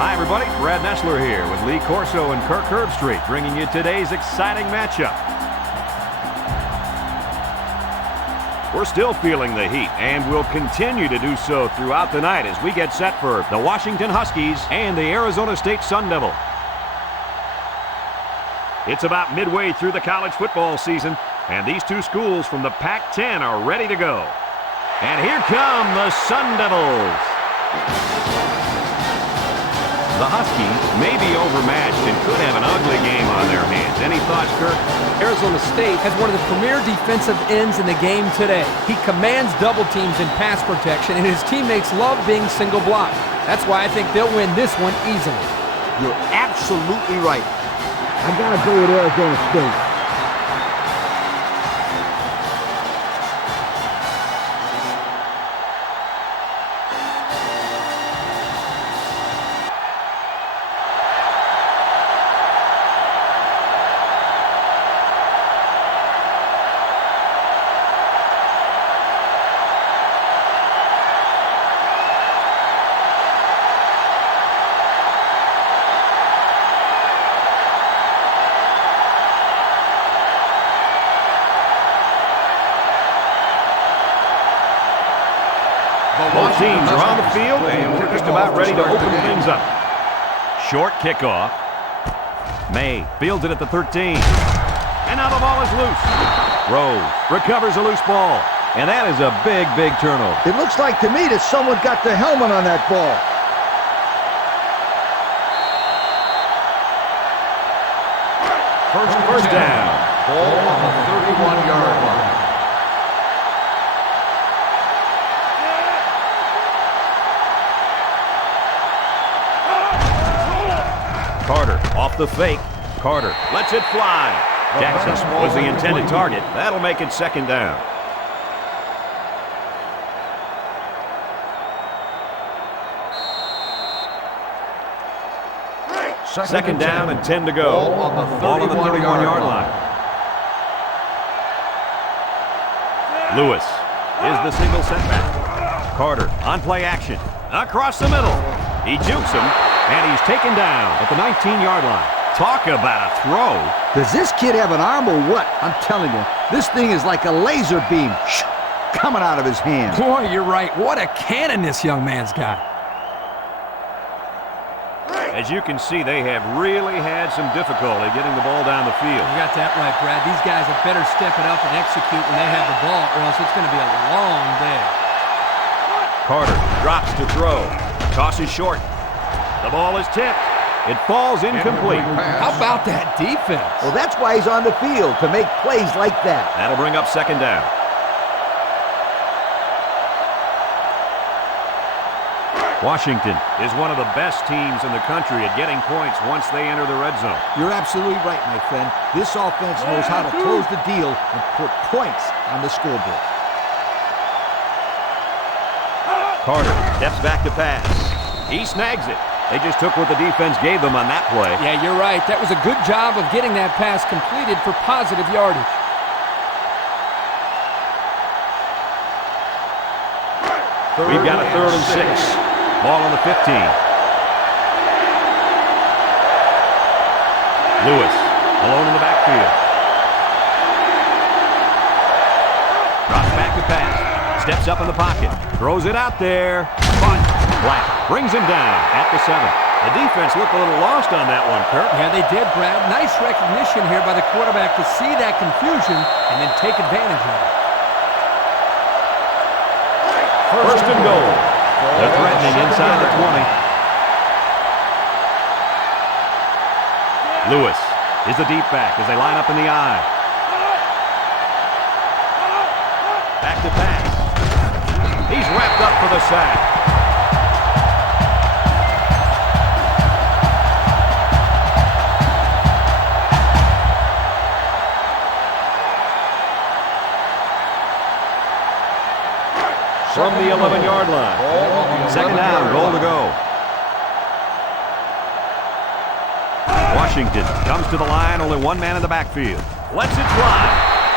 Hi, everybody. Brad Nessler here with Lee Corso and Kirk Herbstreit, bringing you today's exciting matchup. We're still feeling the heat, and we'll continue to do so throughout the night as we get set for the Washington Huskies and the Arizona State Sun Devil. It's about midway through the college football season, and these two schools from the Pac-10 are ready to go. And here come the Sun Devils. The Huskies may be overmatched and could have an ugly game on their hands. Any thoughts, Kirk? Arizona State has one of the premier defensive ends in the game today. He commands double teams in pass protection, and his teammates love being single block. That's why I think they'll win this one easily. You're absolutely right. I gotta go with Arizona State. Both teams are on the field, and we're just about ready to open things up. Short kickoff. May fields it at the 13. And now the ball is loose. Rose recovers a loose ball. And that is a big, big turnover. It looks like to me that someone got the helmet on that ball. First down. Ball on the 31-yard line. Carter off the fake. Carter lets it fly. Jackson was the intended target. That'll make it second down. Second down and 10 to go. Ball on the 31-yard line. Lewis is the single setback. Carter on play action. Across the middle. He jukes him, and he's taken down at the 19-yard line. Talk about a throw. Does this kid have an arm or what? I'm telling you, this thing is like a laser beam coming out of his hand. Boy, you're right. What a cannon this young man's got. As you can see, they have really had some difficulty getting the ball down the field. You got that right, Brad. These guys had better step it up and execute when they have the ball, or else it's going to be a long day. Carter drops to throw. Toss is short. The ball is tipped. It falls incomplete. How about that defense? Well, that's why he's on the field, to make plays like that. That'll bring up second down. Washington is one of the best teams in the country at getting points once they enter the red zone. You're absolutely right, my friend. This offense knows how to close the deal and put points on the scoreboard. Carter steps back to pass. He snags it. They just took what the defense gave them on that play. Yeah, you're right. That was a good job of getting that pass completed for positive yardage. We've got a 3rd and 6. Ball on the 15. Lewis alone in the backfield. Drops back to pass. Steps up in the pocket. Throws it out there. Bunt. Black brings him down at the 7. The defense looked a little lost on that one, Kirk. Yeah, they did, Brad. Nice recognition here by the quarterback to see that confusion and then take advantage of it. First and goal. They're threatening inside the 20. Lewis is the deep back as they line up in the I. Back to pass. He's wrapped up for the sack. From the 11-yard line. Second down, goal to go. Washington comes to the line, only one man in the backfield. Lets it fly,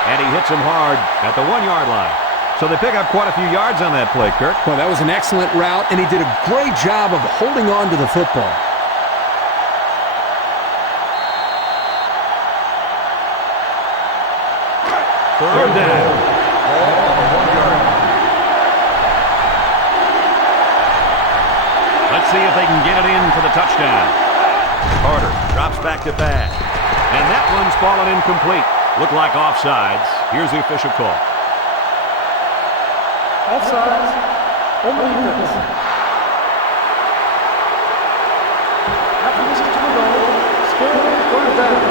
and he hits him hard at the 1-yard line. So they pick up quite a few yards on that play, Kirk. Well, that was an excellent route, and he did a great job of holding on to the football. Third down. Ball on the 1-yard line. Let's see if they can get it in for the touchdown. Carter drops back to pass. And that one's fallen incomplete. Looked like offsides. Here's the official call. Offsides. On the defense. After this is to go. Score. Third down.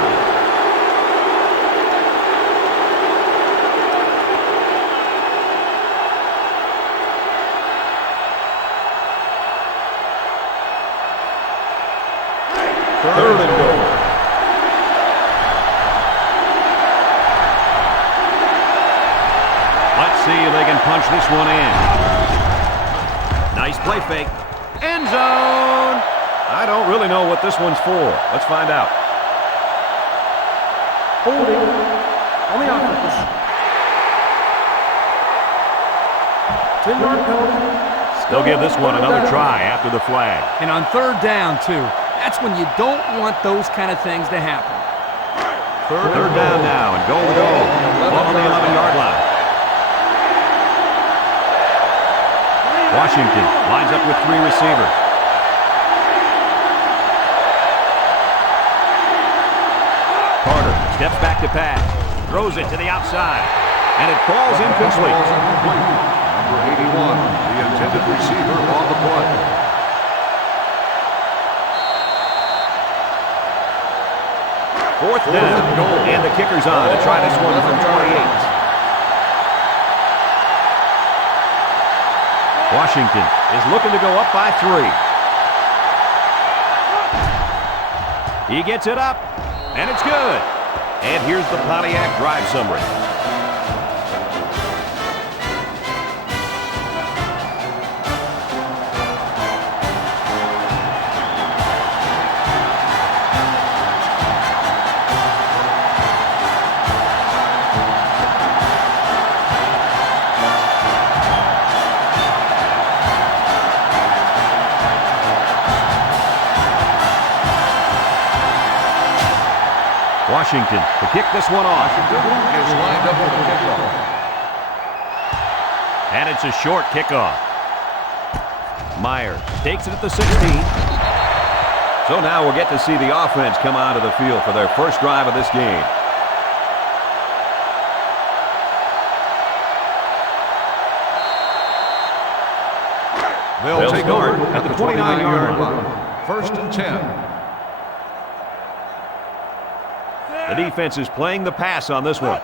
Third and goal. Let's see if they can punch this one in. Nice play fake. End zone. I don't really know what this one's for. Let's find out. Holding on the offense. 10-yard penalty. They'll give this one another try after the flag. And on third down, too. That's when you don't want those kind of things to happen. Third down now and goal to go. Ball on the 11-yard line. Washington lines up with 3 receivers. Carter steps back to pass. Throws it to the outside. And it falls incomplete. Number 81, the intended receiver on the play. Fourth down, and the kicker's on to try this one from 28. Washington is looking to go up by 3. He gets it up, and it's good. And here's the Pontiac drive summary. Washington to kick this one off. Washington is lined up for the kickoff. And it's a short kickoff. Myers takes it at the 16. So now we'll get to see the offense come onto the field for their first drive of this game. They'll take start over at the 29-yard line. First and 10. The defense is playing the pass on this one.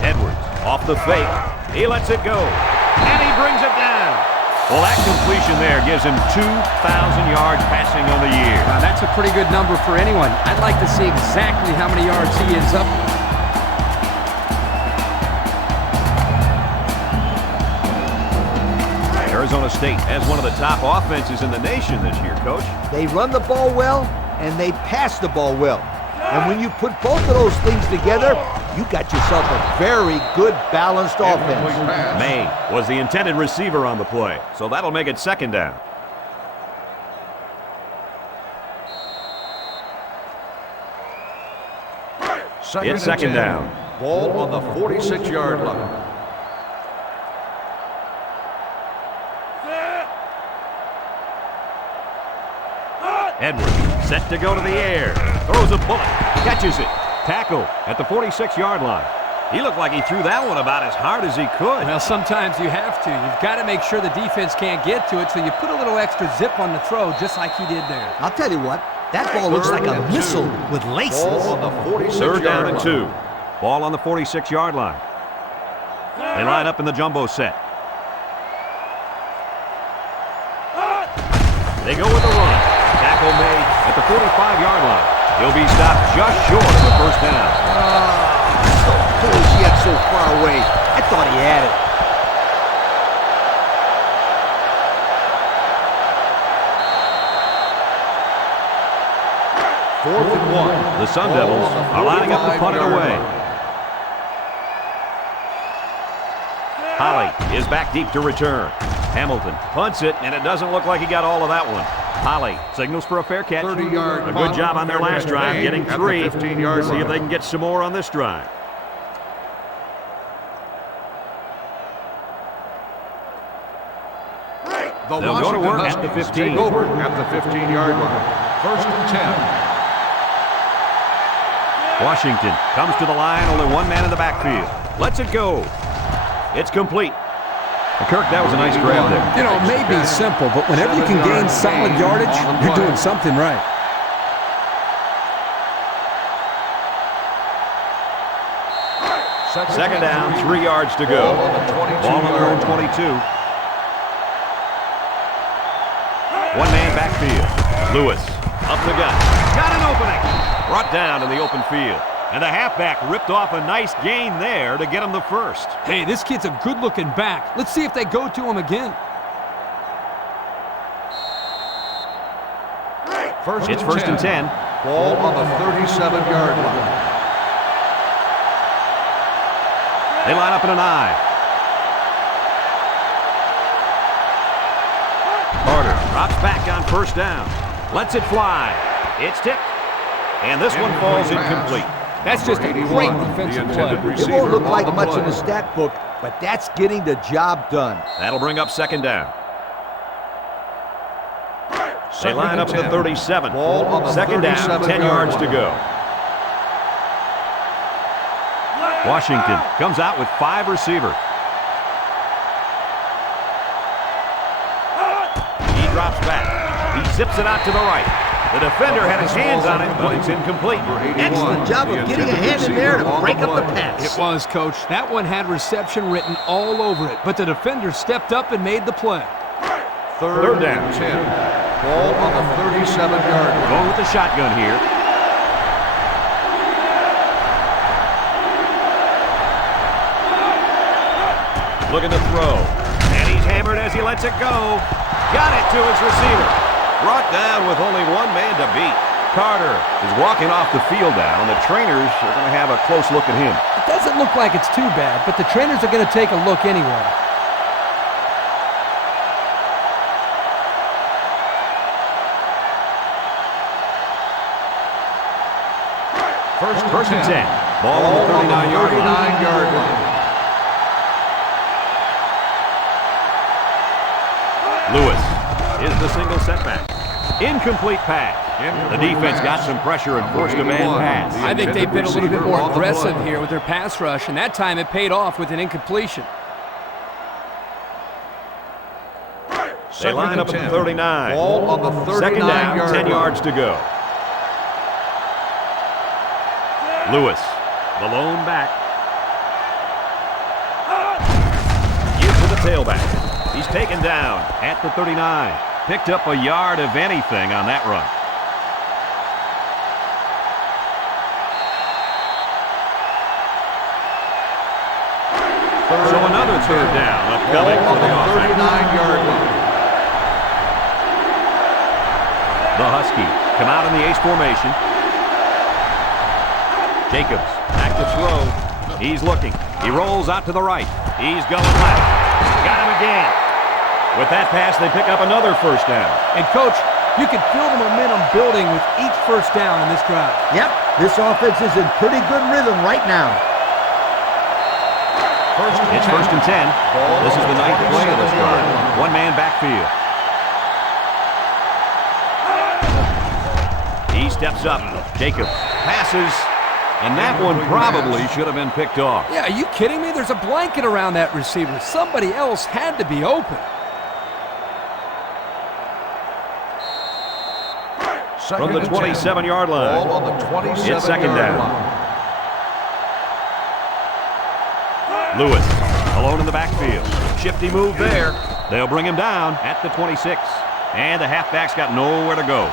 Edwards off the fake. He lets it go. And he brings it down. Well, that completion there gives him 2,000 yards passing on the year. Now, that's a pretty good number for anyone. I'd like to see exactly how many yards he ends up with. Arizona State has one of the top offenses in the nation this year, Coach. They run the ball well, and they pass the ball well. And when you put both of those things together, you got yourself a very good, balanced offense. May was the intended receiver on the play, so that'll make it second down. It's second down. Ball on the 46-yard line. Edwards set to go to the air. Throws a bullet. Catches it. Tackle at the 46-yard line. He looked like he threw that one about as hard as he could. Well, sometimes you have to. You've got to make sure the defense can't get to it, so you put a little extra zip on the throw, just like he did there. I'll tell you what, that ball looks like a missile with laces. Ball on the 46-yard Third down and line. 2. Ball on the 46-yard line. They line up in the jumbo set. They go with the run. Tackle made at the 45-yard line. He'll be stopped just short of the first down. So close yet so far away. I thought he had it. Fourth and 1. The Sun Devils are lining up to punt it away. Holly is back deep to return. Hamilton punts it, and it doesn't look like he got all of that one. Holly signals for a fair catch. 30-yard A good job on their last drive, getting 3. 15-yard See if they can get some more on this drive. The They'll go to Washington work at Huskies the 15. take over at the 15-yard line. 1st and 10. Washington comes to the line, only one man in the backfield. Lets it go. It's complete. Well, Kirk, that was a nice grab there. You know, it may be simple, but whenever you can gain solid yardage, you're doing something right. Second down, 3 yards to go. Ball on their own 22. One man backfield. Lewis up the gut. Got an opening. Brought down in the open field. And the halfback ripped off a nice gain there to get him the first. Hey, this kid's a good-looking back. Let's see if they go to him again. It's 1st and 10. Ball on the 37-yard line. They line up in an I. Carter drops back on 1st down. Lets it fly. It's tipped. And this one falls incomplete. That's just a great defensive play. It won't look like much in the stat book, but that's getting the job done. That'll bring up 2nd down. They line up at the 37. Ball on the 2nd down, 10 yards to go. Washington comes out with 5 receivers. He drops back. He zips it out to the right. The defender had his hands on it, but it's incomplete. Excellent job of getting a hand in there to break up the pass. It was, Coach. That one had reception written all over it, but the defender stepped up and made the play. Third down. 10. Ball on the 37-yard line. Going with the shotgun here. Looking to throw. And he's hammered as he lets it go. Got it to his receiver. Brought down with only one man to beat. Carter is walking off the field now, and the trainers are going to have a close look at him. It doesn't look like it's too bad, but the trainers are going to take a look anyway. First and 10. Ball on the 39-yard line. Lewis is the single setback. Incomplete pass. The defense got some pressure and forced a man pass. I think they've been a little bit more aggressive here with their pass rush, and that time it paid off with an incompletion. They line up at the 39. Ball on the 39-yard line. 2nd down, 10 yards to go. Lewis, the lone back. Gives to the tailback. He's taken down at the 39. Picked up a yard of anything on that run. So another third down upcoming for the offense. 39-yard line. The Huskies come out in the ace formation. Jacobs back to throw. He's looking. He rolls out to the right. He's going left. Got him again. With that pass, they pick up another first down. And, Coach, you can feel the momentum building with each first down in this drive. Yep, this offense is in pretty good rhythm right now. It's 1st and 10. This is the 9th play of this drive. One man backfield. He steps up. Jacobs passes. And that one probably should have been picked off. Yeah, are you kidding me? There's a blanket around that receiver. Somebody else had to be open. From the 27-yard line. Ball on the 27-yard It's 2nd down. line. Lewis alone in the backfield. Shifty move there. They'll bring him down at the 26. And the halfback's got nowhere to go.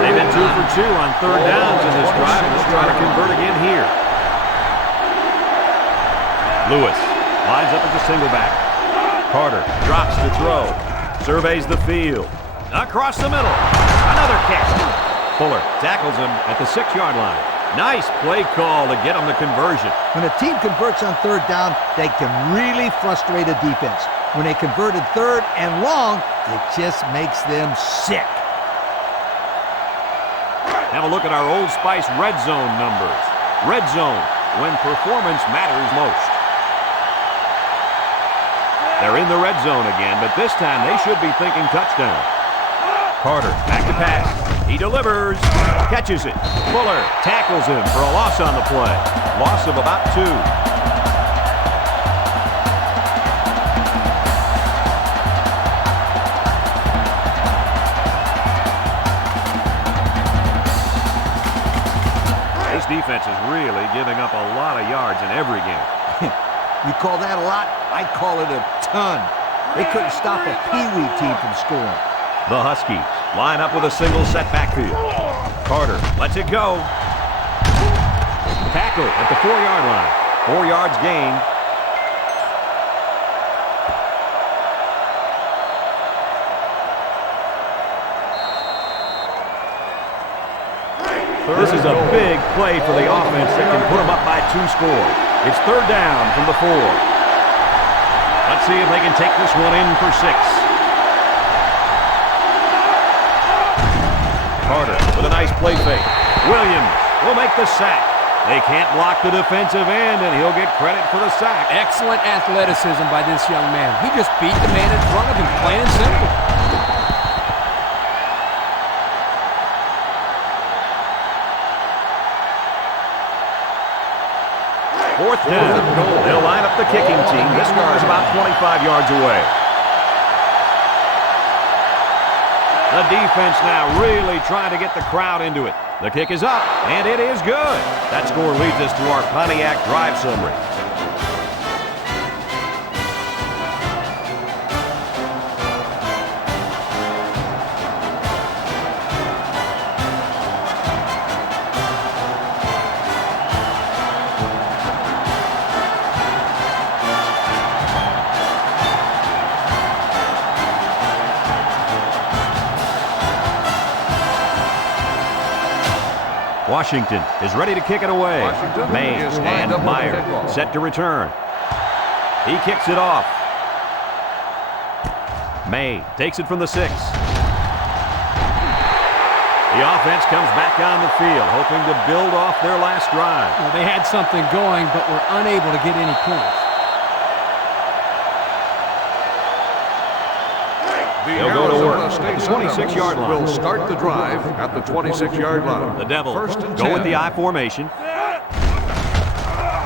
They've been 2 for 2 on third downs in this drive. Let's try to convert again here. Lewis lines up as a single back. Carter drops to throw. Surveys the field. Across the middle. Another catch. Fuller tackles him at the 6-yard line. Nice play call to get him the conversion. When a team converts on third down, they can really frustrate a defense. When they converted third and long, it just makes them sick. Have a look at our Old Spice red zone numbers. Red zone, when performance matters most. They're in the red zone again, but this time they should be thinking touchdown. Carter, back to pass. He delivers, catches it. Fuller tackles him for a loss on the play. Loss of about 2. This defense is really giving up a lot of yards in every game. You call that a lot? I call it a ton. They couldn't stop a peewee team from scoring. The Huskies line up with a single set backfield. Carter lets it go. Tackle at the 4-yard line. 4 yards gained. This is a big play for the offense that can put them up by 2 scores. It's 3rd down from the 4. Let's see if they can take this one in for 6. Carter with a nice play fake. Williams will make the sack. They can't block the defensive end, and he'll get credit for the sack. Excellent athleticism by this young man. He just beat the man in front of him, plain and simple. 4th down. They'll line up the kicking team. This one is about 25 yards away. The defense now really trying to get the crowd into it. The kick is up, and it is good. That score leads us to our Pontiac drive summary. Washington is ready to kick it away. May and Meyer set to return. He kicks it off. May takes it from the 6. The offense comes back on the field, hoping to build off their last drive. Well, they had something going, but were unable to get any points. They'll go to work at the 26-yard line. Will start the drive at the 26-yard line. The Devils go with the I formation.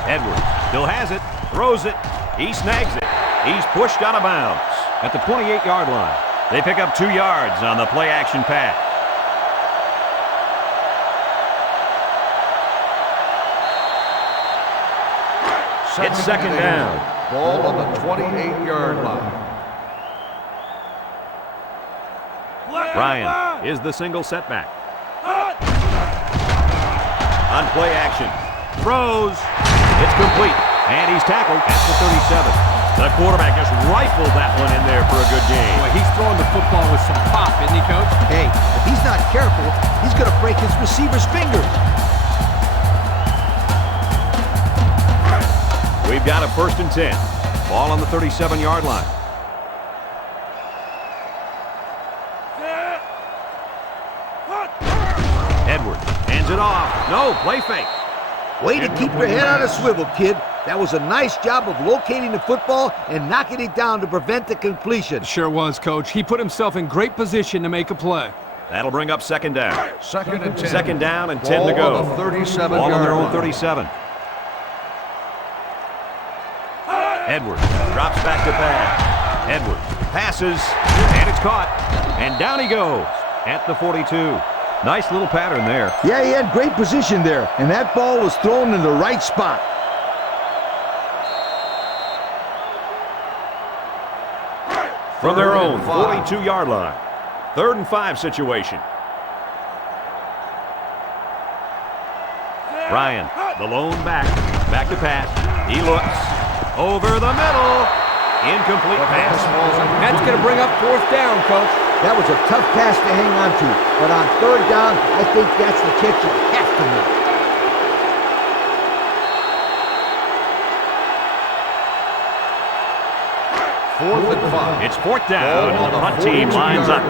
Edwards still has it, throws it, he snags it. He's pushed out of bounds at the 28-yard line. They pick up 2 yards on the play-action pass. It's 2nd down. Ball on the 28-yard line. Ryan is the single setback. On play action. Throws. It's complete. And he's tackled at the 37. The quarterback just rifled that one in there for a good game. Boy, he's throwing the football with some pop, isn't he, Coach? Hey, if he's not careful, he's going to break his receiver's fingers. We've got a 1st and 10. Ball on the 37-yard line. Edwards hands it off. No, play fake. Way to keep your head on a swivel, kid. That was a nice job of locating the football and knocking it down to prevent the completion. Sure was, Coach. He put himself in great position to make a play. That'll bring up 2nd down. 2nd and 10. 2nd down and 10 to go. Ball on the 37-yard line. Ball on their own 37. Edwards drops back to pass. Edwards passes, and it's caught. And down he goes at the 42. Nice little pattern there. Yeah, he had great position there, and that ball was thrown in the right spot. From their own 42-yard line. 3rd and 5 situation. Ryan, the lone back to pass. He looks over the middle. Incomplete pass. That's going to bring up 4th down, Coach. That was a tough pass to hang on to, but on 3rd down, I think that's the catch you have to make. 4th and 5. It's 4th down, and the punt team lines up.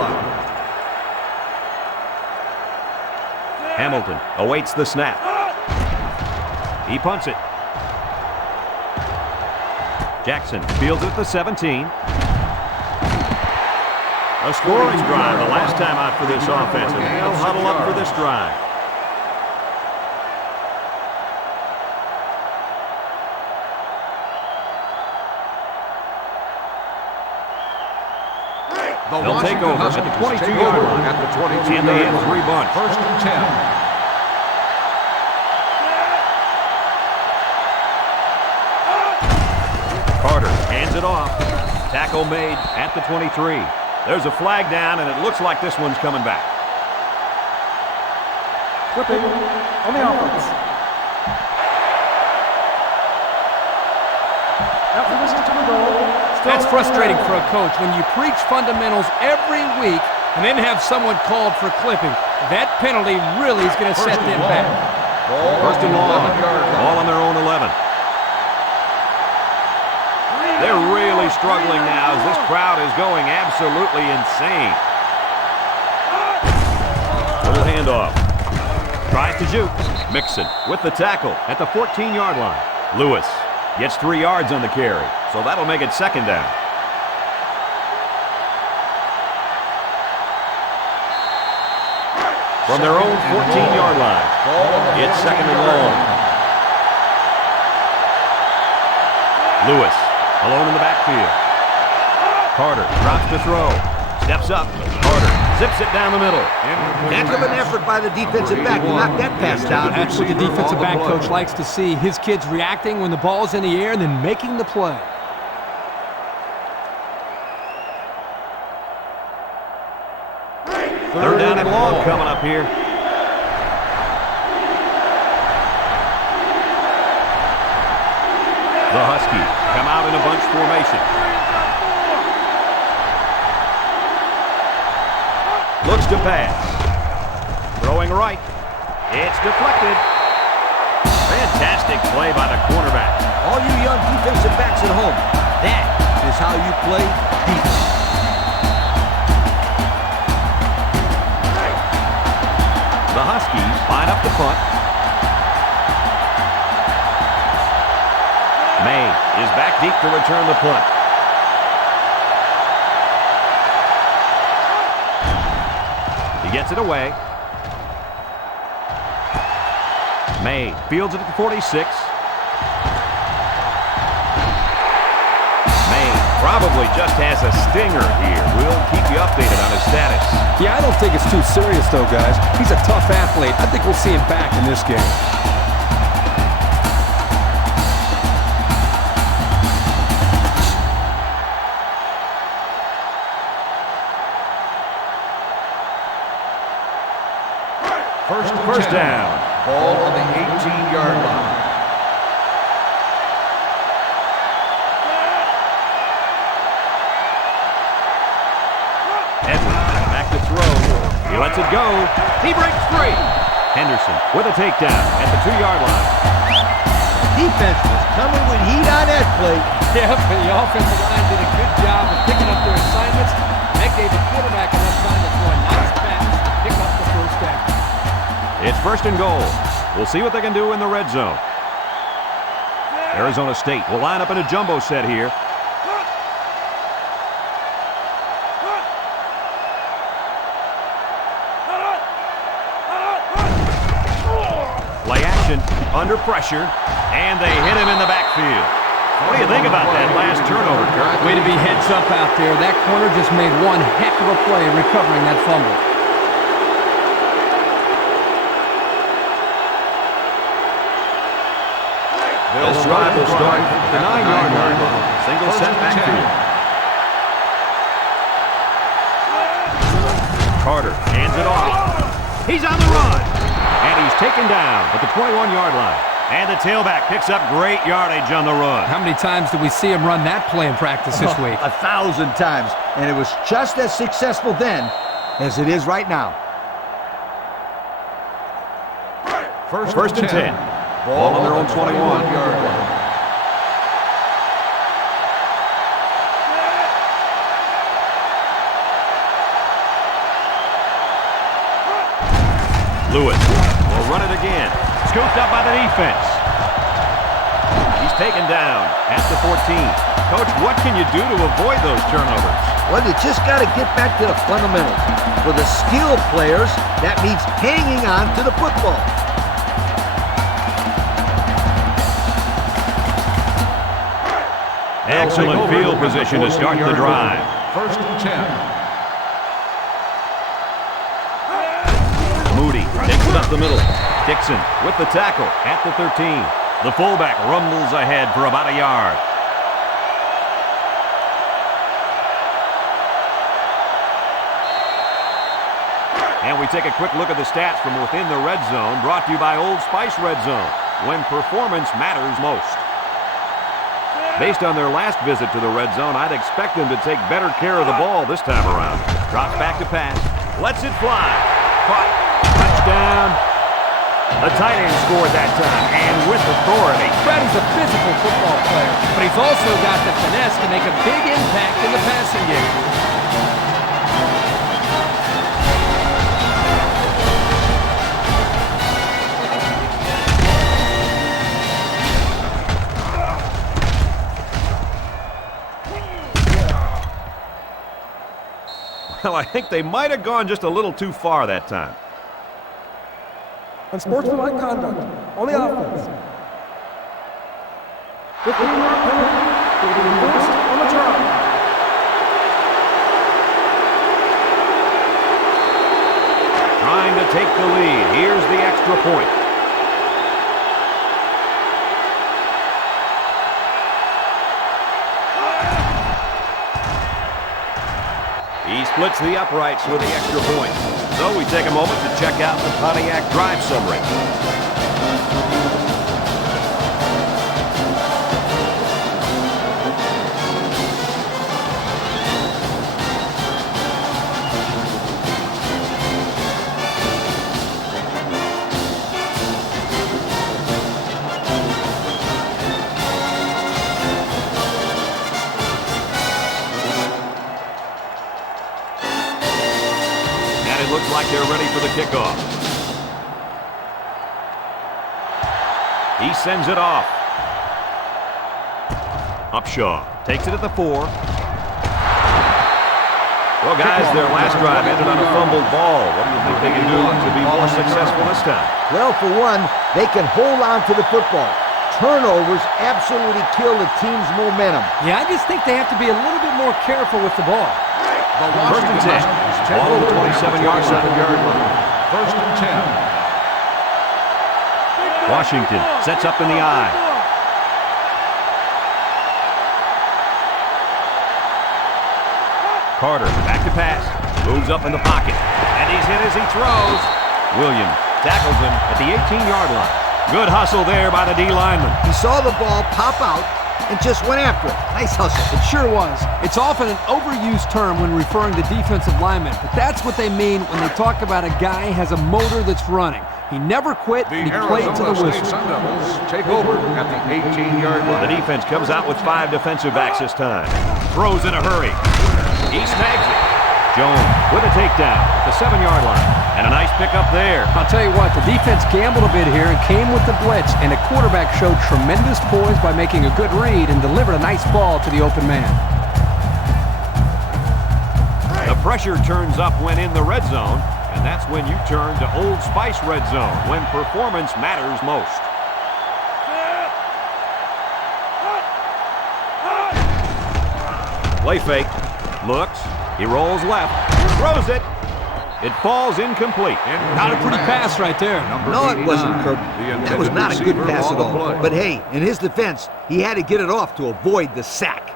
Hamilton awaits the snap. He punts it. Jackson fields it at the 17. A scoring drive the last time out for this offense, and they'll huddle up for this drive. They'll take over at the 22-yard line. At the 22-yard And they have line. 3 bunch. First and 10. Carter hands it off. Tackle made at the 23. There's a flag down, and it looks like this one's coming back. Flipping on the offense. After this is to the goal. That's frustrating for a coach when you preach fundamentals every week and then have someone called for clipping. That penalty really is going to set them back. First and long. Ball on their own 11. They're really struggling now as this crowd is going absolutely insane. Little handoff. Tries to juke. Mixon with the tackle at the 14-yard line. Lewis gets 3 yards on the carry, so that'll make it second down. From their own 14-yard line, it's second and long. Lewis alone in the backfield. Carter drops to throw. Steps up. Carter zips it down the middle. Heck of an effort by the defensive back to knock that pass down. That's what the defensive back coach likes to see. His kids reacting when the ball's in the air and then making the play. Third down and long coming up here. The Huskies come out in a bunch formation. Looks to pass. Throwing right. It's deflected. Fantastic play by the cornerback. All you young defensive backs at home, that is how you play defense. The Huskies line up the punt. May is back deep to return the punt. He gets it away. May fields it at the 46. May probably just has a stinger here. We'll keep you updated on his status. Yeah, I don't think it's too serious, though, guys. He's a tough athlete. I think we'll see him back in this game. First down. Ball on the 18-yard line. Edwards back to throw. He lets it go. He breaks free. Henderson with a takedown at the 2-yard line. Defense was coming with heat on that play. Yeah, but the offensive line did a good job of picking up their assignments. That gave the quarterback enough time to throw a nice pass to pick up the first down. It's first and goal. We'll see what they can do in the red zone. Arizona State will line up in a jumbo set here. Play action, under pressure, and they hit him in the backfield. What do you think about that last turnover, Kirk? Way to be heads up out there. That corner just made one heck of a play recovering that fumble. This drive will start at the 9-yard line. Single set backfield. Carter hands it off. He's on the run. And he's taken down at the 21-yard line. And the tailback picks up great yardage on the run. How many times did we see him run that play in practice this week? 1,000 times. And it was just as successful then as it is right now. First and 10. Ball on their own 21-yard line. Lewis will run it again. Scooped up by the defense. taken down at the 14. Coach, what can you do to avoid those turnovers? Well, you just got to get back to the fundamentals. For the skilled players, that means hanging on to the football. Excellent field position to start the drive. First and 10. Moody takes it up the middle. Dixon with the tackle at the 13. The fullback rumbles ahead for about a yard. And we take a quick look at the stats from within the red zone, brought to you by Old Spice Red Zone, when performance matters most. Based on their last visit to the red zone, I'd expect them to take better care of the ball this time around. Drops back to pass, lets it fly. Caught. Touchdown. The tight end scored that time, and with authority. Brady's a physical football player, but he's also got the finesse to make a big impact in the passing game. Well, I think they might have gone just a little too far that time. Unsportsmanlike conduct on the offense. 15-yard penalty will be reversed on the try. Trying to take the lead. Here's the extra point. He splits the uprights with the extra point. So we take a moment to check out the Pontiac drive summary. Looks like they're ready for the kickoff. He sends it off. Upshaw takes it at the 4. Well, guys, their last drive ended on a fumbled ball. What do you think they can do to be more successful this time? Well, for one, they can hold on to the football. Turnovers absolutely kill the team's momentum. Yeah, I just think they have to be a little bit more careful with the ball. First and 10. Ball on the 27-yard line. First and 10. Washington sets up in the eye. Carter back to pass. Moves up in the pocket. And he's hit as he throws. Williams tackles him at the 18-yard line. Good hustle there by the D lineman. He saw the ball pop out and just went after it. Nice hustle. It sure was. It's often an overused term when referring to defensive linemen, but that's what they mean when they talk about a guy has a motor that's running. He never quit, and he played to the whistle. Sun Devils take over at the 18-yard line. The defense comes out with 5 defensive backs this time. Throws in a hurry. He snags it. Jones with a takedown at the 7-yard line. And a nice pickup there. I'll tell you what, the defense gambled a bit here and came with the blitz, and the quarterback showed tremendous poise by making a good read and delivered a nice ball to the open man. The pressure turns up when in the red zone, and that's when you turn to Old Spice Red Zone, when performance matters most. Play fake. Looks. He rolls left. Throws it. It falls incomplete. Not a pretty pass right there. No, it wasn't, Kirk. That was not a good pass at all. But hey, in his defense, he had to get it off to avoid the sack.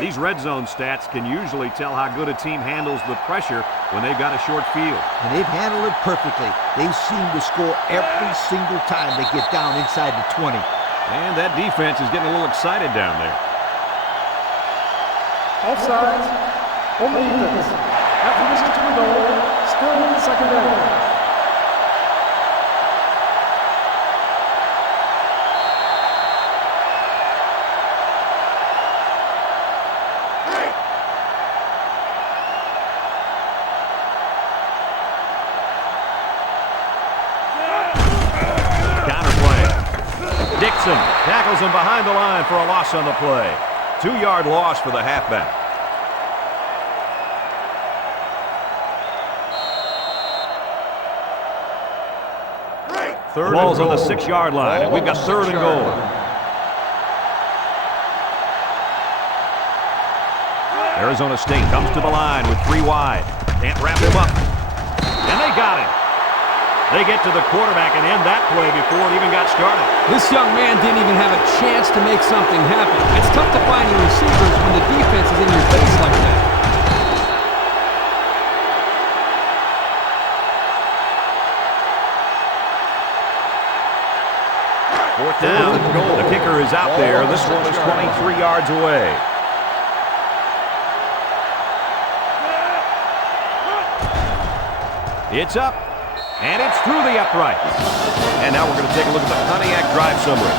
These red zone stats can usually tell how good a team handles the pressure when they've got a short field. And they've handled it perfectly. They seem to score every single time they get down inside the 20. And that defense is getting a little excited down there. Offsides on the defense. After this to the goal, still in the second down. Jackson tackles him behind the line for a loss on the play. 2-yard loss for the halfback. The ball's on the 6-yard line, and we've got 3rd and goal. Arizona State comes to the line with 3 wide. Can't wrap him up. And they got him. They get to the quarterback and end that play before it even got started. This young man didn't even have a chance to make something happen. It's tough to find your receivers when the defense is in your face like that. Fourth down. The kicker is out there. This one is 23 yards away. It's up, and it's through the uprights. And now we're going to take a look at the Pontiac drive summary.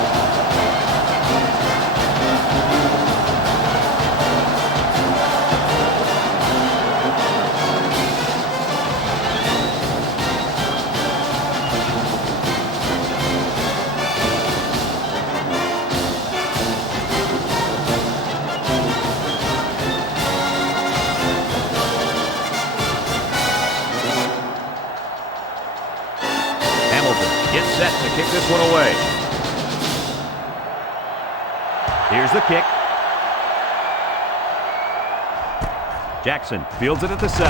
Set to kick this one away. Here's the kick. Jackson fields it at the 7.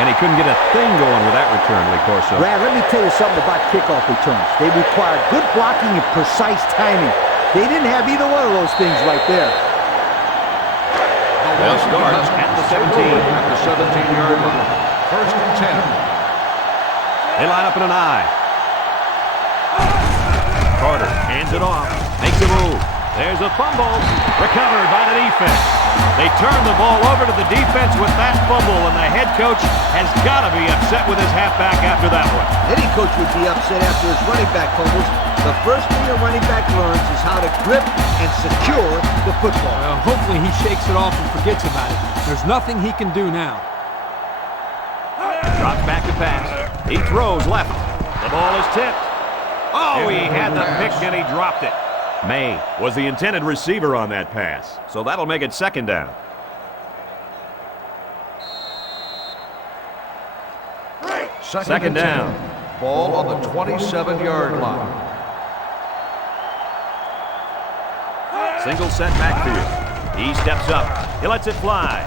And he couldn't get a thing going with that return, Lee Corso. Brad, let me tell you something about kickoff returns. They require good blocking and precise timing. They didn't have either one of those things right there. Ball starts at the 17. At the 17-yard line. 1st and 10. They line up in an I. Carter hands it off, makes a move. There's a fumble, recovered by the defense. They turn the ball over to the defense with that fumble, and the head coach has got to be upset with his halfback after that one. Any coach would be upset after his running back fumbles. The first thing a running back learns is how to grip and secure the football. Well, hopefully he shakes it off and forgets about it. There's nothing he can do now. Drops back to pass. He throws left. The ball is tipped. Oh, he had the pick and he dropped it. May was the intended receiver on that pass, so that'll make it 2nd down. Second down. Ball on the 27-yard line. Single set backfield. He steps up. He lets it fly.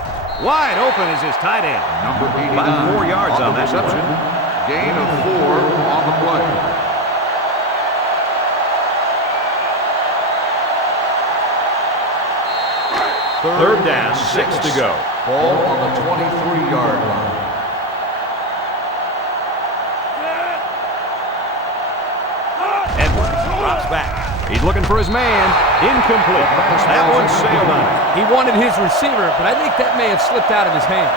Wide open is his tight end. Number 89. About 4 yards on that reception. Gain of 4 on the play. Third down, 6 to go. Ball on the 23-yard line. Edwards drops back. He's looking for his man. Incomplete. That one sailed on it. He wanted his receiver, but I think that may have slipped out of his hand.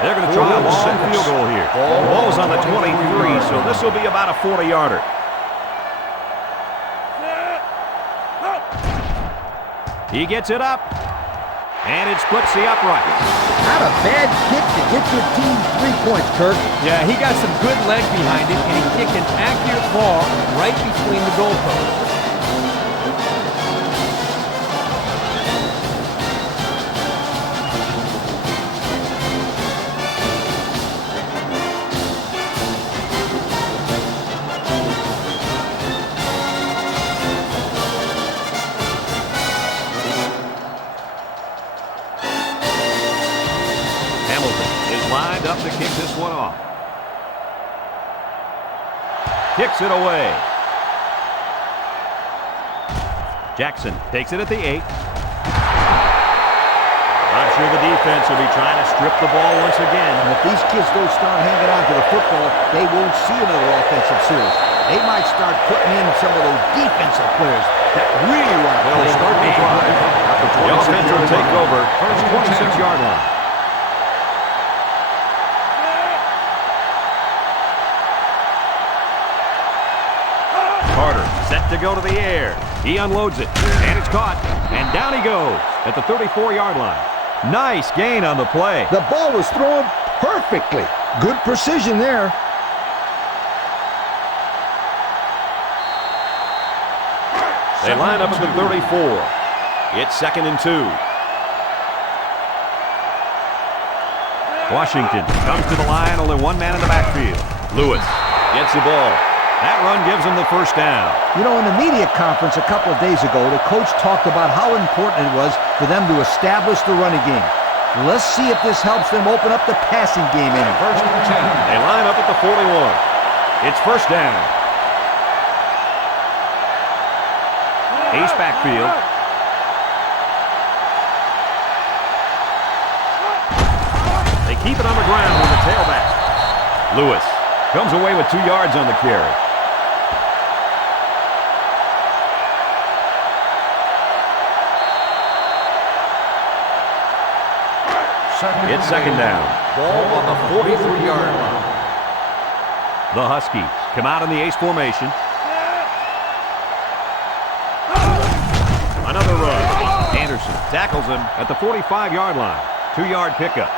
They're going to try a long field goal here. The ball's on the 23, so this will be about a 40-yarder. He gets it up, and it splits the uprights. Not a bad kick to get your team 3 points, Kirk. Yeah, he got some good leg behind it, and he kicked an accurate ball right between the goalposts. Lined up to kick this one off. Kicks it away. Jackson takes it at the 8. I'm sure the defense will be trying to strip the ball once again. And if these kids don't start hanging on to the football, they won't see another offensive series. They might start putting in some of those defensive players that really want to play. Start the drive. The offense will take over from the 26-yard line. Carter set to go to the air. He unloads it, and it's caught. And down he goes at the 34-yard line. Nice gain on the play. The ball was thrown perfectly. Good precision there. They line up at the 34. It's 2nd and 2. Washington comes to the line, only one man in the backfield. Lewis gets the ball. That run gives him the first down. You know, in the media conference a couple of days ago, the coach talked about how important it was for them to establish the running game. Let's see if this helps them open up the passing game any. First and 10. They line up at the 41. It's first down. Ace backfield. They keep it on the ground with the tailback. Lewis comes away with 2 yards on the carry. It's second down. Ball on the 43-yard line. The Huskies come out in the ace formation. Another run. Anderson tackles him at the 45-yard line. 2-yard pickup.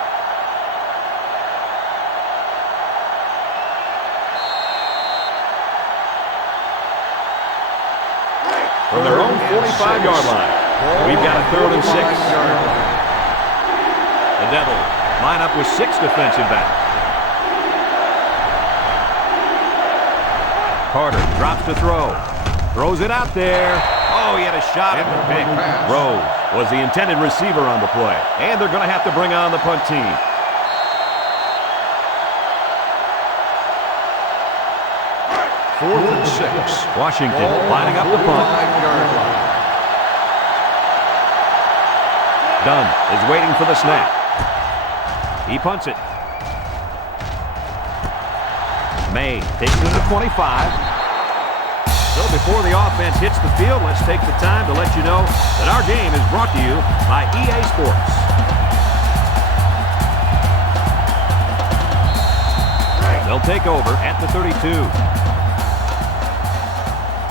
From their own 45-yard line, we've got a 3rd and 6. The Devils line up with 6 defensive backs. Carter drops to throw. Throws it out there. Oh, he had a shot at the pick. Rose was the intended receiver on the play. And they're going to have to bring on the punt team. Fourth and 6. Washington lining up the punt. 5-yard line. Dunn is waiting for the snap. He punts it. May takes it to 25. So before the offense hits the field, let's take the time to let you know that our game is brought to you by EA Sports. They'll take over at the 32.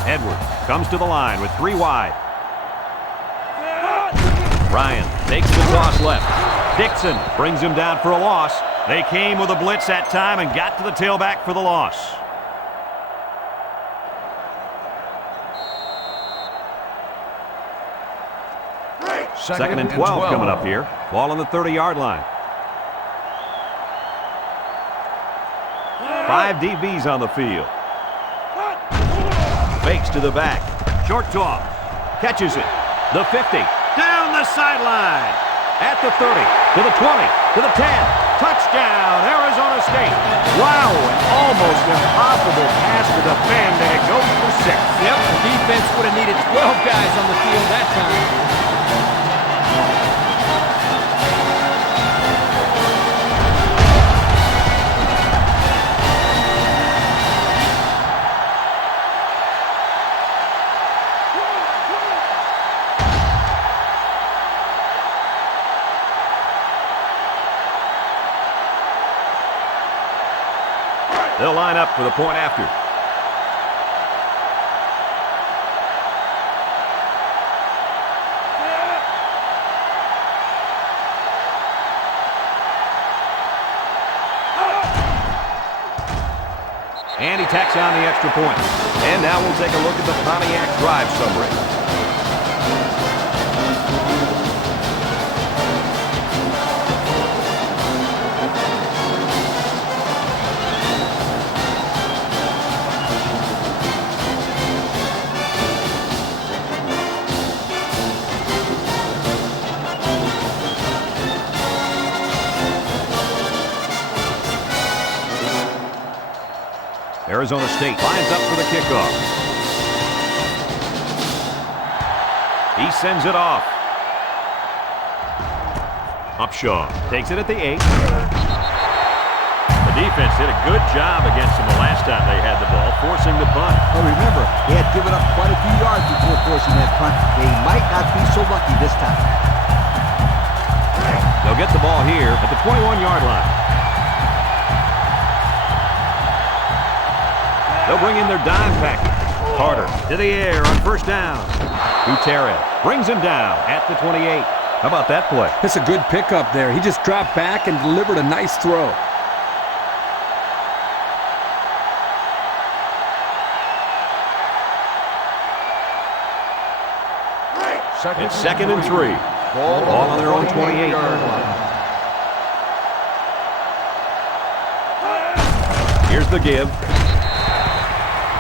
Edwards comes to the line with 3 wide. Ryan takes the toss left. Dixon brings him down for a loss. They came with a blitz that time and got to the tailback for the loss. Second and 12 coming up here. Ball on the 30-yard line. 5 DBs on the field. Fakes to the back. Short toss. Catches it. The 50. Down the sideline. At the 30. To the 20. To the 10. Touchdown, Arizona State. Wow, an almost impossible pass to defend, and it goes for 6. Yep, the defense would have needed 12 guys on the field that time. They'll line up for the point after. And he tacks on the extra point. And now we'll take a look at the Pontiac drive summary. Arizona State lines up for the kickoff. He sends it off. Upshaw takes it at the 8. The defense did a good job against them the last time they had the ball, forcing the punt. Well, remember, they had given up quite a few yards before forcing that punt. They might not be so lucky this time. They'll get the ball here at the 21-yard line. They'll bring in their dime package. Carter to the air on first down. Gutierrez brings him down at the 28. How about that play? It's a good pickup there. He just dropped back and delivered a nice throw. It's 2nd and 3. Ball on their own 28-yard line. Here's the give.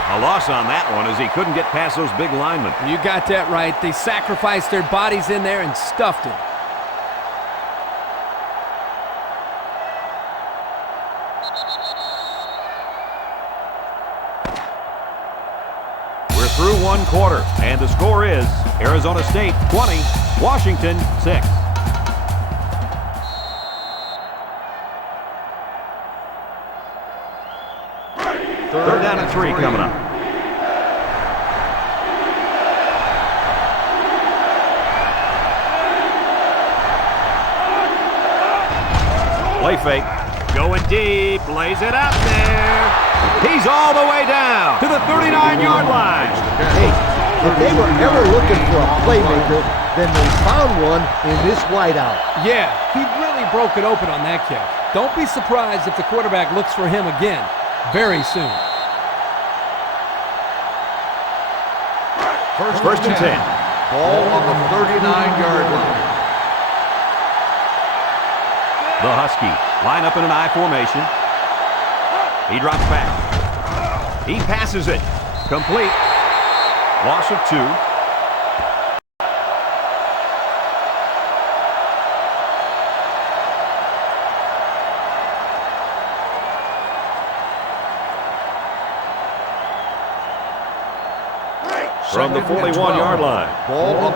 A loss on that one as he couldn't get past those big linemen. You got that right. They sacrificed their bodies in there and stuffed him. We're through one quarter, and the score is Arizona State 20, Washington 6. Third down and 3 coming up. Play fake. Going deep. Lays it out there. He's all the way down to the 39-yard line. Hey, if they were ever looking for a playmaker, then they found one in this wideout. Yeah, he really broke it open on that catch. Don't be surprised if the quarterback looks for him again very soon. First and 10. Ball on the 39-yard line. The Huskies line up in an I formation. He drops back. He passes it. Complete. Loss of 2. From the 41-yard line.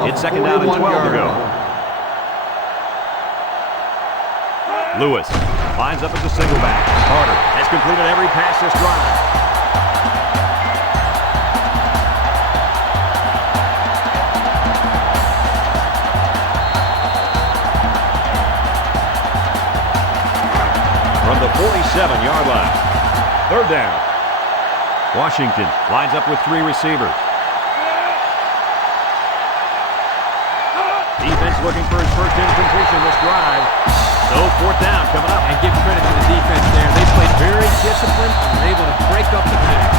It's 2nd down and 12 to go. Lewis lines up as a single back. Carter has completed every pass this drive. From the 47-yard line. 3rd down. Washington lines up with 3 receivers. Defense looking for his first incompletion this drive. So 4th down coming up. And give credit to the defense there. They played very disciplined and were able to break up the pass.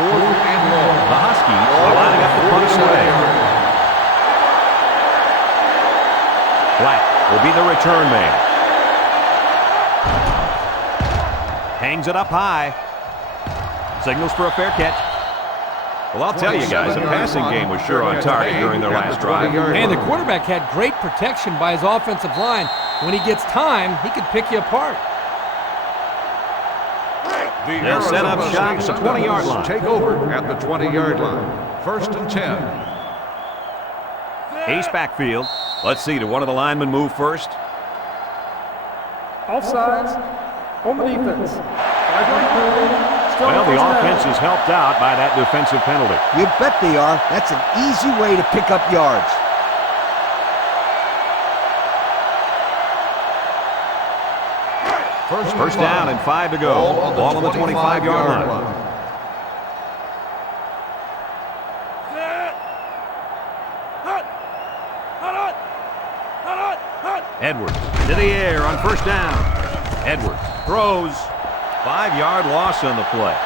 Fourth and long. The Huskies are lining up to punt away. Black will be the return man. Hangs it up high. Signals for a fair catch. Well, I'll tell you guys, the passing game was sure on target during their last drive. And the quarterback had great protection by his offensive line. When he gets time, he can pick you apart. They'll set up shop at the 20-yard line. Take over at the 20-yard line. 1st and 10. Ace backfield. Let's see, do one of the linemen move first? Offsides on the defense. 5-yard penalty. Still Well, the first down. offense is helped out by that defensive penalty. You bet they are. That's an easy way to pick up yards. First down and 5 to go. Ball on the 25-yard line. Edwards to the air on 1st down. Edwards throws. 5-yard loss on the play.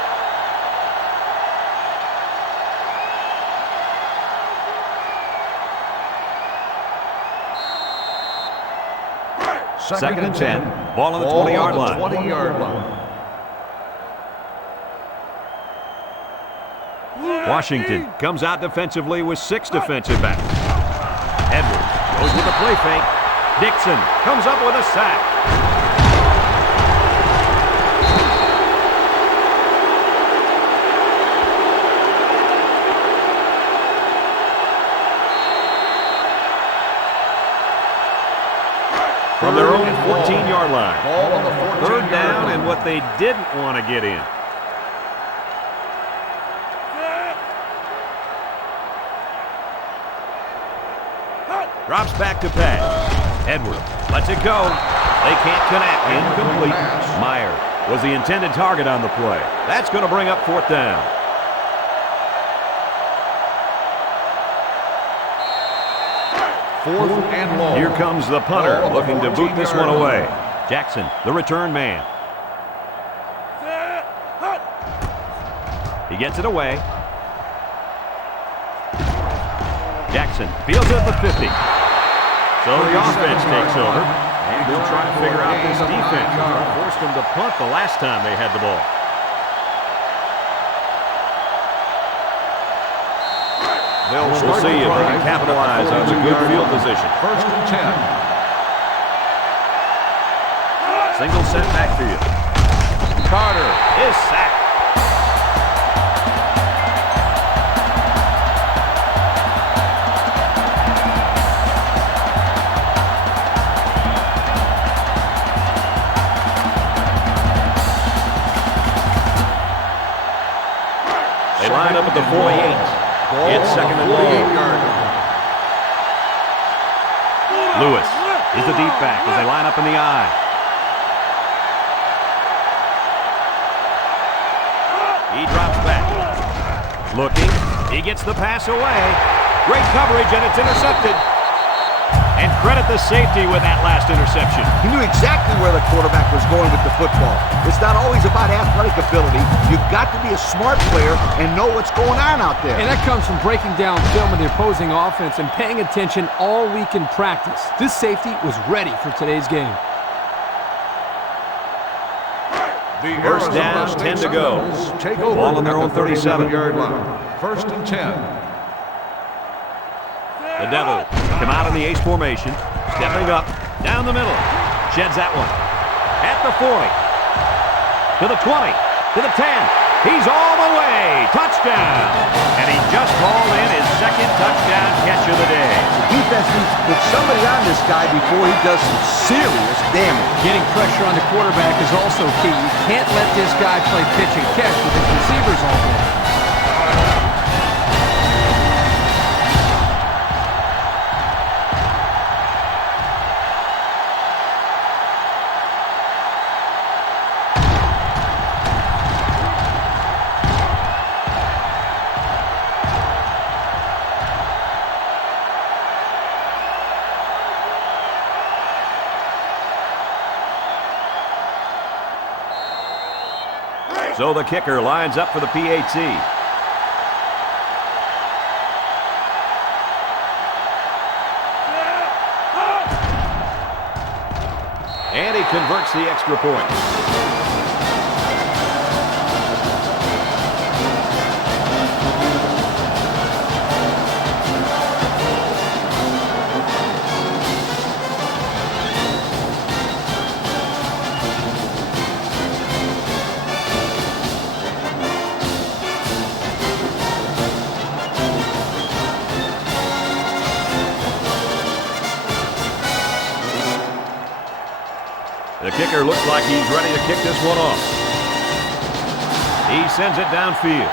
Second and 10. Ball on the 20-yard line. 20-yard line. Washington comes out defensively with 6 defensive backs. Edwards goes with a play fake. Dixon comes up with a sack. From their own 14-yard line. 3rd down and what they didn't want to get in. Drops back to pass. Edwards lets it go. They can't connect. Incomplete. Meyer was the intended target on the play. That's going to bring up 4th down. Fourth and long. Here comes the punter looking to boot this one away. Jackson, the return man. He gets it away. Jackson fields it at the 50. So the offense takes over. And they'll try to figure out this defense. Forced them to punt the last time they had the ball. We'll see if they can capitalize on the good field position. 1st and 10. Single set backfield. Carter is sacked. They line up at the 48. It's 2nd and long. Lewis is the deep back as they line up in the I. He drops back. Looking. He gets the pass away. Great coverage, and it's intercepted. And credit the safety with that last interception. He knew exactly where the quarterback was going with the football. It's not always about athletic ability. You've got to be a smart player and know what's going on out there. And that comes from breaking down film of the opposing offense and paying attention all week in practice. This safety was ready for today's game. First down, 10 to go. Take over. Ball on their own 37-yard line. 1st and 10. The Devils come out in the ace formation, stepping up, down the middle, sheds that one. At the 40, to the 20, to the 10. He's all the way, touchdown! And he just hauled in his 2nd touchdown catch of the day. The defense needs to put somebody on this guy before he does some serious damage. Getting pressure on the quarterback is also key. You can't let this guy play pitch and catch with his receivers all day. So the kicker lines up for the PAT. And he converts the extra point. The kicker looks like he's ready to kick this one off. He sends it downfield.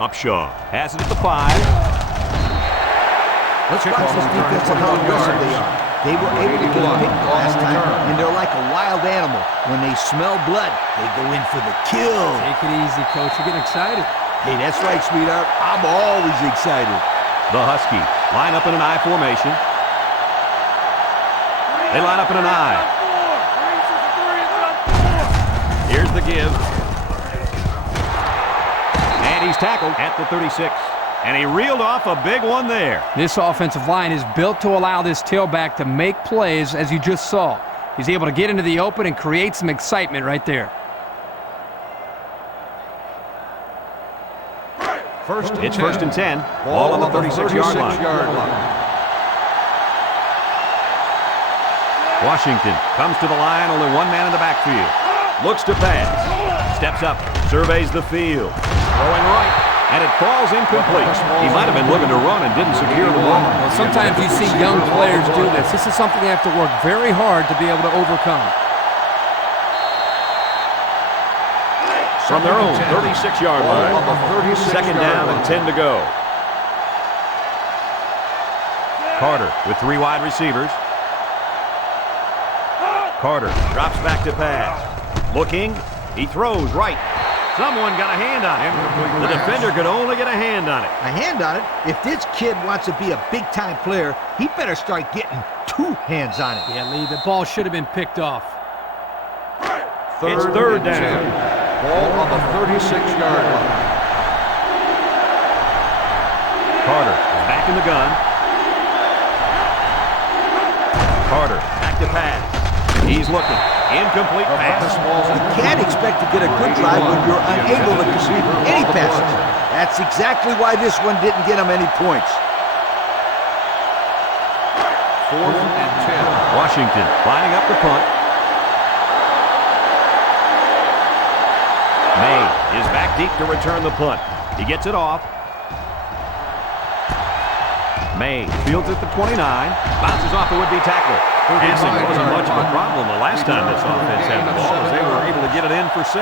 Upshaw has it at the 5. Let's watch this defense and how aggressive they are. They were able to get a pick last time, and they're like a wild animal. When they smell blood, they go in for the kill. Take it easy, Coach. You're getting excited. Hey, that's right, sweetheart. I'm always excited. The Huskies line up in an I formation. They line up in an I. Here's the give. And he's tackled at the 36. And he reeled off a big one there. This offensive line is built to allow this tailback to make plays, as you just saw. He's able to get into the open and create some excitement right there. It's 1st and 10. Ball on the 36-yard line. Washington comes to the line, only one man in the backfield. Looks to pass. Steps up, surveys the field. Throwing right, and it falls incomplete. He might have been looking to run and didn't secure the ball. Well, sometimes you see young players do this. This is something they have to work very hard to be able to overcome. From their own 36-yard line. 2nd down and 10 to go. Carter with 3 wide receivers. Carter drops back to pass. Looking. He throws right. Someone got a hand on it. The defender could only get a hand on it. A hand on it? If this kid wants to be a big-time player, he better start getting 2 hands on it. Yeah, Lee, the ball should have been picked off. It's third down. 10. Ball on the 36-yard line. Carter is back in the gun. Carter back to pass. He's looking. Incomplete pass. You can't expect to get a good drive when you're unable to complete any passes. That's exactly why this one didn't get him any points. 4th and 10. Washington lining up the punt. May is back deep to return the punt. He gets it off. May fields at the 29. Bounces off the would-be tackler. Passing wasn't much of a problem the last time this offense had the ball, as they were able to get it in for 6.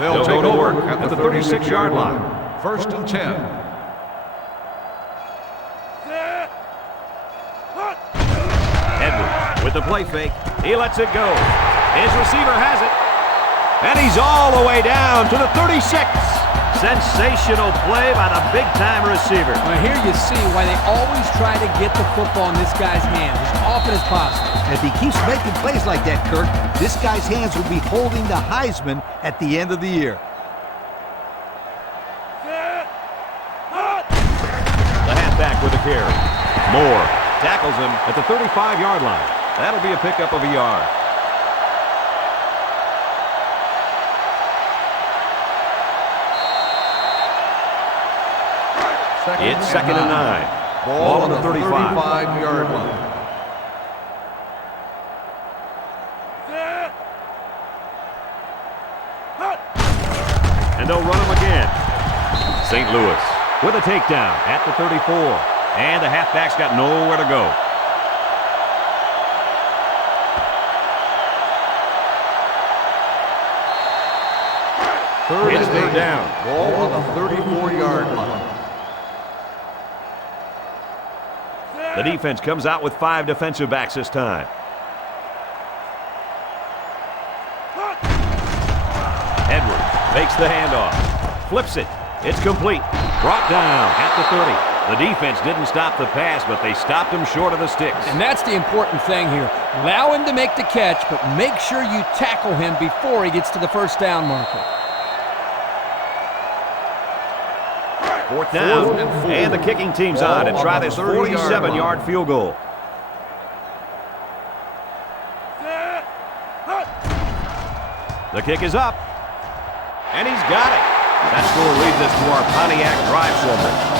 They'll take go to over work at the 36-yard line. 1st and 10. Edwards with the play fake. He lets it go. His receiver has it. And he's all the way down to the 36. Sensational play by the big-time receiver. Well, here you see why they always try to get the football in this guy's hands as often as possible. And if he keeps making plays like that, Kirk, this guy's hands will be holding the Heisman at the end of the year. The halfback with a carry. Moore tackles him at the 35-yard line. That'll be a pickup of a yard. It's 2nd and 9. Ball on the 35-yard line. And they'll run him again. St. Louis with a takedown at the 34. And the halfback's got nowhere to go. It's third down. Ball on the 34-yard line. The defense comes out with 5 defensive backs this time. Edwards fakes the handoff. Flips it. It's complete. Brought down at the 30. The defense didn't stop the pass, but they stopped him short of the sticks. And that's the important thing here. Allow him to make the catch, but make sure you tackle him before he gets to the first down marker. 4th down, and the kicking team's on to try this 47-yard field goal. The kick is up, and he's got it. That score leads us to our Pontiac drive summary.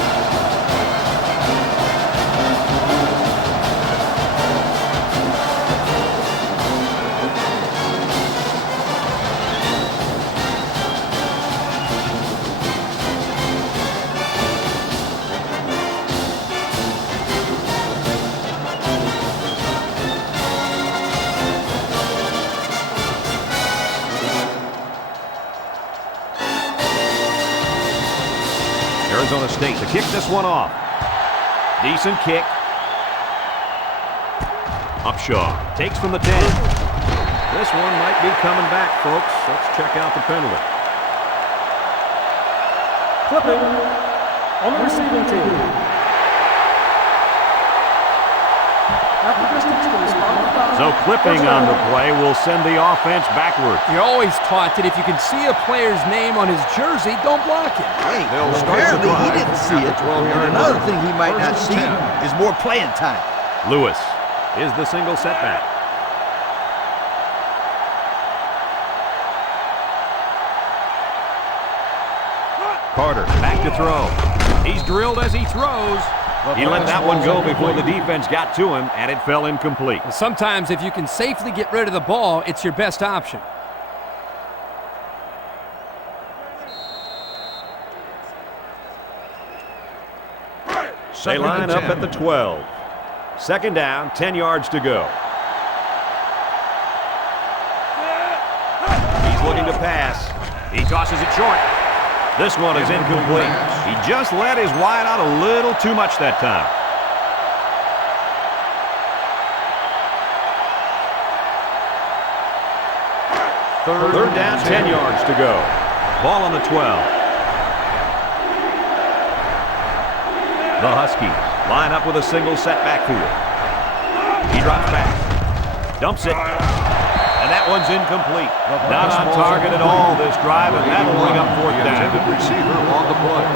Arizona State to kick this one off. Decent kick. Upshaw takes from the 10. This one might be coming back, folks. Let's check out the penalty. Clipping on the receiving team. So clipping on the play will send the offense backward. You're always taught that if you can see a player's name on his jersey, don't block him. Hey, They'll start apparently the he drive didn't see at it. the 12-yard And another line. thing he might not 1st see and 10. is more playing time. Lewis is the single setback. Carter back to throw. He's drilled as he throws. He let that one go before the defense got to him, and it fell incomplete. Sometimes if you can safely get rid of the ball, it's your best option. They line up at the 12. 2nd down, 10 yards to go. He's looking to pass. He tosses it short. This one is incomplete. He just let his wide out a little too much that time. Third down, 10 yards to go. Ball on the 12. The Huskies line up with a single set backfield. He drops back. Dumps it. And that one's incomplete. Not on target at all this drive, and that'll bring up fourth down. The intended receiver on the play.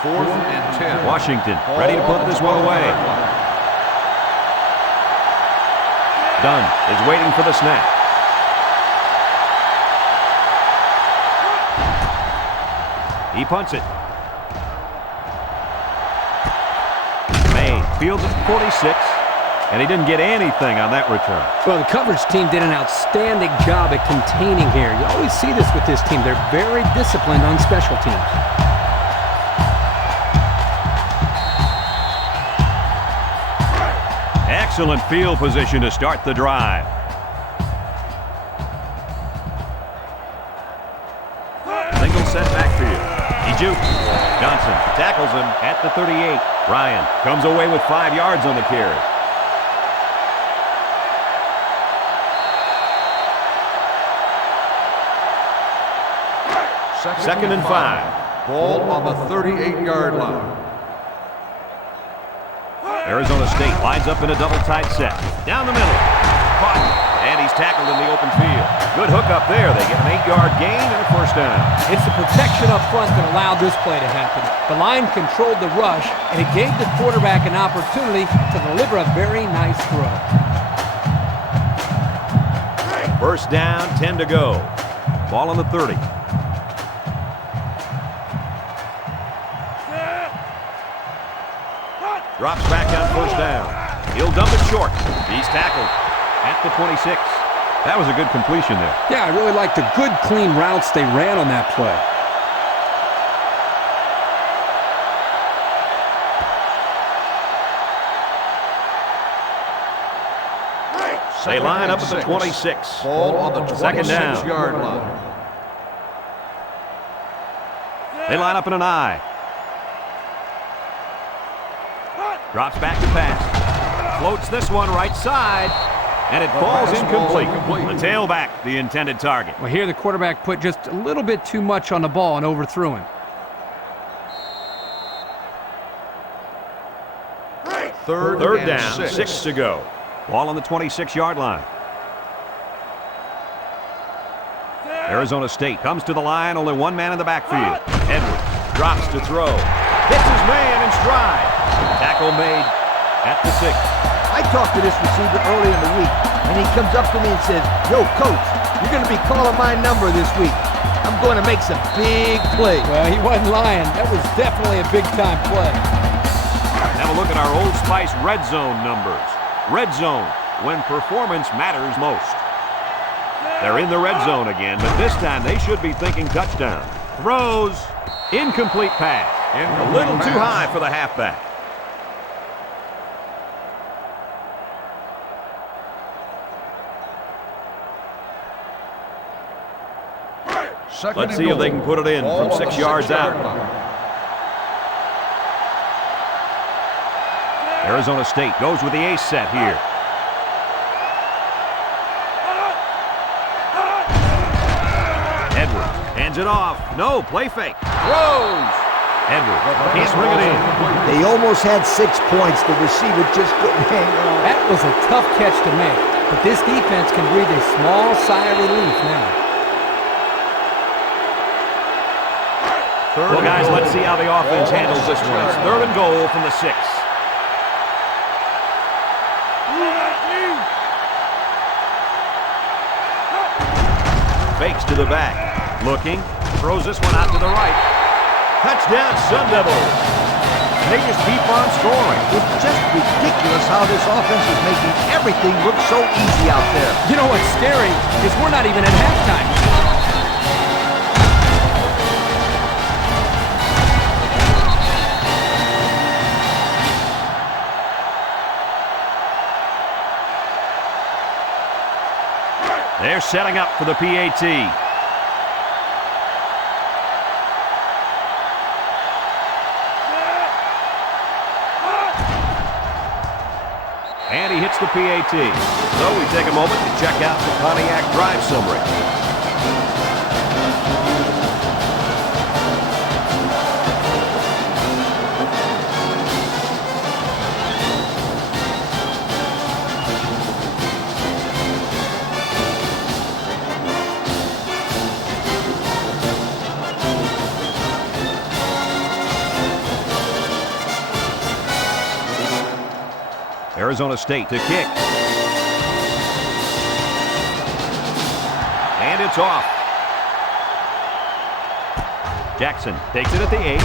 Fourth and 10. Washington ready to put this one away. Dunn is waiting for the snap. He punts it. May fields at 46, and he didn't get anything on that return. Well, the coverage team did an outstanding job at containing here. You always see this with this team. They're very disciplined on special teams. Excellent field position to start the drive. Single set backfield. He jukes. Johnson tackles him at the 38. Ryan comes away with 5 yards on the carry. Second and 5. Ball on the 38-yard line. Arizona State lines up in a double-tight set. Down the middle. Caught. And he's tackled in the open field. Good hook up there. They get an 8-yard gain and a first down. It's the protection up front that allowed this play to happen. The line controlled the rush, and it gave the quarterback an opportunity to deliver a very nice throw. First down, 10 to go. Ball on the 30. Drops back on first down. He'll dump it short. He's tackled at the 26. That was a good completion there. Yeah, I really liked the good, clean routes they ran on that play. They line up at the 26. Ball on the Second down. 26-yard line. They line up in an I. Drops back to pass. Floats this one right side. And it falls incomplete. The tailback, the intended target. Well, here the quarterback put just a little bit too much on the ball and overthrew him. Third down, 6 to go. Ball on the 26-yard line. Arizona State comes to the line, only one man in the backfield. Edwards drops to throw. Hits his man in stride. Tackle made at the 6. I talked to this receiver early in the week, and he comes up to me and says, "Yo, coach, you're going to be calling my number this week. I'm going to make some big plays." Well, he wasn't lying. That was definitely a big-time play. Have a look at our Old Spice Red Zone numbers. Red Zone, when performance matters most. They're in the red zone again, but this time they should be thinking touchdown. Throws. Incomplete pass. A little too high for the halfback. Let's see if they can put it in from 6 yards out. Arizona State goes with the ace set here. Edwards hands it off. No, play fake. Throws. Edwards can't bring it in. They almost had 6 points. The receiver just couldn't hang on. That was a tough catch to make, but this defense can breathe a small sigh of relief now. Well, guys, let's see how the offense handles this one. It's 3rd and goal from the 6. Fakes to the back. Looking. Throws this one out to the right. Touchdown, Sun Devils. They just keep on scoring. It's just ridiculous how this offense is making everything look so easy out there. You know what's scary is we're not even at halftime. They're setting up for the PAT. And he hits the PAT. So we take a moment to check out the Pontiac drive summary. Arizona State to kick. And it's off. Jackson takes it at the 8.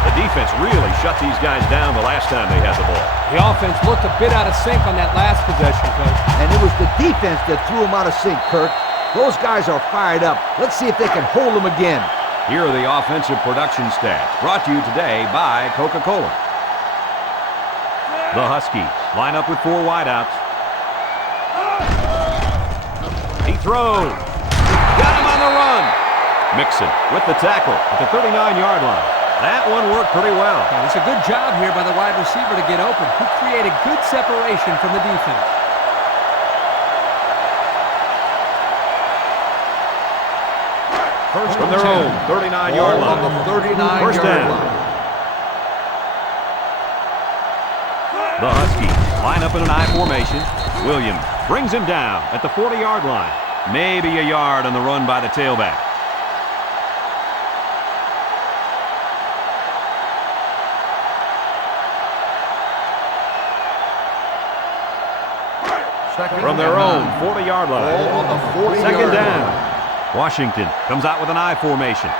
The defense really shut these guys down the last time they had the ball. The offense looked a bit out of sync on that last possession, Coach. And it was the defense that threw them out of sync, Kirk. Those guys are fired up. Let's see if they can hold them again. Here are the offensive production stats, brought to you today by Coca-Cola. The Huskies line up with 4 wideouts. He throws. Got him on the run. Mixon with the tackle at the 39-yard line. That one worked pretty well. It's a good job here by the wide receiver to get open. He created good separation from the defense. From their own 39-yard line. On the 39-yard line. The Huskies line up in an I formation. Williams brings him down at the 40-yard line. Maybe a yard on the run by the tailback. From their own 40-yard line. On the 40-yard Second line. down. Washington comes out with an I formation.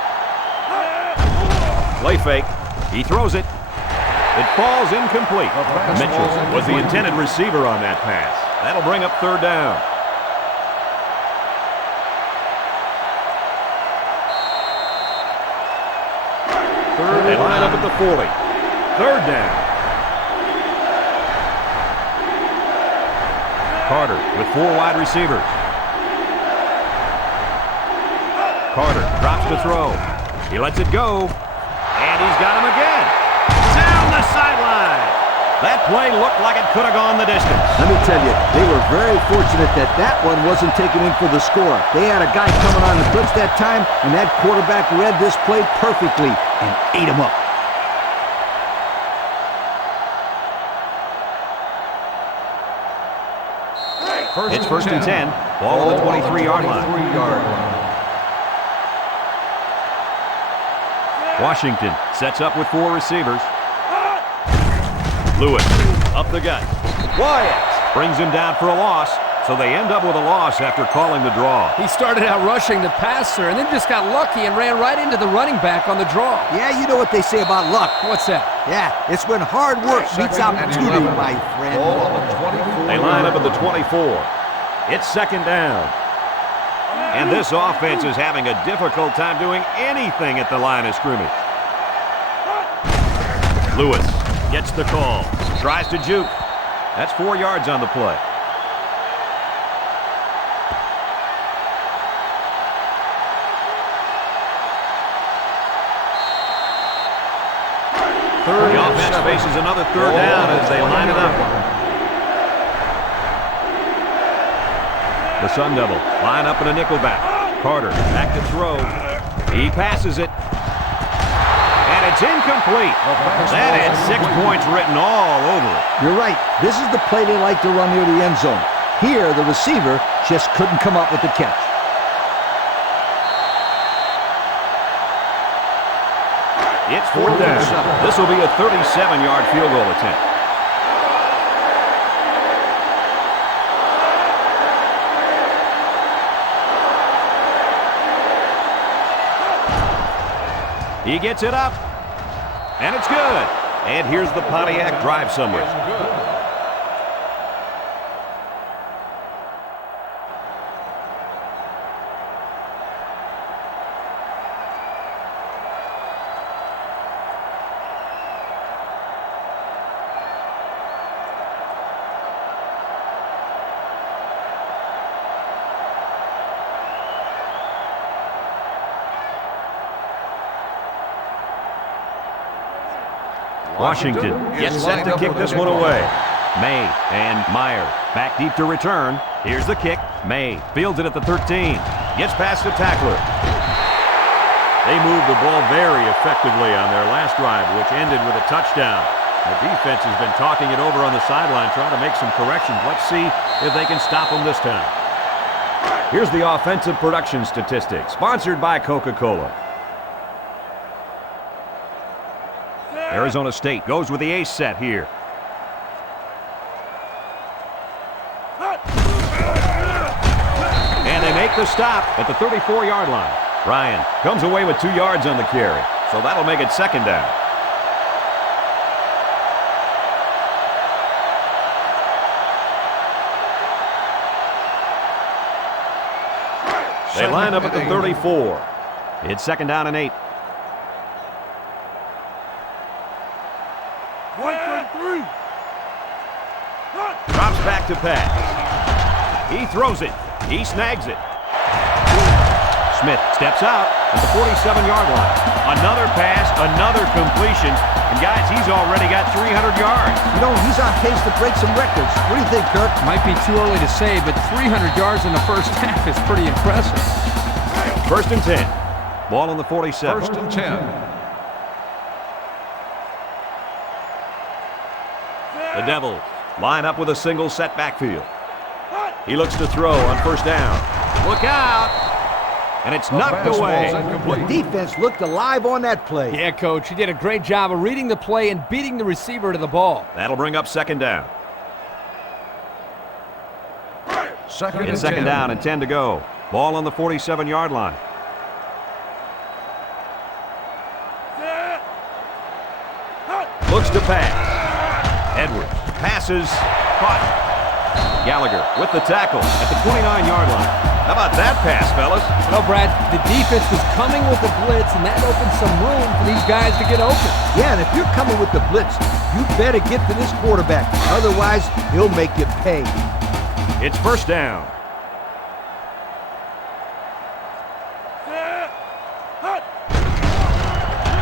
Play fake. He throws it. It falls incomplete. Mitchell was the intended receiver on that pass. That'll bring up third down. They line up at the 40. Third down. Carter with 4 wide receivers. Carter drops to throw. He lets it go. And he's got him again. Down the sideline. That play looked like it could have gone the distance. Let me tell you, they were very fortunate that that one wasn't taken in for the score. They had a guy coming on the blitz that time, and that quarterback read this play perfectly and ate him up. It's first and 10. Ball on the 23-yard line. Washington sets up with 4 receivers. Lewis up the gut. Wyatt brings him down for a loss, so they end up with a loss after calling the draw. He started out rushing the passer and then just got lucky and ran right into the running back on the draw. Yeah, you know what they say about luck. What's that? Yeah, it's when hard work meets opportunity, my friend. They line up at the 24. It's second down. And this offense is having a difficult time doing anything at the line of scrimmage. Lewis gets the call. Tries to juke. That's 4 yards on the play. The offense faces another third down as they line it up. The Sun Devils line up in a nickelback. Carter back to throw. He passes it. And it's incomplete. That had 6 points written all over it. You're right. This is the play they like to run near the end zone. Here, the receiver just couldn't come up with the catch. It's fourth down. This will be a 37-yard field goal attempt. He gets it up, and it's good. And here's the Pontiac drive summary. Washington gets set to kick this one away. May and Meyer back deep to return. Here's the kick. May fields it at the 13. Gets past the tackler. They moved the ball very effectively on their last drive, which ended with a touchdown. The defense has been talking it over on the sideline, trying to make some corrections. Let's see if they can stop them this time. Here's the offensive production statistics, sponsored by Coca-Cola. Arizona State goes with the ace set here. And they make the stop at the 34-yard line. Ryan comes away with 2 yards on the carry, so that'll make it second down. They line up at the 34. It's second down and 8. 1-3. Drops back to pass. He throws it. He snags it. Smith steps out at the 47-yard line. Another pass, another completion. And guys, he's already got 300 yards. You know, he's on pace to break some records. What do you think, Kirk? Might be too early to say, but 300 yards in the first half is pretty impressive. First and 10. Ball on the 47. First and 10. The Devils line up with a single set backfield. He looks to throw on first down. Look out! And it's knocked away. The defense looked alive on that play. Yeah, Coach, he did a great job of reading the play and beating the receiver to the ball. That'll bring up second down. Second It's second down and 10 to go. Ball on the 47-yard line. Looks to pass. Edwards passes. Caught. Gallagher with the tackle at the 29-yard line. How about that pass, fellas? Well, Brad, the defense was coming with the blitz, and that opened some room for these guys to get open. Yeah, and if you're coming with the blitz, you better get to this quarterback. Otherwise, he'll make you pay. It's first down.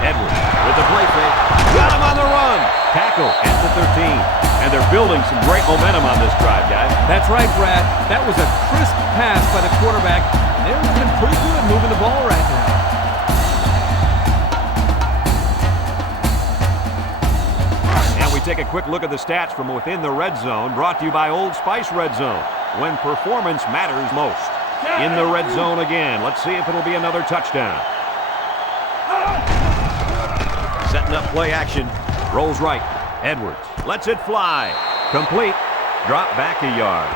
Edwards with the play fake. Got him on the run. Tackle at the 13. And they're building some great momentum on this drive, guys. That's right, Brad. That was a crisp pass by the quarterback. And they're looking pretty good moving the ball right now. And we take a quick look at the stats from within the red zone, brought to you by Old Spice Red Zone, when performance matters most. In the red zone again. Let's see if it'll be another touchdown. Setting up play action. Rolls right. Edwards lets it fly. Complete. Drop back a yard.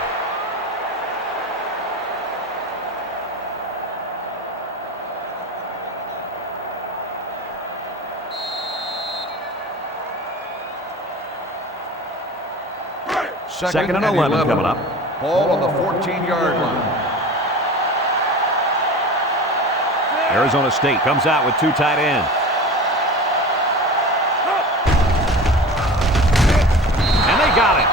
Second and 11 coming up. Ball on the 14-yard line. Arizona State comes out with 2 tight ends. And they got it.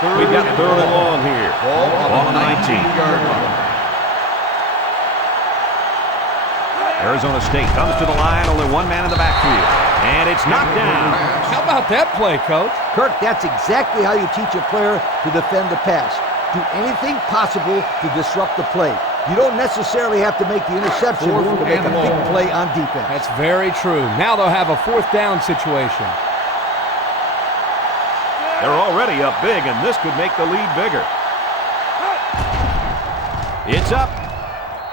We've got third and long here. Ball on the 19-yard line. Arizona State comes to the line, only one man in the backfield. And it's knocked down. How about that play, Coach? Kirk, that's exactly how you teach a player to defend the pass. Do anything possible to disrupt the play. You don't necessarily have to make the interception to make a big play on defense. That's very true. Now they'll have a fourth down situation. They're already up big, and this could make the lead bigger. It's up,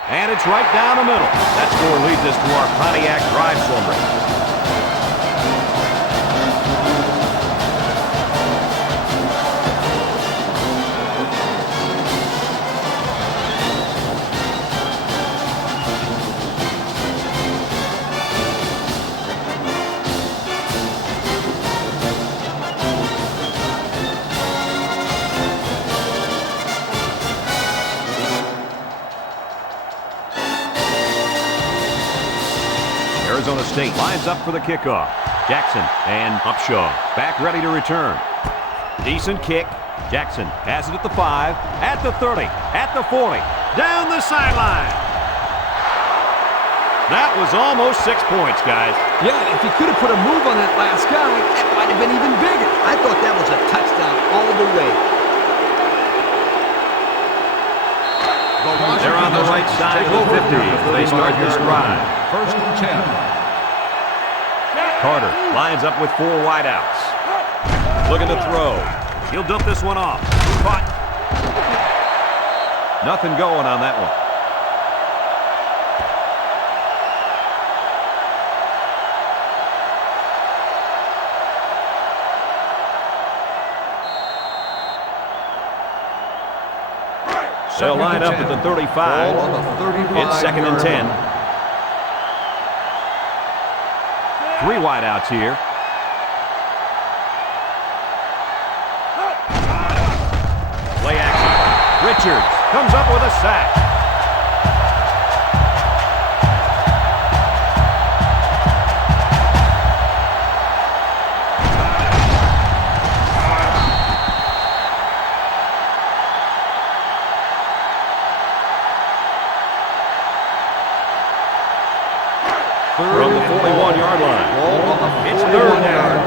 and it's right down the middle. That score leads us to our Pontiac drive summary. Arizona State lines up for the kickoff. Jackson and Upshaw. Back ready to return. Decent kick. Jackson has it at the 5, at the 30, at the 40, down the sideline. That was almost 6 points, guys. Yeah, if he could have put a move on that last guy, that might have been even bigger. I thought that was a touchdown all the way. They're on the right side of the 50 as they start this drive. First and 10. Carter lines up with 4 wideouts. Looking to throw. He'll dump this one off. Caught. Nothing going on that one. They'll line up at the 35. It's 2nd and 10. 3 wideouts here. Play action. Richards comes up with a sack. From the 41-yard line. It's 3rd down.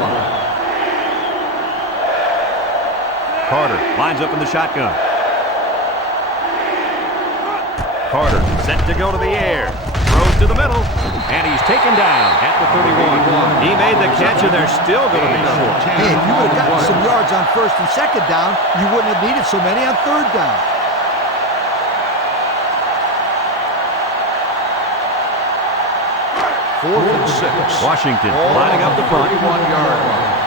Carter lines up in the shotgun. Carter set to go to the air. Throws to the middle. And he's taken down at the 31. He made the catch, and they're still going to be short. Hey, if you would have gotten some yards on 1st and 2nd down, you wouldn't have needed so many on 3rd down. Fourth and 6. Washington lining up the front. 31-yard line.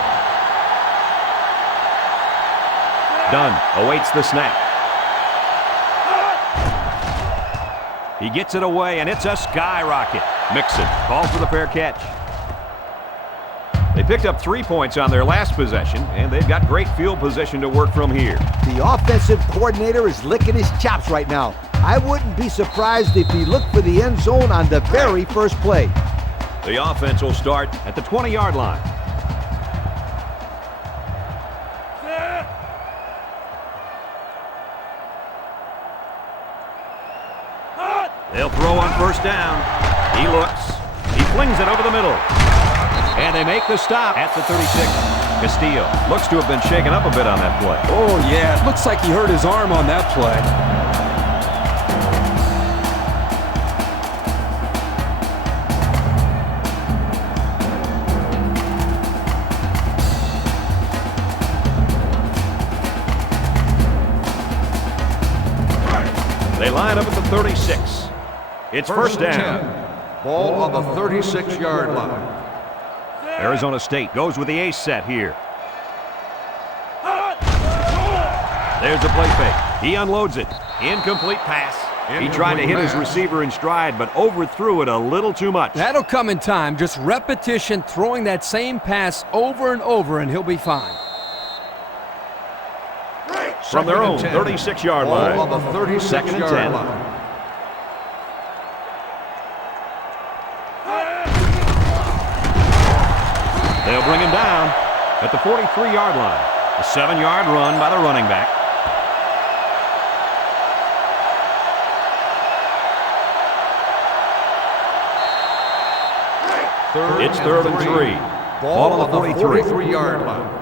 Dunn awaits the snap. He gets it away, and it's a skyrocket. Mixon calls for the fair catch. They picked up 3 points on their last possession, and they've got great field position to work from here. The offensive coordinator is licking his chops right now. I wouldn't be surprised if he looked for the end zone on the very first play. The offense will start at the 20-yard line. They'll throw on 1st down. He looks. He flings it over the middle. And they make the stop at the 36. Castillo looks to have been shaken up a bit on that play. Oh, yeah, it looks like he hurt his arm on that play. They line up at the 36. It's first down. 10. Ball on the 36-yard line. Arizona State goes with the ace set here. There's the play fake. He unloads it. Incomplete pass. He tried to hit his receiver in stride, but overthrew it a little too much. That'll come in time. Just repetition, throwing that same pass over and over, and he'll be fine. From their own 36-yard line. Ball on the 36-yard line. They'll bring him down at the 43-yard line. A 7-yard run by the running back. It's 3rd and 3. Ball on the 43-yard line.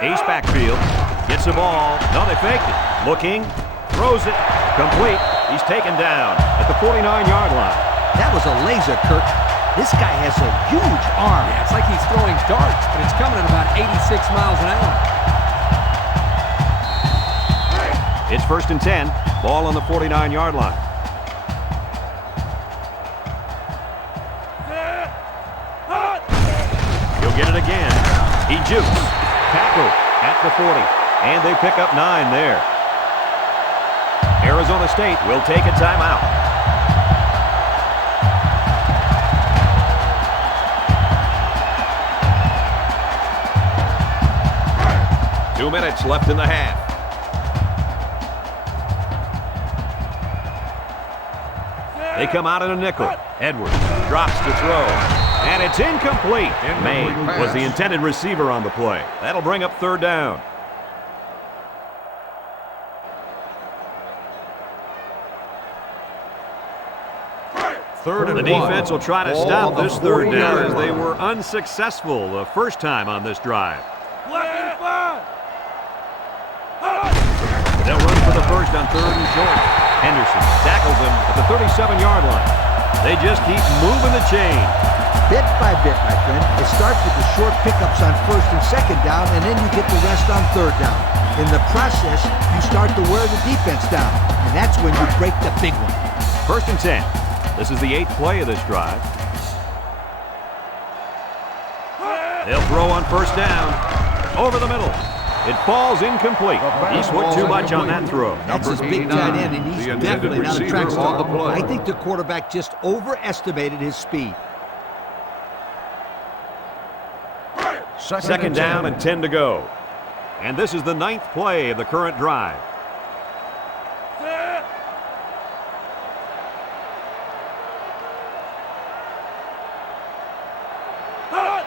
Ace backfield. Gets the ball. No, they faked it. Looking. Throws it. Complete. He's taken down at the 49-yard line. That was a laser, Kirk. This guy has a huge arm. Yeah, it's like he's throwing darts, but it's coming at about 86 miles an hour. It's 1st and 10. Ball on the 49-yard line. He'll get it again. He jukes. Tackle at the 40. And they pick up 9 there. Arizona State will take a timeout. Two minutes left in the half. They come out in a nickel. Edwards Drops to throw. And it's incomplete. May Incomplete was the pass. intended receiver on the play. That'll bring up third down. Third and The defense will try to Ball stop on the this third down 40-yard as they line. were unsuccessful the first time on this drive. They'll run for the first on third and short. Henderson tackles him at the 37-yard line. They just keep moving the chain. Bit by bit, my friend. It starts with the short pickups on first and second down, and then you get the rest on third down. In the process, you start to wear the defense down, and that's when you break the big one. First and 10. This is the 8th play of this drive. They'll throw on first down. Over the middle. It falls incomplete. He's put too much on that throw. That's his Number big tight 89, end, and he's the intended definitely not a receiver track star. on the play. I think the quarterback just overestimated his speed. Second down and 10 to go. And this is the 9th play of the current drive.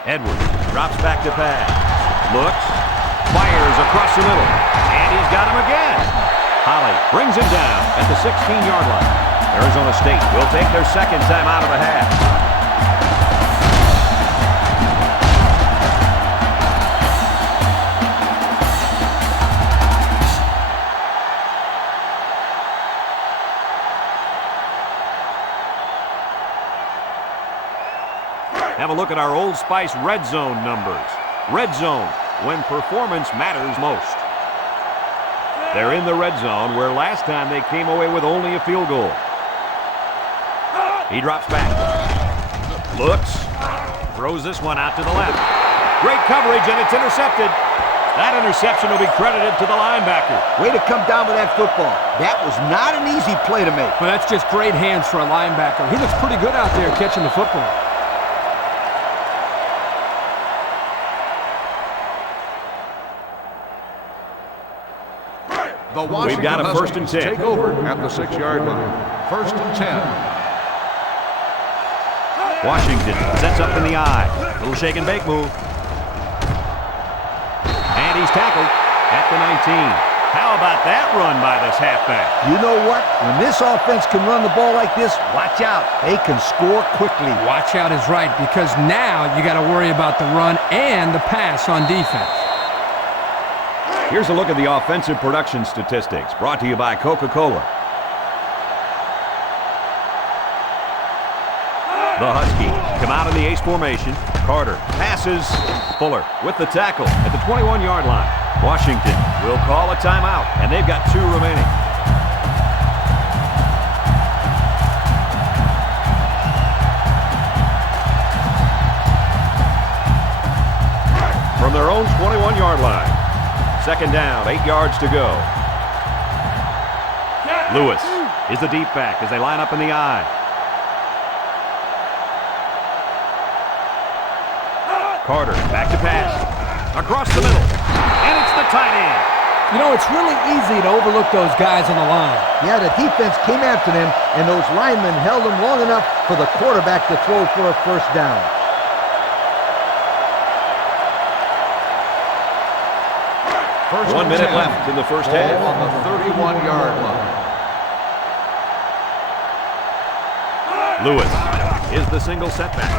Edwards drops back to pass. Looks. Fires across the middle. And he's got him again. Holly brings him down at the 16-yard line. Arizona State will take their second time out of the half. Have a look at our Old Spice Red Zone numbers. Red Zone, when performance matters most. They're in the red zone where last time they came away with only a field goal. He drops back. Looks. Throws this one out to the left. Great coverage, and it's intercepted. That interception will be credited to the linebacker. Way to come down with that football. That was not an easy play to make. Well, that's just great hands for a linebacker. He looks pretty good out there catching the football. The Washington We've got a first and Huskies 10. Take over at the 6-yard line. First and 10. Washington sets up in the eye. Little shake and bake move. And he's tackled at the 19. How about that run by this halfback? You know what? When this offense can run the ball like this, watch out. They can score quickly. Watch out is right, because now you got to worry about the run and the pass on defense. Here's a look at the offensive production statistics brought to you by Coca-Cola. The Huskies come out in the ace formation. Carter passes. Fuller with the tackle at the 21-yard line. Washington will call a timeout, and they've got 2 remaining. From their own 21-yard line. Second down, 8 yards to go. Lewis is the deep back as they line up in the eye. Carter back to pass. Across the middle. And it's the tight end. You know, it's really easy to overlook those guys on the line. Yeah, the defense came after them, and those linemen held them long enough for the quarterback to throw for a first down. First 1 and minute 10. left in the first Ball half. on the 31-yard line. Lewis is the single setback.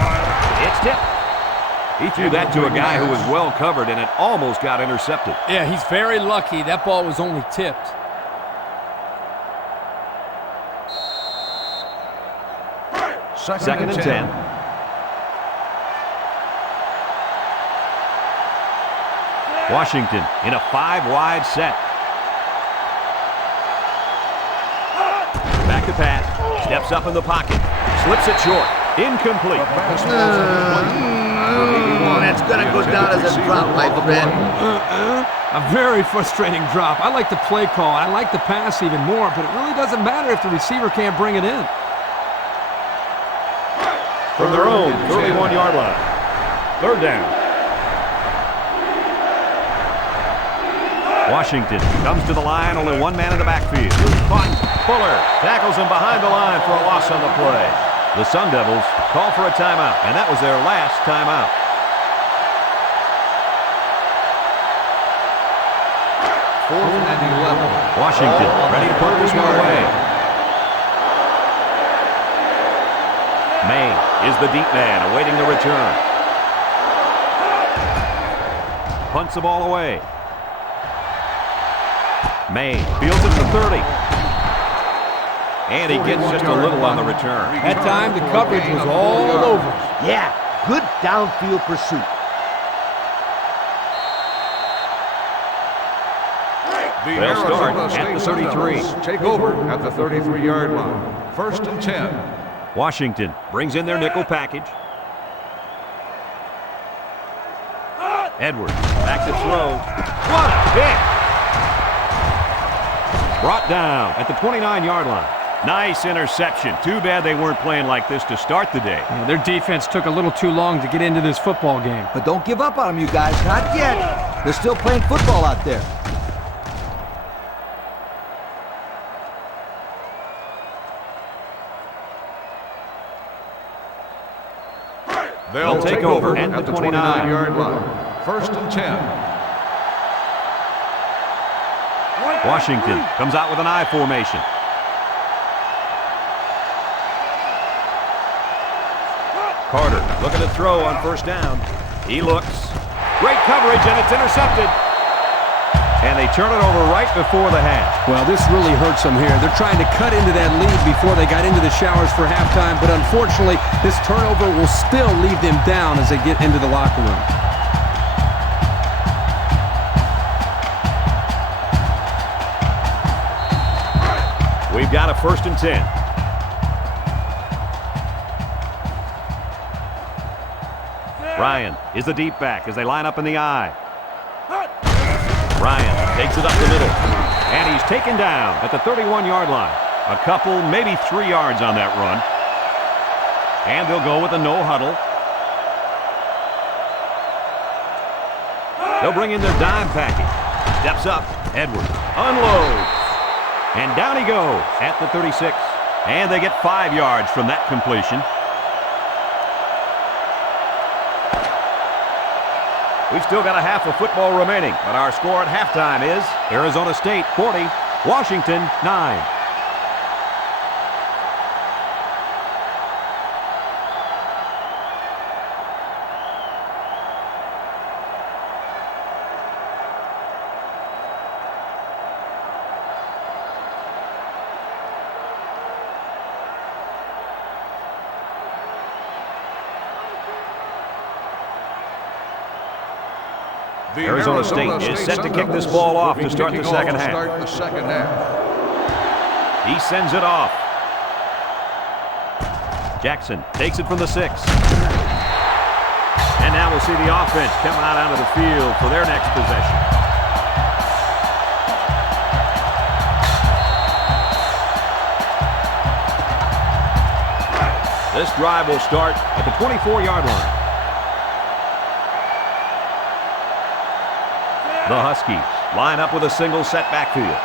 It's tipped. He threw that to a guy who was well covered, and it almost got intercepted. Yeah, he's very lucky. That ball was only tipped. Second and 10. Washington in a 5-wide set. Back to pass. Steps up in the pocket. Slips it short. Incomplete. That's going to go down as a drop, my friend. A very frustrating drop. I like the play call. I like the pass even more, but it really doesn't matter if the receiver can't bring it in. From their own 31-yard line. Third down. Washington comes to the line, only 1 man in the backfield. Caught. Fuller tackles him behind the line for a loss on the play. The Sun Devils call for a timeout, and that was their last timeout. Fourth and 11. Washington ready to put this one away. May is the deep man awaiting the return. Punts the ball away. May fields it to 30. And he gets just a little on the return. That time the coverage was all over. Yeah, good downfield pursuit. The They'll start Arizona at State the Sun 33. Devils take over at the 33-yard line. First and 10. Washington brings in their nickel package. Edwards back to throw. What a pick! Brought down at the 29-yard line. Nice interception. Too bad they weren't playing like this to start the day. Yeah, their defense took a little too long to get into this football game. But don't give up on them, you guys. Not yet. They're still playing football out there. They'll take over at at the the 29-yard line. First and 10. Washington comes out with an I formation. Carter looking to throw on first down. He looks. Great coverage, and it's intercepted. And they turn it over right before the half. Well, this really hurts them here. They're trying to cut into that lead before they got into the showers for halftime, but unfortunately, this turnover will still leave them down as they get into the locker room. We've got a first and 10. Ryan is the deep back as they line up in the I. Ryan takes it up the middle, and he's taken down at the 31-yard line. A couple, maybe 3 yards on that run. And they'll go with a no huddle. They'll bring in their dime package. Steps up, Edwards unloads. And down he goes at the 36. And they get 5 yards from that completion. We've still got a half of football remaining, but our score at halftime is Arizona State 40, Washington 9. Arizona State is set to kick this ball off to start the second half. He sends it off. Jackson takes it from the 6. And now we'll see the offense come out onto the field for their next possession. This drive will start at the 24-yard line. The Huskies line up with a single set backfield.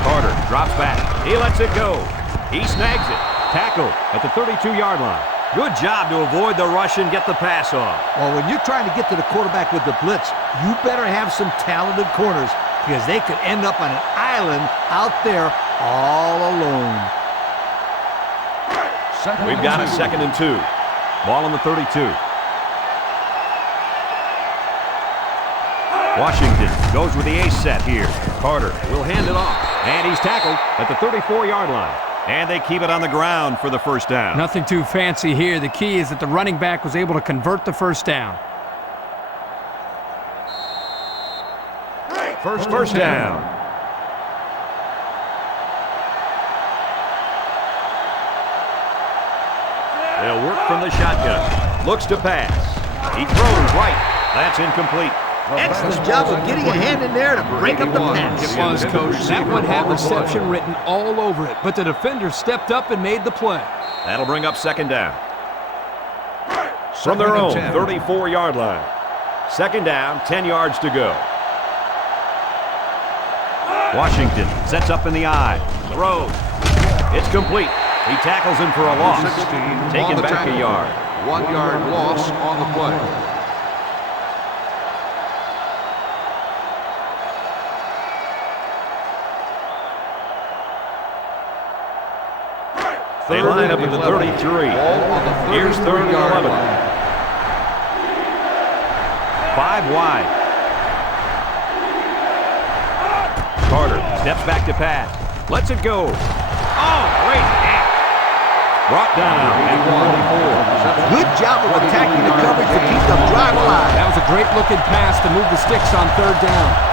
Carter drops back. He lets it go. He snags it. Tackle at the 32-yard line. Good job to avoid the rush and get the pass off. Well, when you're trying to get to the quarterback with the blitz, you better have some talented corners because they could end up on an island out there all alone. We've got a 2nd and 2. Ball on the 32. Washington goes with the ace set here. Carter will hand it off. And he's tackled at the 34-yard line. And they keep it on the ground for the first down. Nothing too fancy here. The key is that the running back was able to convert the first down. First down. They'll work from the shotgun. Looks to pass. He throws right. That's incomplete. Excellent job of getting a hand in there to break up the pass. It was, Coach. That one had reception written all over it, but the defender stepped up and made the play. That'll bring up second down. From their own 34-yard line. Second down, 10 yards to go. Washington sets up in the I. Throws. It's complete. He tackles him for a loss. 16 Taken on the back tackle. a yard. 1 yard loss on the play. They line up at the 33. Here's 3rd and 11. 5 wide. Carter steps back to pass. Lets it go. Oh, great catch. Brought down at the 44. Good job of attacking the coverage to keep the drive alive. That was a great looking pass to move the sticks on 3rd down.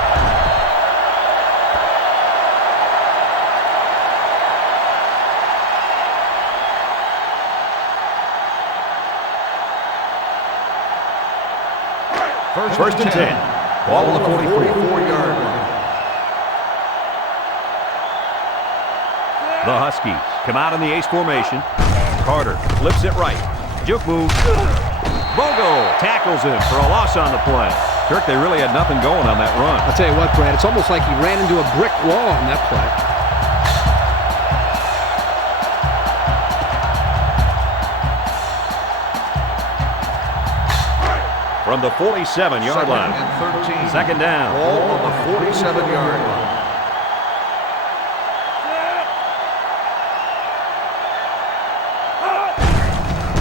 First and 10. Ball on the 44-yard line. The Huskies come out in the ace formation. Carter flips it right. Juke move. Bogle tackles him for a loss on the play. Kirk, they really had nothing going on that run. I'll tell you what, Brad, it's almost like he ran into a brick wall on that play. From the 47-yard line. And 13. Second down. Ball on the 47-yard line.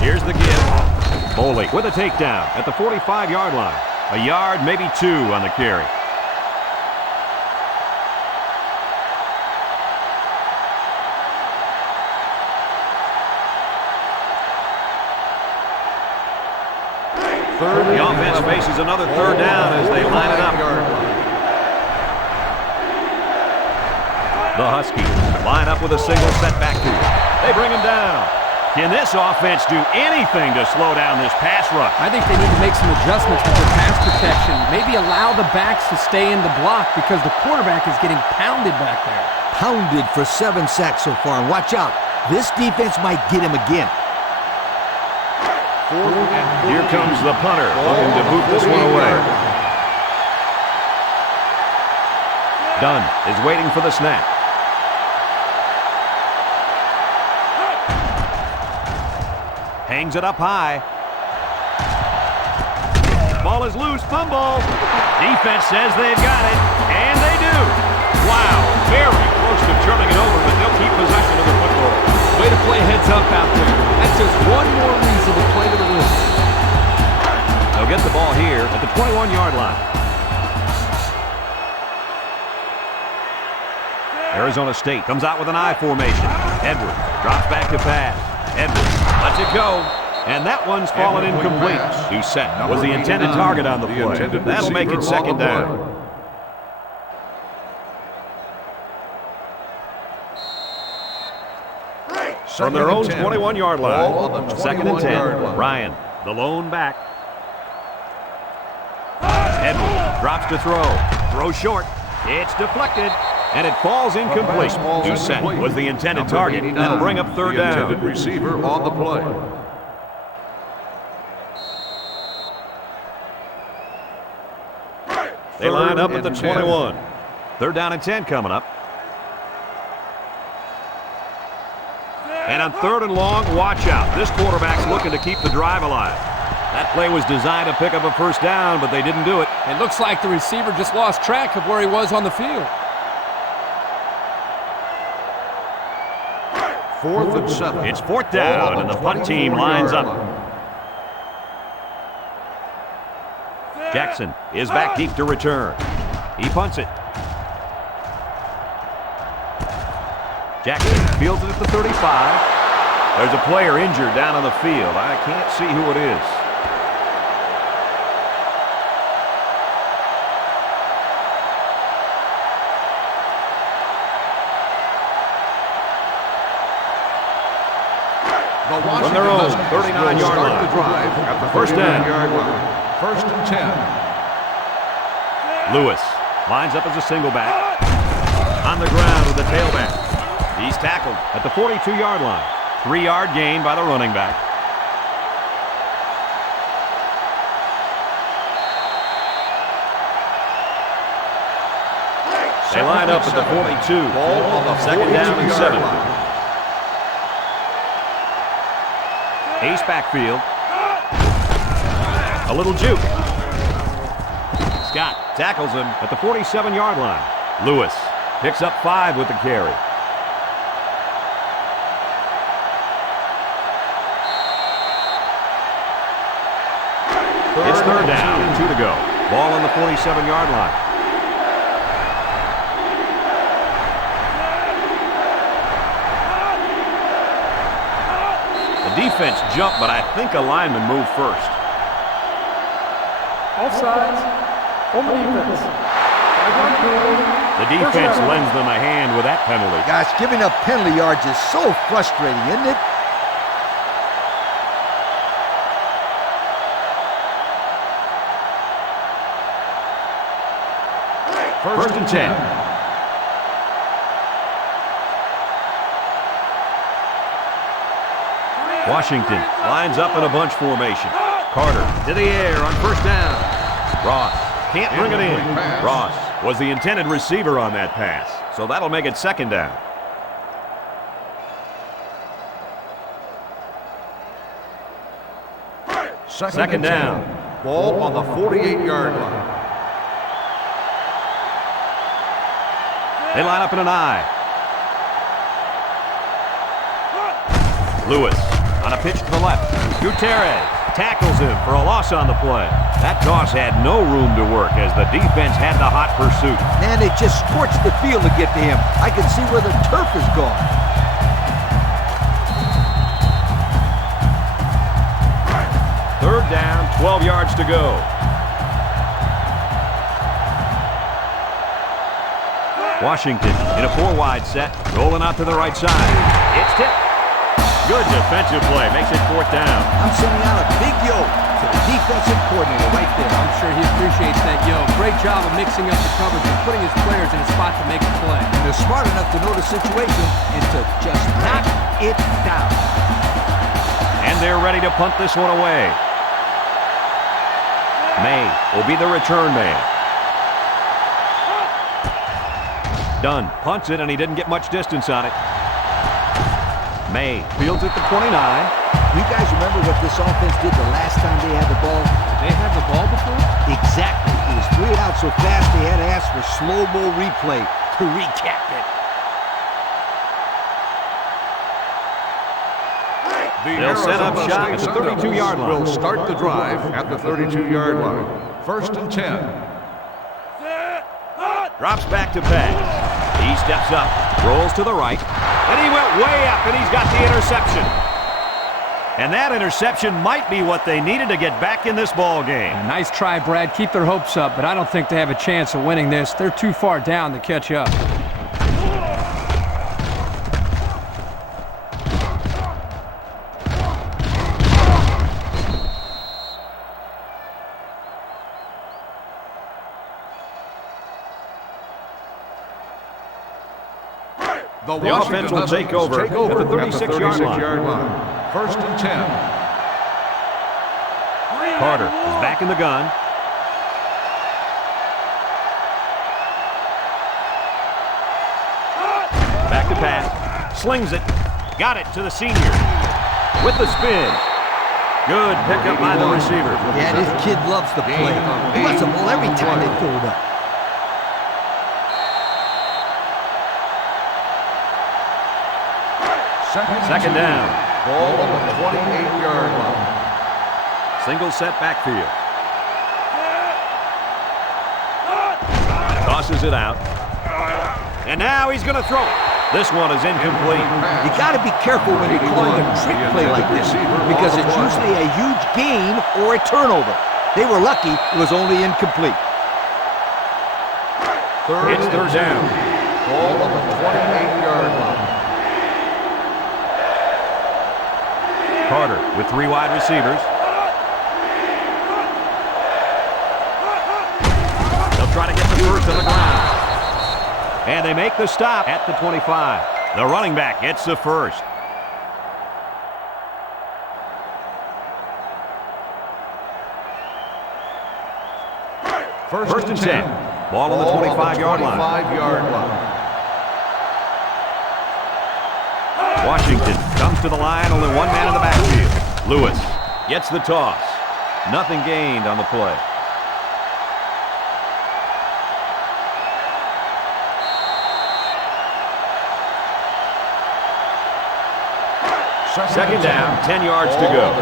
Here's the give. Foley with a takedown at the 45-yard line. A yard, maybe 2 on the carry. The offense faces another 3rd down as they line it up. The Huskies line up with a single setback to it. They bring him down. Can this offense do anything to slow down this pass rush? I think they need to make some adjustments with their pass protection. Maybe allow the backs to stay in the block because the quarterback is getting pounded back there. Pounded for 7 sacks so far. And watch out. This defense might get him again. Here comes the punter, looking to boot this one away. Dunn is waiting for the snap. Hangs it up high. Ball is loose, fumble. Defense says they've got it, and they do. Wow, very close to turning it over, but they'll keep possession of the football. Way to play heads up out there. That's just one more reason to play to the win. They'll get the ball here at the 21-yard line. Arizona State comes out with an I formation. Edwards drops back to pass. Edwards lets it go. And that one's fallen incomplete. Doucette was the intended target on the play. That'll make it 2nd down. From their own 21-yard line. 2nd and 10. Ryan, the lone back. Edwards drops to throw. Throw short. It's deflected. And it falls incomplete. Doucette was the intended target. That'll bring up 3rd down. The intended receiver on the play. They line up at the 21. 3rd down and 10 coming up. And on 3rd and long, watch out. This quarterback's looking to keep the drive alive. That play was designed to pick up a 1st down, but they didn't do it. It looks like the receiver just lost track of where he was on the field. 4th and 7. It's 4th down, and the punt team lines up. Jackson is back deep to return. He punts it. Jackson fields it at the 35. There's a player injured down on the field. I can't see who it is. From their own 39-yard line. The drive at the 1st down. 39-yard line. 1st and 10. Lewis lines up as a single back. On the ground with the tailback. He's tackled at the 42-yard line. 3-yard gain by the running back. They line up at the 42. Ball on the 2nd down and 7. Ace backfield. A little juke. Scott tackles him at the 47-yard line. Lewis picks up 5 with the carry. It's third down and 2 to go. Ball on the 47-yard line. The defense jumped, but I think a lineman moved first. Offsides on the defense. The defense lends them a hand with that penalty. Gosh, giving up penalty yards is so frustrating, isn't it? First and 10. Washington lines up in a bunch formation. Carter to the air on first down. Ross can't bring it in. Ross was the intended receiver on that pass, so that'll make it second down. Second down. Ball on the 48-yard line. They line up in an I. Lewis on a pitch to the left. Gutierrez tackles him for a loss on the play. That toss had no room to work as the defense had the hot pursuit. Man, they just scorched the field to get to him. I can see where the turf is gone. Third down, 12 yards to go. Washington in a 4-wide set, rolling out to the right side. It's tipped. Good defensive play, makes it fourth down. I'm sending out a big yo to the defensive coordinator right there. I'm sure he appreciates that, yo. Great job of mixing up the coverage and putting his players in a spot to make a play. And they're smart enough to know the situation and to just knock it down. And they're ready to punt this one away. May will be the return man. Dunn punts it, and he didn't get much distance on it. May fields at the 29. You guys remember what this offense did the last time they had the ball? Did they have the ball before? Exactly. It was 3 and out so fast they had to ask for slow-mo replay to recap it. They'll set up shop at the 32-yard line. Will start the drive at the 32-yard line. First and 10. Drops back to pass. He steps up, rolls to the right, and he went way up, and he's got the interception. And that interception might be what they needed to get back in this ball game. Nice try, Brad. Keep their hopes up, but I don't think they have a chance of winning this. They're too far down to catch up. The offense will take over at the 36-yard line. First and 10. Carter is back in the gun. Back to pass. Slings it. Got it to the senior. With the spin. Good pickup by the receiver. Yeah, this kid loves to play. He wants the ball every time they throw it up. Second down. Ball on the 28-yard line. Single set backfield. Tosses it out. And now he's going to throw it. This one is incomplete. You got to be careful when you're calling a trick play like this because it's usually a huge gain or a turnover. They were lucky it was only incomplete. It's third down. Ball on the 28-yard line. Carter with 3 wide receivers. They'll try to get the first on the ground. And they make the stop at the 25. The running back gets the first. First and 10. Ball on the 25-yard line. Washington comes to the line, only one man in the backfield. Lewis gets the toss. Nothing gained on the play. Second down, 10 yards to go.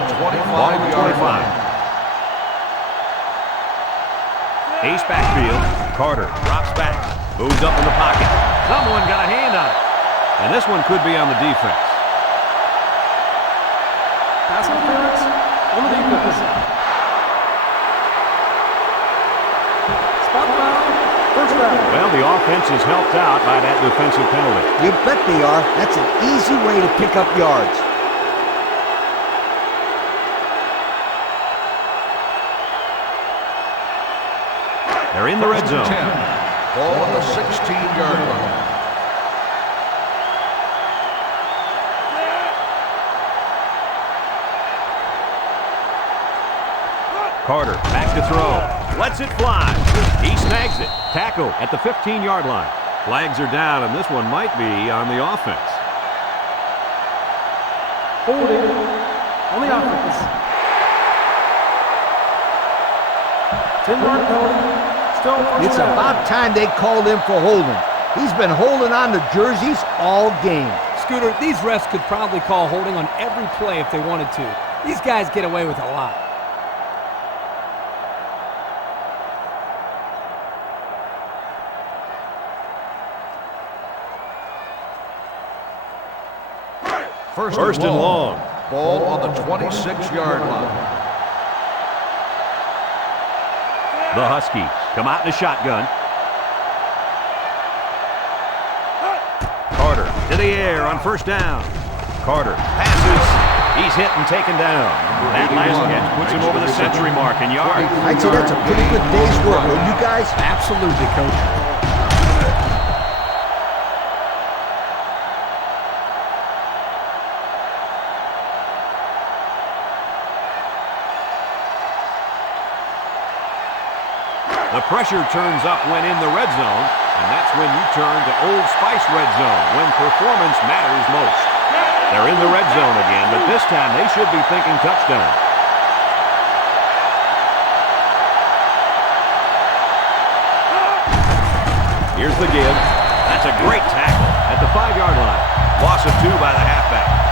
Ball on the 25. Ace backfield. Carter drops back. Moves up in the pocket. Someone got a hand on it. And this one could be on the defense. Pass interference on the defense. Spot foul. First down. Well, the offense is helped out by that defensive penalty. You bet they are. That's an easy way to pick up yards. They're in the red zone. 10. Ball on the 16-yard line. Carter back to throw. Lets it fly. He snags it. Tackle at the 15-yard line. Flags are down, and this one might be on the offense. Holding on the offense. 10-yard penalty. Still first It's down. about time they called him for holding. He's been holding on to jerseys all game. Scooter, these refs could probably call holding on every play if they wanted to. These guys get away with a lot. First and long. Ball on the 26-yard line. The Huskies come out in a shotgun. Carter to the air on first down. Carter passes. He's hit and taken down. That last catch puts him over the century mark in yards. I'd say that's a pretty good day's work, wouldn't you guys? Absolutely, Coach. The pressure turns up when in the red zone, and that's when you turn to Old Spice Red Zone, when performance matters most. They're in the red zone again, but this time they should be thinking touchdown. Here's the give. That's a great tackle at the 5-yard line. Loss of 2 by the halfback.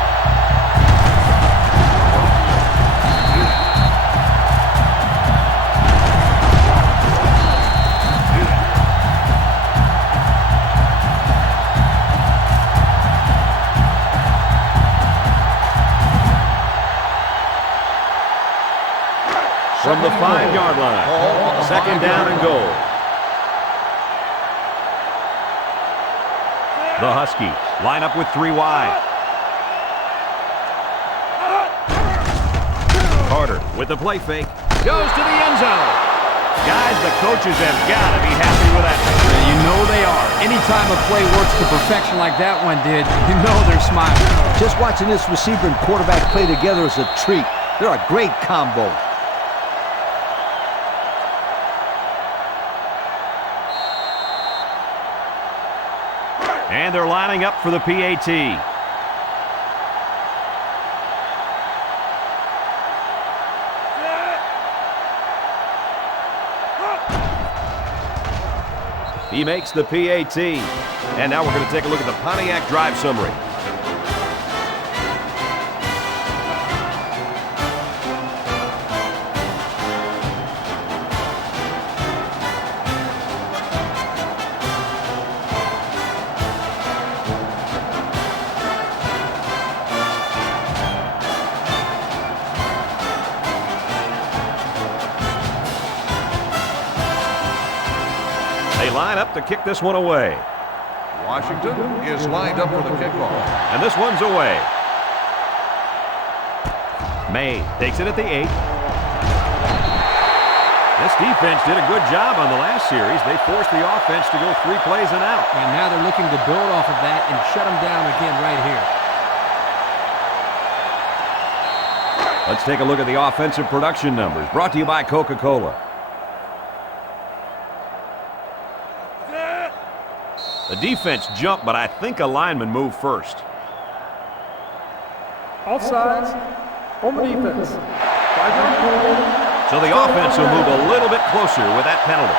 From the 5-yard line, second down and goal. The Huskies line up with 3 wide. Carter with the play fake. Goes to the end zone. Guys, the coaches have got to be happy with that. You know they are. Anytime a play works to perfection like that one did, you know they're smiling. Just watching this receiver and quarterback play together is a treat. They're a great combo. And they're lining up for the PAT. He makes the PAT. And now we're going to take a look at the Pontiac drive summary. They line up to kick this one away. Washington is lined up for the kickoff. And this one's away. May takes it at the 8. This defense did a good job on the last series. They forced the offense to go 3 plays and out. And now they're looking to build off of that and shut them down again right here. Let's take a look at the offensive production numbers, brought to you by Coca-Cola. The defense jumped, but I think a lineman moved first. Offsides. On the defense, 5-yard penalty. So the offense will move a little bit closer with that penalty.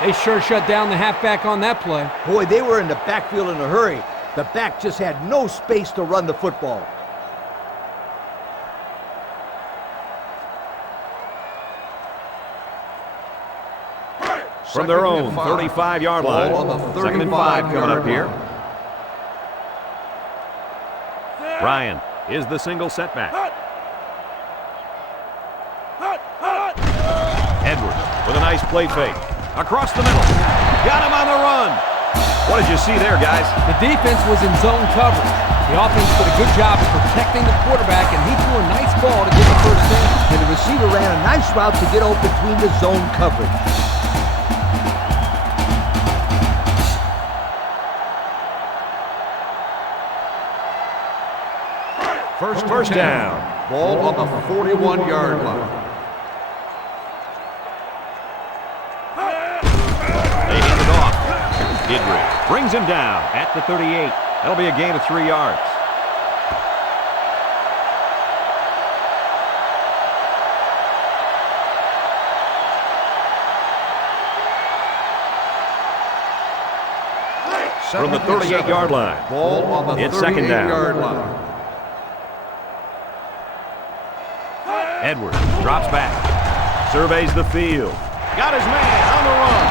They sure shut down the halfback on that play. Boy, they were in the backfield in a hurry. The back just had no space to run the football. From their own 35-yard line. Ball on the 2nd and 5 coming up 35-yard here. line. Ryan is the single setback. Edwards with a nice play fake. Across the middle. Got him on the run. What did you see there, guys? The defense was in zone coverage. The offense did a good job of protecting the quarterback, and he threw a nice ball to get the first down. And the receiver ran a nice route to get open between the zone coverage. First down. Ball on the 41-yard line. They hand it off. Idris brings him down at the 38. That'll be a gain of 3 yards. From the 38-yard line. Ball on the It's second down. 38-yard line. Edwards drops back. Surveys the field. Got his man on the run.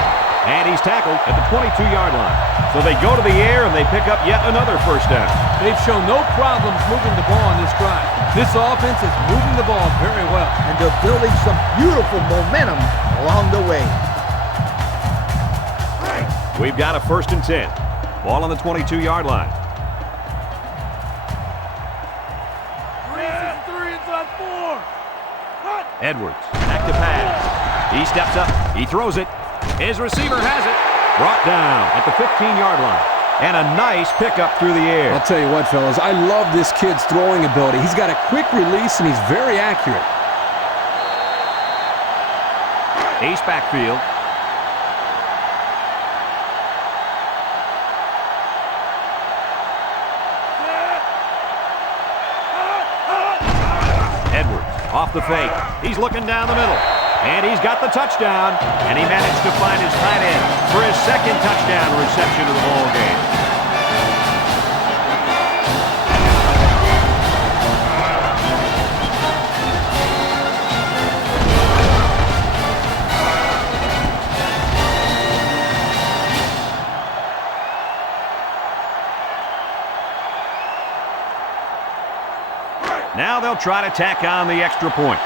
And he's tackled at the 22-yard line. So they go to the air and they pick up yet another first down. They've shown no problems moving the ball on this drive. This offense is moving the ball very well. And they're building some beautiful momentum along the way. We've got a 1st and 10. Ball on the 22-yard line. Edwards, back to pass. He steps up. He throws it. His receiver has it. Brought down at the 15-yard line. And a nice pickup through the air. I'll tell you what, fellas, I love this kid's throwing ability. He's got a quick release, and he's very accurate. Ace backfield. Edwards off the fake. He's looking down the middle. And he's got the touchdown. And he managed to find his tight end for his 2nd touchdown reception of the ball game. Now they'll try to tack on the extra point.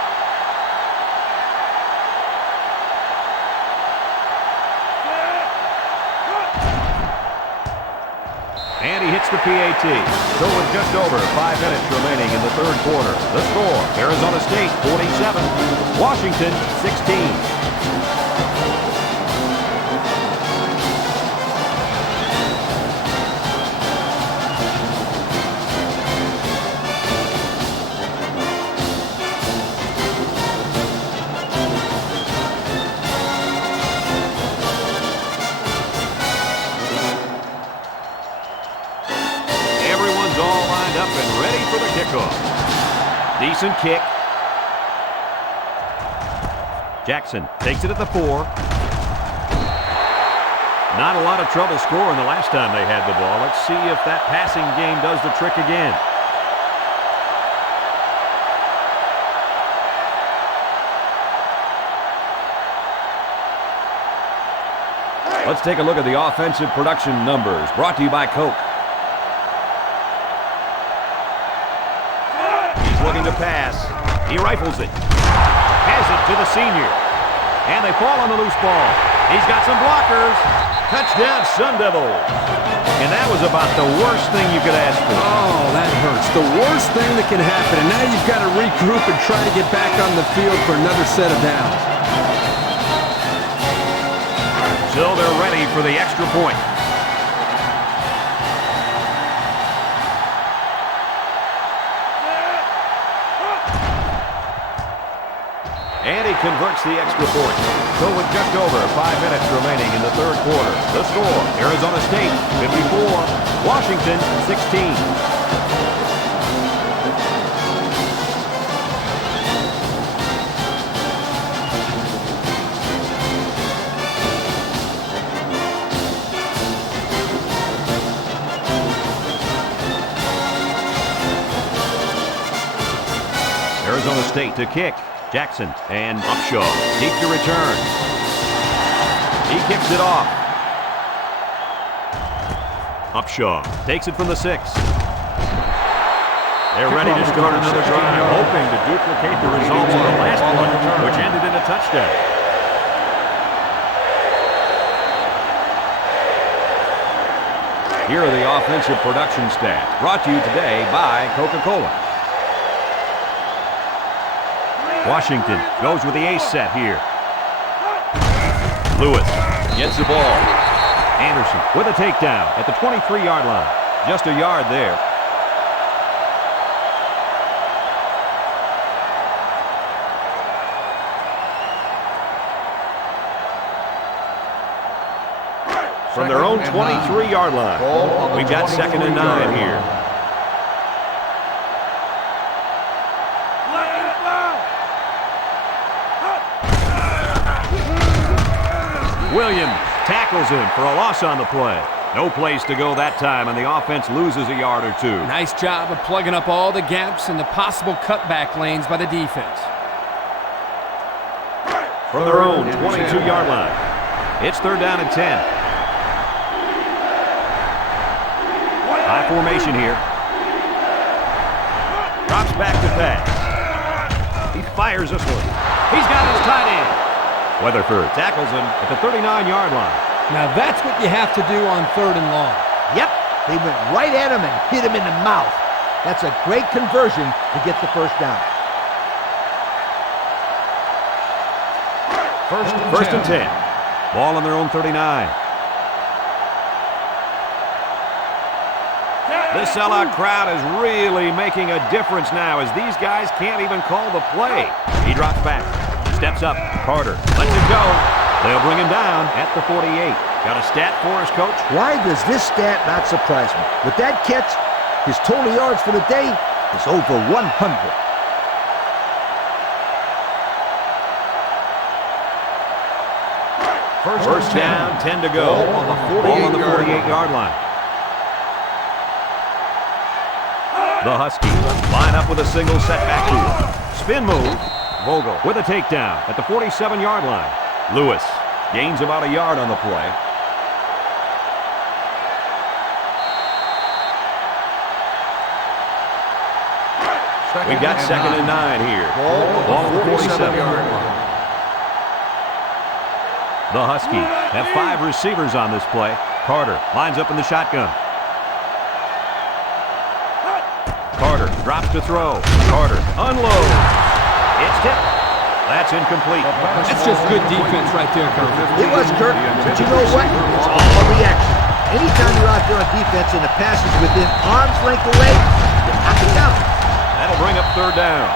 And he hits the PAT. So with just over 5 minutes remaining in the 3rd quarter, the score, Arizona State 47, Washington 16. Decent kick. Jackson takes it at the 4. Not a lot of trouble scoring the last time they had the ball. Let's see if that passing game does the trick again. Let's take a look at the offensive production numbers brought to you by Coke. Looking to pass. He rifles it. Has it to the senior. And they fall on the loose ball. He's got some blockers. Touchdown, Sun Devils. And that was about the worst thing you could ask for. Oh, that hurts. The worst thing that can happen. And now you've got to regroup and try to get back on the field for another set of downs. So they're ready for the extra point. And he converts the extra point. So with just over 5 minutes remaining in the third quarter, the score, Arizona State 54, Washington 16. Arizona State to kick. Jackson and Upshaw. Deep to return. He kicks it off. Upshaw takes it from the 6. They're ready to start another drive, hoping to duplicate the results of the last one, which ended in a touchdown. Here are the offensive production stats, brought to you today by Coca-Cola. Washington goes with the ace set here. Lewis gets the ball. Anderson with a takedown at the 23-yard line. Just a yard there. From their own 23-yard line, we've got 2nd and 9 here. Williams tackles him for a loss on the play. No place to go that time, and the offense loses a yard or two. Nice job of plugging up all the gaps and the possible cutback lanes by the defense. From their own 22-yard line, it's 3rd down and 10. High formation here. Drops back to pass. He fires this one. He's got his tight end. Weatherford tackles him at the 39-yard line. Now that's what you have to do on 3rd and long. Yep, they went right at him and hit him in the mouth. That's a great conversion to get the first down. First and 10. Ball on their own 39. This sellout crowd is really making a difference now as these guys can't even call the play. He drops back. Steps up. Carter lets it go. They'll bring him down at the 48. Got a stat for us, Coach? Why does this stat not surprise me? With that catch, his total yards for the day is over 100. First down, 10 to go. Ball on the 48-yard line. The Huskies line up with a single setback move. Spin move. Vogel with a takedown at the 47-yard line. Lewis gains about a yard on the play. We've got 2nd and 9 here. Ball on the 47-yard line. The Huskies have 5 receivers on this play. Carter lines up in the shotgun. Carter drops to throw. Carter unloads. It's tipped. That's incomplete. That's just good defense right there, Kirk. It was, Kirk, but you know what? It's all a reaction. Anytime you're out there on defense and the pass is within arm's length away, you knock it down. That'll bring up 3rd down.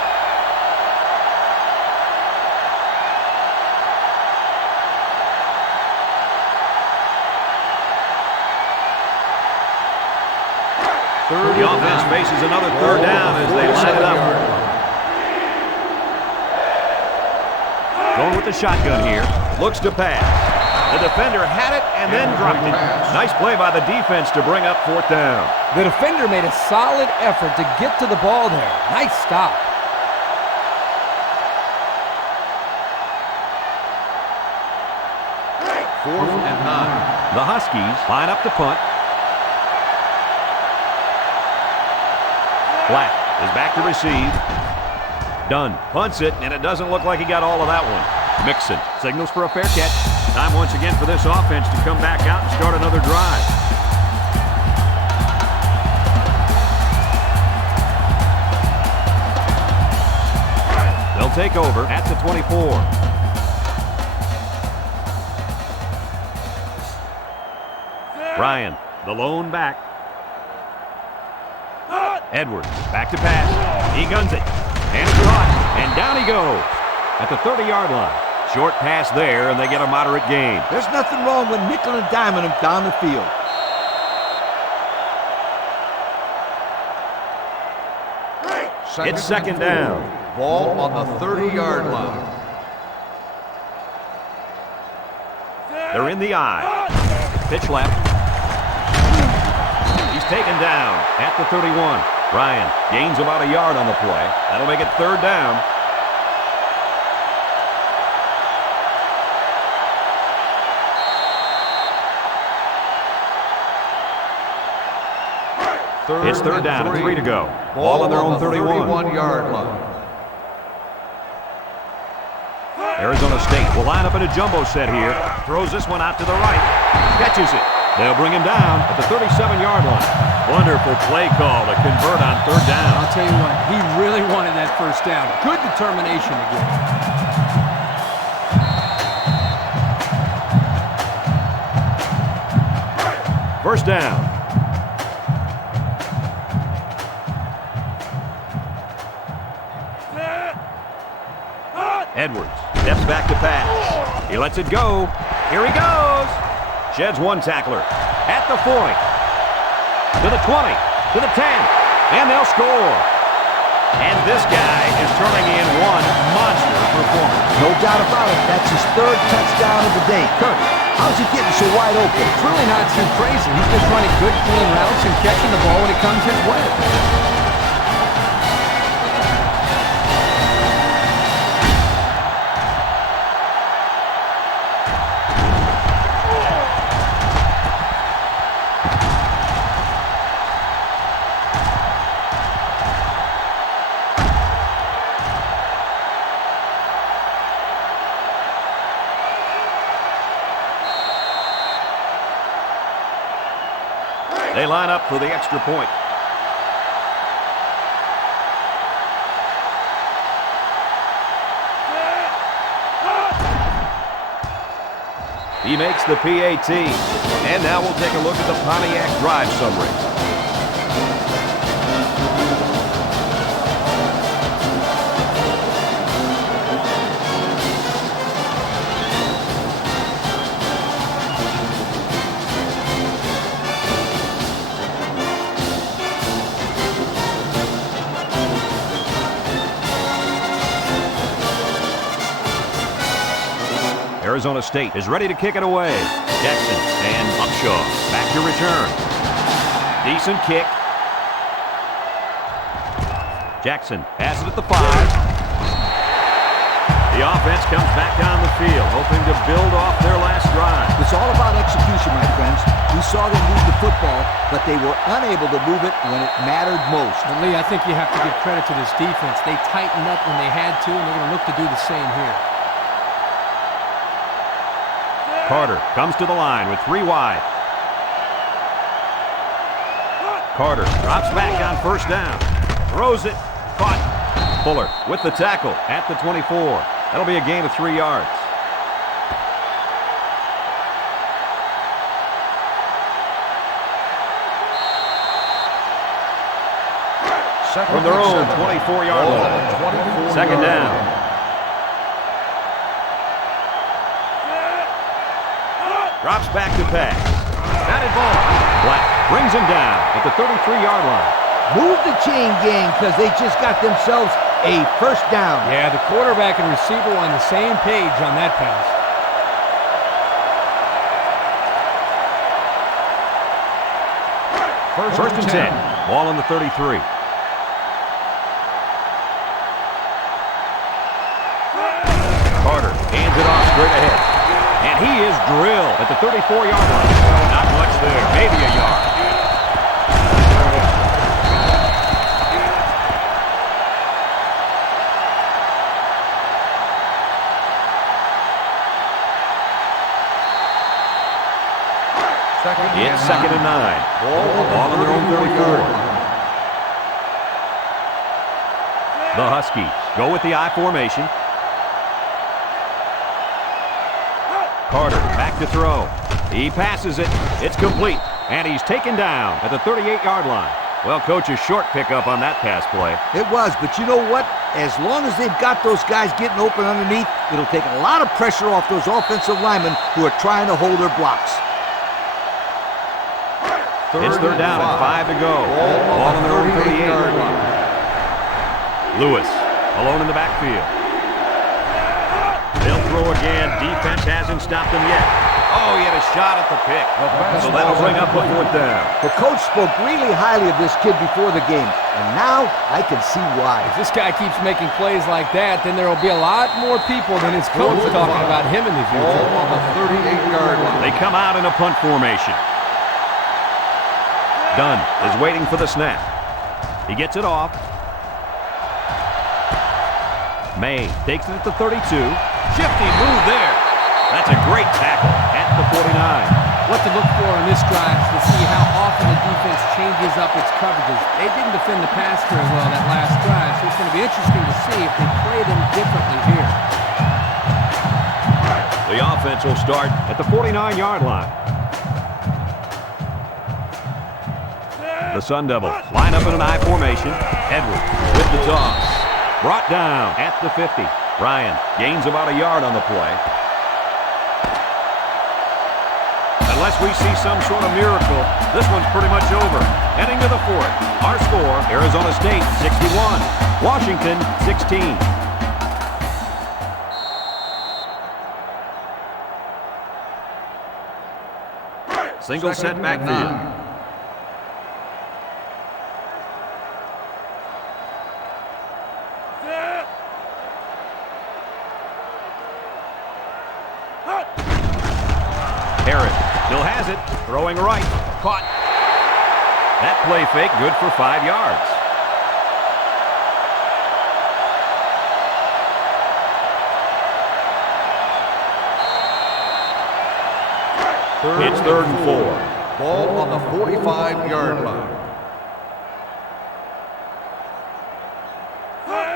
The offense faces another 3rd down as they line it up. Going with the shotgun here. Looks to pass. The defender had it and then dropped it. Nice play by the defense to bring up 4th down. The defender made a solid effort to get to the ball there. Nice stop. Fourth and 9. The Huskies line up to punt. Black is back to receive. Dunn punts it, and it doesn't look like he got all of that one. Mixon signals for a fair catch. Time once again for this offense to come back out and start another drive. They'll take over at the 24. Ryan, the lone back. Edwards, back to pass. He guns it. And it's caught. And down he goes at the 30-yard line. Short pass there, and they get a moderate gain. There's nothing wrong with nickel and diming them down the field. It's second down. Ball on the 30-yard line. They're in the eye. Pitch left. He's taken down at the 31. Ryan gains about a yard on the play. That'll make it third down. It's third down and 3 to go. Ball on their own 31-yard line. Arizona State will line up in a jumbo set here. Throws this one out to the right. Catches it. They'll bring him down at the 37-yard line. Wonderful play call to convert on third down. I'll tell you what, he really wanted that first down. Good determination again. First down. Edwards steps back to pass. He lets it go. Here he goes. Sheds one tackler at the 40, to the 20, to the 10, and they'll score. And this guy is turning in one monster performance. No doubt about it. That's his third touchdown of the day. Kurt, how's he getting so wide open? It's really not too crazy. He's just running good, clean routes and catching the ball when it comes his way. They line up for the extra point. He makes the PAT. And now we'll take a look at the Pontiac drive summary. Arizona State is ready to kick it away. Jackson and Upshaw back to return. Decent kick. Jackson has it at the 5. The offense comes back down the field, hoping to build off their last drive. It's all about execution, my friends. We saw them move the football, but they were unable to move it when it mattered most. But Lee, I think you have to give credit to this defense. They tightened up when they had to, and they're going to look to do the same here. Carter comes to the line with 3 wide. Carter drops back on first down. Throws it. Caught. Fuller with the tackle at the 24. That'll be a gain of 3 yards. From their own 24-yard line. Second down. Drops back to pass. Batted ball. Black brings him down at the 33-yard line. Move the chain gang because they just got themselves a first down. Yeah, the quarterback and receiver were on the same page on that pass. First and 10. Ball on the 33. Carter hands it off straight ahead. And he is drilled at the 34-yard line. Not much there, maybe a yard. It's second and 9. Ball on their own 34. The Huskies go with the I formation. Carter back to throw. He passes it. It's complete. And he's taken down at the 38-yard line. Well, Coach, a short pickup on that pass play. It was, but you know what? As long as they've got those guys getting open underneath, it'll take a lot of pressure off those offensive linemen who are trying to hold their blocks. It's third down and 5 to go. Ball on their own 38-yard line. Lewis alone in the backfield. They'll throw again. Defense hasn't stopped them yet. Oh, he had a shot at the pick. So that'll bring up a fourth down. The coach spoke really highly of this kid before the game, and now I can see why. If this guy keeps making plays like that, then there will be a lot more people than his coach talking about him in the future. On the 38-yard line. They come out in a punt formation. Dunn is waiting for the snap. He gets it off. May takes it at the 32. Shifty move there. That's a great tackle at the 49. What to look for on this drive is to see how often the defense changes up its coverages. They didn't defend the pass very well that last drive, so it's going to be interesting to see if they play them differently here. The offense will start at the 49-yard line. The Sun Devils line up in an I formation. Edwards with the toss. Brought down at the 50. Ryan gains about a yard on the play. Unless we see some sort of miracle, this one's pretty much over. Heading to the fourth. Our score, Arizona State 61, Washington 16. Single set backfield. Still has it. Throwing right. Caught. That play fake good for 5 yards. It's third and 4. Ball on the 45-yard line.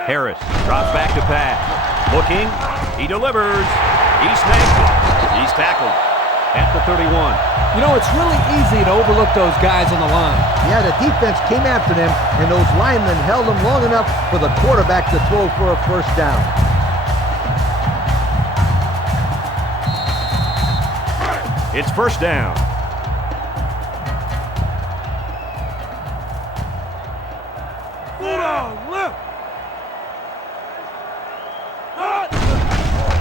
Harris drops back to pass. Looking. He delivers. He snags it. He's tackled at the 31. You know, it's really easy to overlook those guys on the line. Yeah, the defense came after them, and those linemen held them long enough for the quarterback to throw for a first down. It's first down.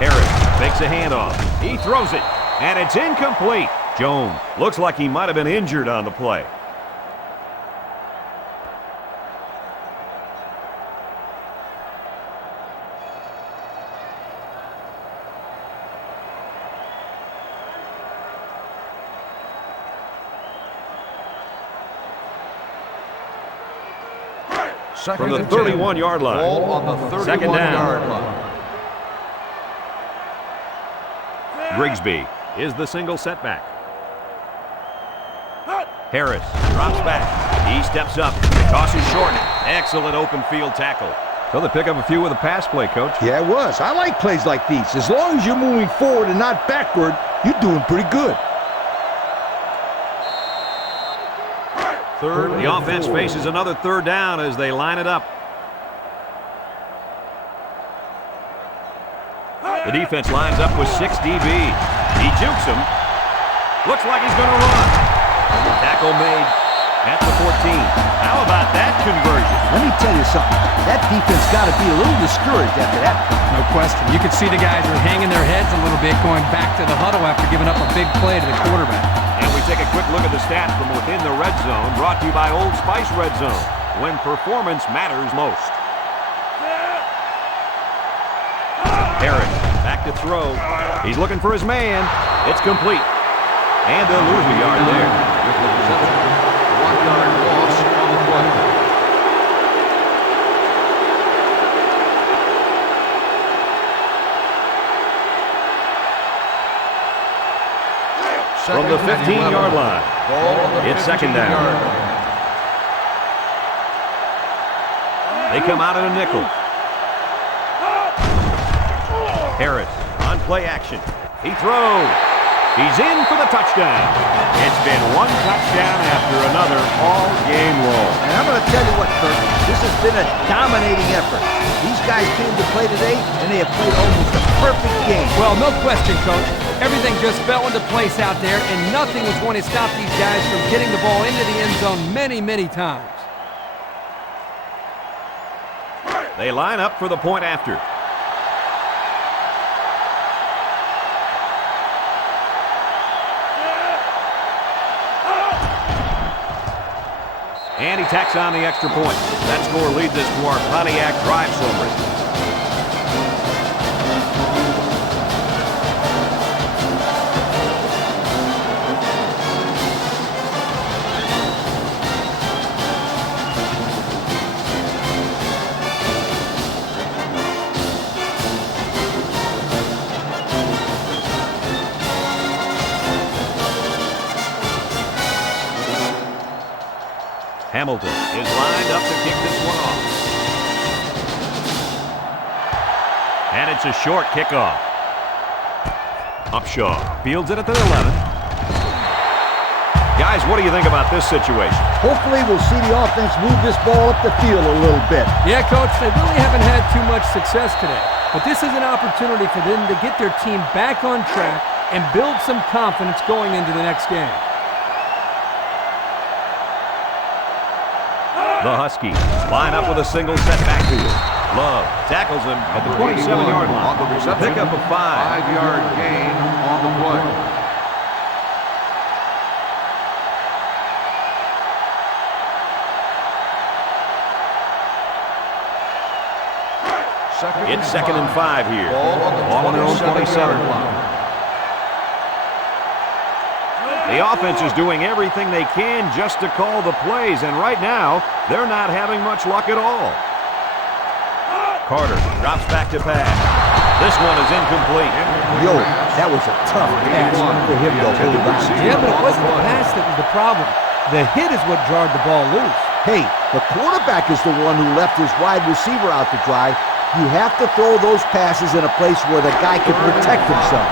Harris makes a handoff. He throws it. And it's incomplete. Jones looks like he might have been injured on the play. From the 31-yard line. Ball on the 31-yard line. Grigsby is the single setback. Harris drops back. He steps up. Tosses short. Excellent open field tackle. So they pick up a few with a pass play, Coach. Yeah, it was. I like plays like these. As long as you're moving forward and not backward, you're doing pretty good. The offense faces another third down as they line it up. The defense lines up with 6 DB. He jukes him. Looks like he's going to run. Tackle made at the 14. How about that conversion? Let me tell you something. That defense got to be a little discouraged after that. No question. You can see the guys are hanging their heads a little bit going back to the huddle after giving up a big play to the quarterback. And we take a quick look at the stats from within the red zone, brought to you by Old Spice Red Zone, when performance matters most. Harris back to throw. He's looking for his man. It's complete. And they'll lose a yard there. With the reception, 1-yard loss on the play. From the 15-yard line, it's second down. They come out in a nickel. Harris on play action. He throws. He's in for the touchdown. It's been one touchdown after another all game long. And I'm going to tell you what, Kurt, this has been a dominating effort. These guys came to play today, and they have played almost a perfect game. Well, no question, Coach. Everything just fell into place out there, and nothing was going to stop these guys from getting the ball into the end zone many, many times. They line up for the point after. And he tacks on the extra point. That score leads us to our Pontiac drive summary. Hamilton is lined up to kick this one off. And it's a short kickoff. Upshaw fields it at the 11. Guys, what do you think about this situation? Hopefully we'll see the offense move this ball up the field a little bit. Yeah, Coach, they really haven't had too much success today. But this is an opportunity for them to get their team back on track and build some confidence going into the next game. The Huskies line up with a single set backfield. Love tackles him at the 27-yard line. On the reception, Pick up a 5-yard gain on the play. It's 2nd and 5 here. Ball on their own 27 line. The offense is doing everything they can just to call the plays, and right now, they're not having much luck at all. Carter drops back to pass. This one is incomplete. Yo, that was a tough pass for him to hold on. Yeah, but it wasn't the pass that was the problem. The hit is what jarred the ball loose. Hey, the quarterback is the one who left his wide receiver out to dry. You have to throw those passes in a place where the guy can protect himself.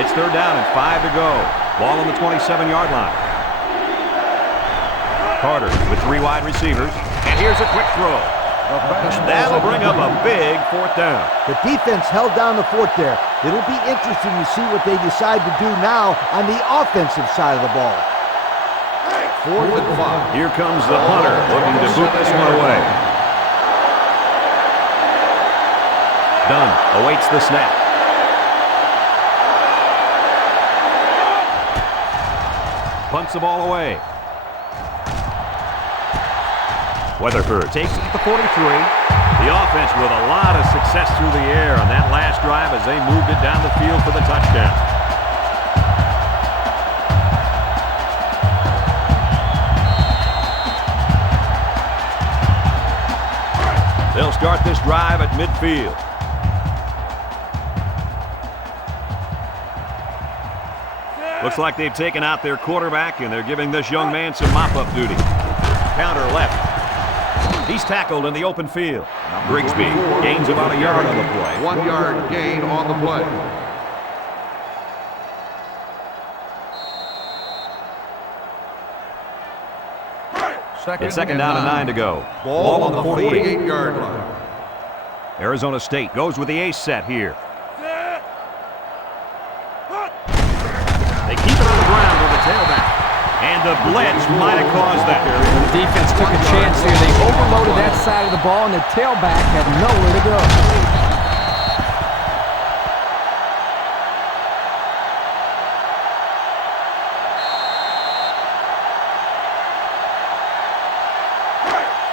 It's 3rd down and 5 to go. Ball on the 27-yard line. Carter with 3 wide receivers, and here's a quick throw. That'll bring up a big 4th down. The defense held down the fort there. It'll be interesting to see what they decide to do now on the offensive side of the ball. 4th and 5. Here comes the punter, looking to boot this one away. Dunn awaits the snap. Punts the ball away. Weatherford takes it to the 43. The offense with a lot of success through the air on that last drive as they moved it down the field for the touchdown. They'll start this drive at midfield. Looks like they've taken out their quarterback, and they're giving this young man some mop-up duty. Counter left. He's tackled in the open field. Grigsby gains about a yard on the play. 1-yard gain on the play. It's 2nd down and 9 to go. Ball on the 48-yard line. Arizona State goes with the ace set here. They keep it on the ground with the tailback. And the blitz might have caused that. The defense took a chance here. They overloaded that side of the ball, and the tailback had nowhere to go.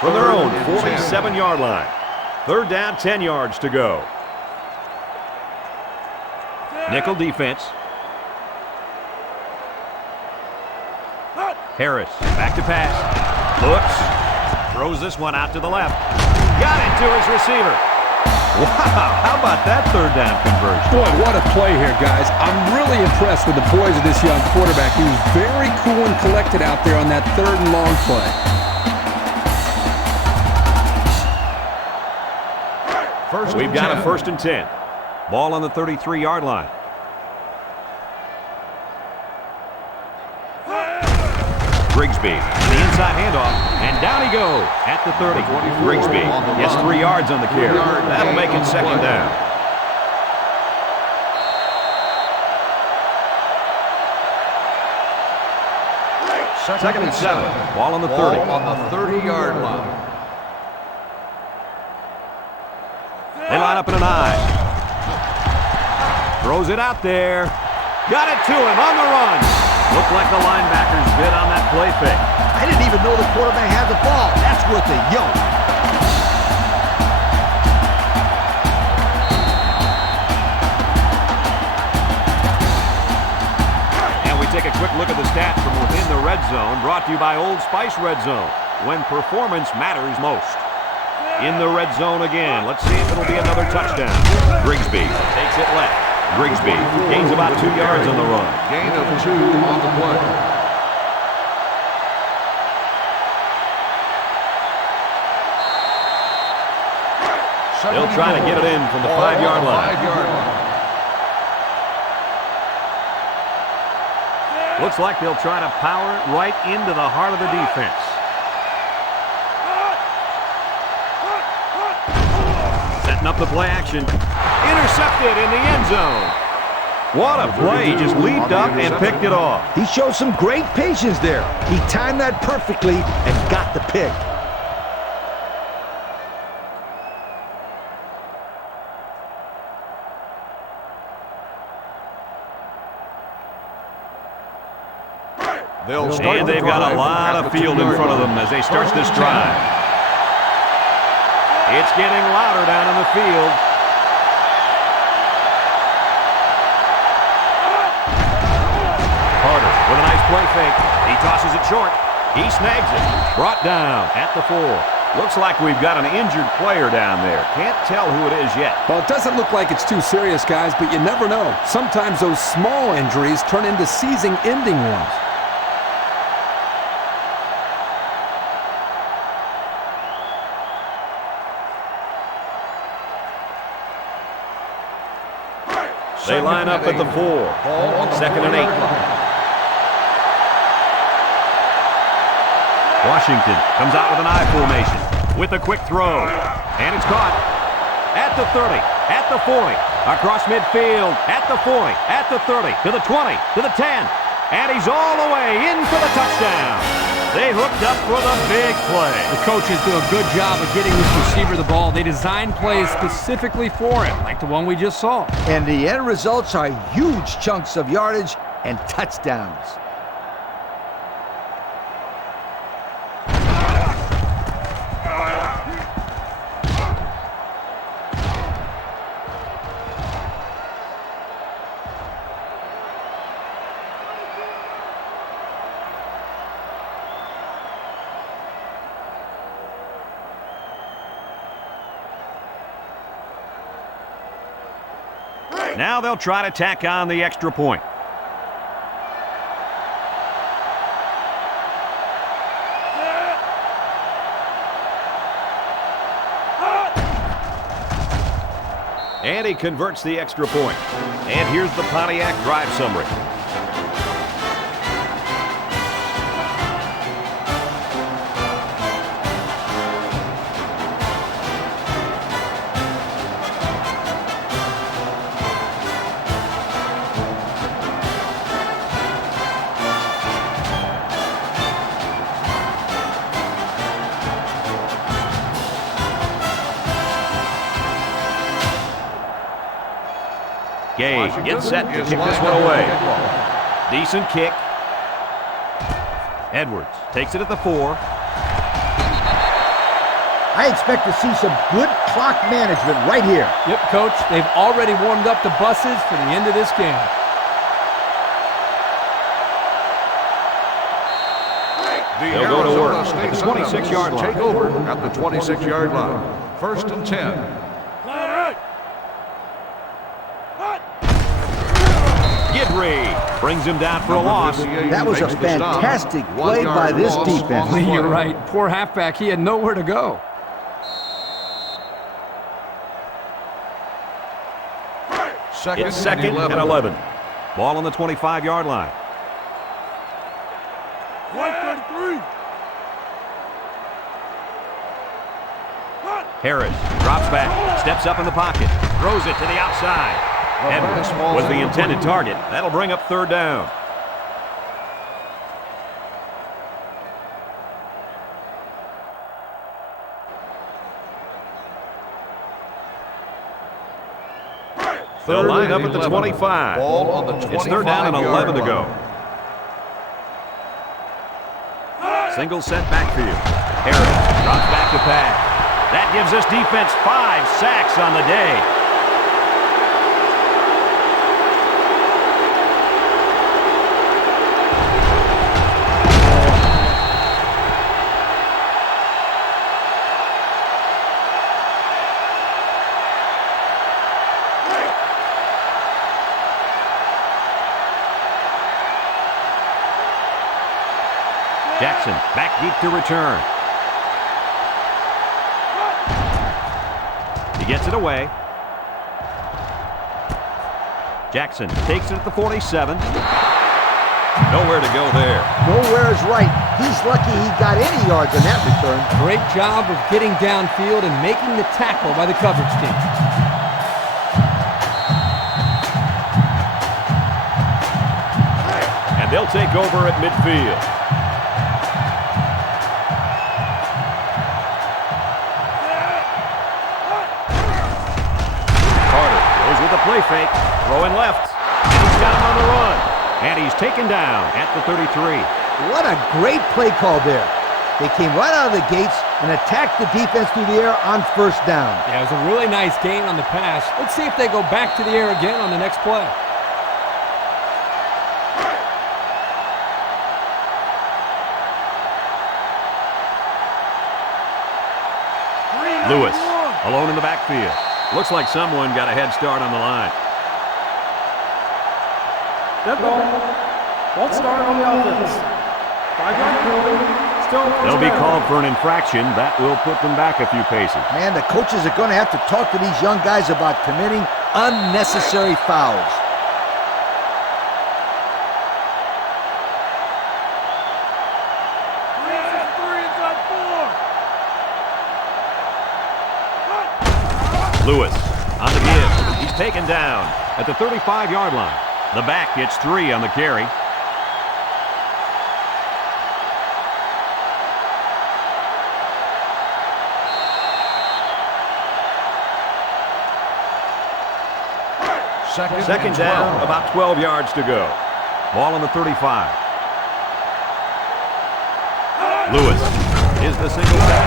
From their own 47-yard line. 3rd down, 10 yards to go. Nickel defense. Harris back to pass. Looks. Throws this one out to the left. Got it to his receiver. Wow, how about that 3rd down conversion? Boy, what a play here, guys. I'm really impressed with the poise of this young quarterback. He was very cool and collected out there on that 3rd and long play. We've got a 1st and 10. Ball on the 33-yard line. Grigsby, the inside handoff, and down he goes at the 30. Grigsby gets 3 yards on the carry. That'll make it second down. Second and 7. Ball on the 30. On the 30-yard line. They line up in an I. Throws it out there. Got it to him on the run. Looked like the linebackers bid on that play fake. I didn't even know the quarterback had the ball. That's worth a yoke. And we take a quick look at the stats from within the red zone, brought to you by Old Spice Red Zone, when performance matters most. In the red zone again. Let's see if it'll be another touchdown. Grigsby takes it left. Grigsby gains about 2 yards on the run. Gain of 2 on the play. They'll try to get it in from the 5-yard line. Looks like they'll try to power it right into the heart of the defense. Setting up the play action. Intercepted in the end zone. What a play. He just leaped up and picked it off. He showed some great patience there. He timed that perfectly and got the pick. And they've got a lot of field in front of them as they start this drive. It's getting louder down in the field. Carter with a nice play fake. He tosses it short. He snags it. Brought down at the 4. Looks like we've got an injured player down there. Can't tell who it is yet. Well, it doesn't look like it's too serious, guys, but you never know. Sometimes those small injuries turn into season-ending ones. They line up at the 4. Second and 8. Washington comes out with an I formation with a quick throw. And it's caught at the 30, at the 40, across midfield, at the 40, at the 30, to the 20, to the 10. And he's all the way in for the touchdown. They hooked up for the big play. The coaches do a good job of getting this receiver the ball. They design plays specifically for him, like the one we just saw. And the end results are huge chunks of yardage and touchdowns. Now they'll try to tack on the extra point. And he converts the extra point. And here's the Pontiac drive summary. Gage gets set to kick this one away. Decent kick. Edwards takes it at the 4. I expect to see some good clock management right here. Yep, Coach. They've already warmed up the buses for the end of this game. They'll go to work at the 26-yard line. Take over at the 26-yard line. First and 10. Gidry brings him down for a loss. That was a fantastic play by this defense. You're right. Poor halfback. He had nowhere to go. It's second and 11. Ball on the 25-yard line. Harris drops back, steps up in the pocket, throws it to the outside. Edwards was the intended target. That'll bring up third down. They'll line up at the 25. Ball on the 25. It's third down and 11 to go. Single set backfield. Harris drops back to pass. That gives this defense 5 sacks on the day. Jackson back deep to return. He gets it away. Jackson takes it at the 47. Nowhere to go there. Nowhere is right. He's lucky he got any yards on that return. Great job of getting downfield and making the tackle by the coverage team. And they'll take over at midfield. Play fake, throwing left, and he's got him on the run, and he's taken down at the 33. What a great play call there. They came right out of the gates and attacked the defense through the air on first down. Yeah, it was a really nice gain on the pass. Let's see if they go back to the air again on the next play. Lewis, alone in the backfield. Looks like someone got a head start on the line. Dead ball. Won't start on the offense. 5-yard penalty. Still They'll be called for an infraction. That will put them back a few paces. Man, the coaches are going to have to talk to these young guys about committing unnecessary fouls. Lewis on the give. He's taken down at the 35-yard line. The back gets 3 on the carry. Second down, about 12 yards to go. Ball on the 35. Lewis is the single back.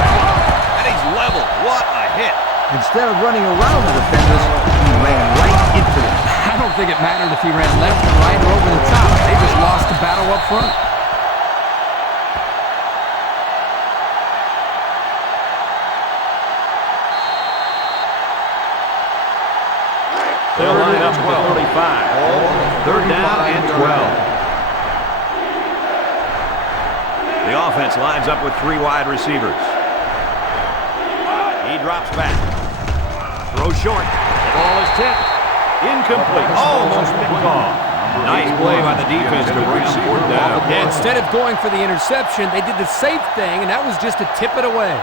And he's level. What a hit. Instead of running around the defenders, he ran right into them. I don't think it mattered if he ran left or right or over the top. They just lost the battle up front. They'll line up at the 35. Third down and 12. The offense lines up with 3 wide receivers. He drops back. Throw short. The ball is tipped. Incomplete. Almost picked off. Nice play by the defense to bring him fourth down. Yeah, instead of going for the interception, they did the safe thing, and that was just to tip it away.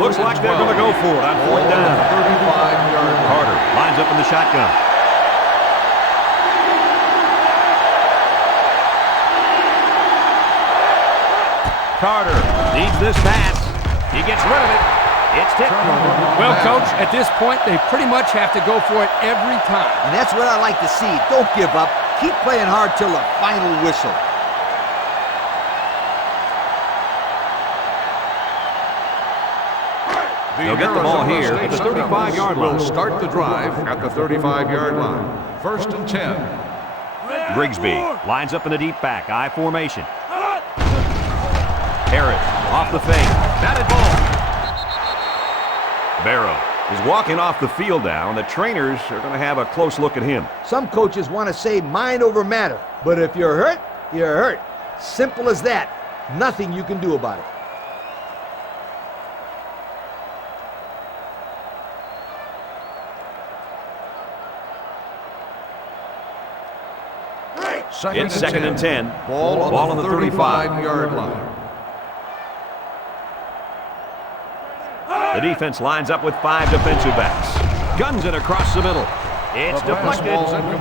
Looks like they're going to go for it on fourth down. 35-yard line. Carter lines up in the shotgun. Carter needs this pass. He gets rid of it. It's tipped. Well, Coach, at this point, they pretty much have to go for it every time. And that's what I like to see. Don't give up. Keep playing hard till the final whistle. They'll get the ball here at the 35-yard line. Will start the drive at the 35-yard line. First and 10. Grigsby lines up in the deep back, I formation. Harris off the fake. Batted ball. Barrow is walking off the field now, and the trainers are going to have a close look at him. Some coaches want to say mind over matter, but if you're hurt, you're hurt. Simple as that. Nothing you can do about it. It's second and 10. Ball on the 35-yard line. The defense lines up with 5 defensive backs. Guns it across the middle. It's deflected.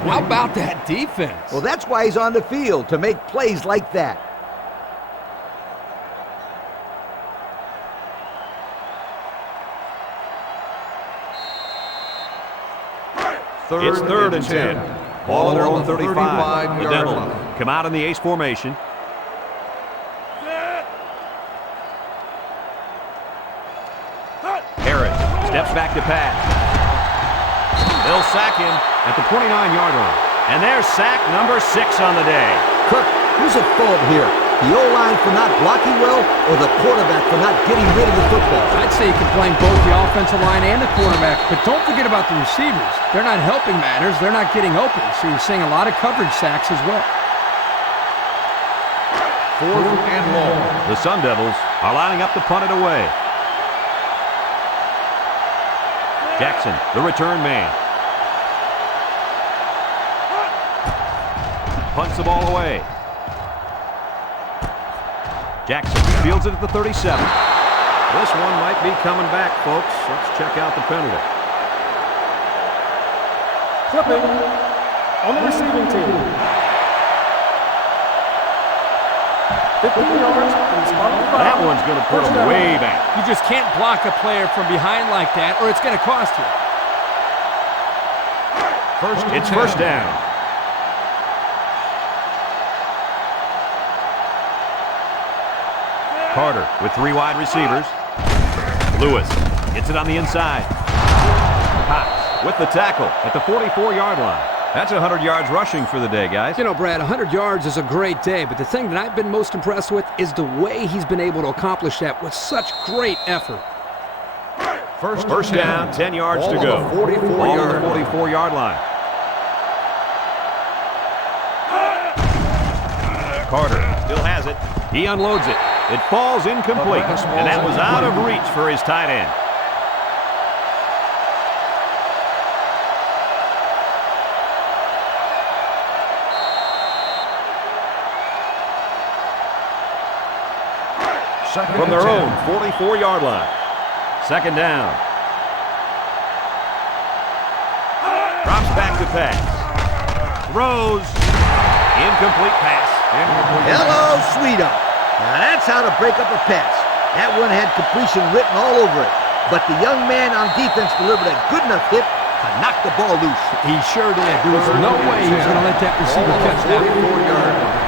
How about that defense? Well, that's why he's on the field, to make plays like that. It's third and 10. Ball on their own 35. The Devils come out in the ace formation. Harris steps back to pass. They'll sack him at the 29-yard line. And there's sack number 6 on the day. Kirk, who's at fault here? The O-line for not blocking well, or the quarterback for not getting rid of the football? I'd say you can blame both the offensive line and the quarterback, but don't forget about the receivers. They're not helping matters. They're not getting open, so you're seeing a lot of coverage sacks as well. Fourth and long. The Sun Devils are lining up to punt it away. Jackson, the return man. Punts the ball away. Jackson fields it at the 37. This one might be coming back, folks. Let's check out the penalty. Clipping on the receiving team. 15 yards from the spot on the That one's going to put him way back. You just can't block a player from behind like that, or it's going to cost you. It's first down. Carter with 3 wide receivers. Lewis gets it on the inside. Cox with the tackle at the 44-yard line. That's 100 yards rushing for the day, guys. You know, Brad, 100 yards is a great day, but the thing that I've been most impressed with is the way he's been able to accomplish that with such great effort. First down, 10 yards to go. Ball on the 44-yard line. Carter still has it. He unloads it. It falls incomplete, and that was out of reach for his tight end. From their own 44-yard line. Second down. Drops back to pass. Throws. Incomplete pass. Hello, sweetheart. Now that's how to break up a pass. That one had completion written all over it. But the young man on defense delivered a good enough hit to knock the ball loose. He sure did. There was no way he was going to let that receiver catch that.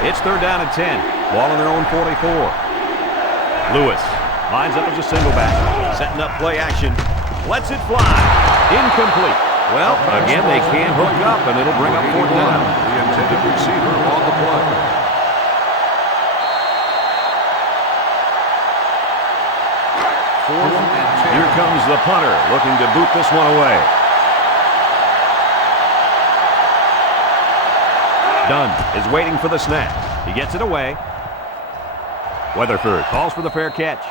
It's third down and 10. Ball on their own 44. Lewis lines up as a single back. Setting up play action. Lets it fly. Incomplete. Well, again, they can't hook up, and it'll bring up fourth down. The intended receiver on the play. Here comes the punter, looking to boot this one away. Dunn is waiting for the snap. He gets it away. Weatherford calls for the fair catch.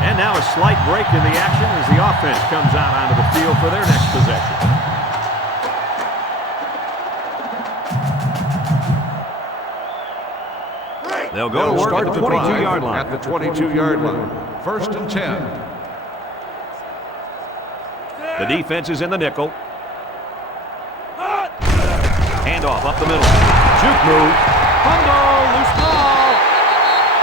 And now a slight break in the action as the offense comes out onto the field for their next possession. They'll go to work at the 22-yard line. At the 22-yard line. First and 10. The defense is in the nickel. Handoff up the middle. Juke move. Fumble, loose ball.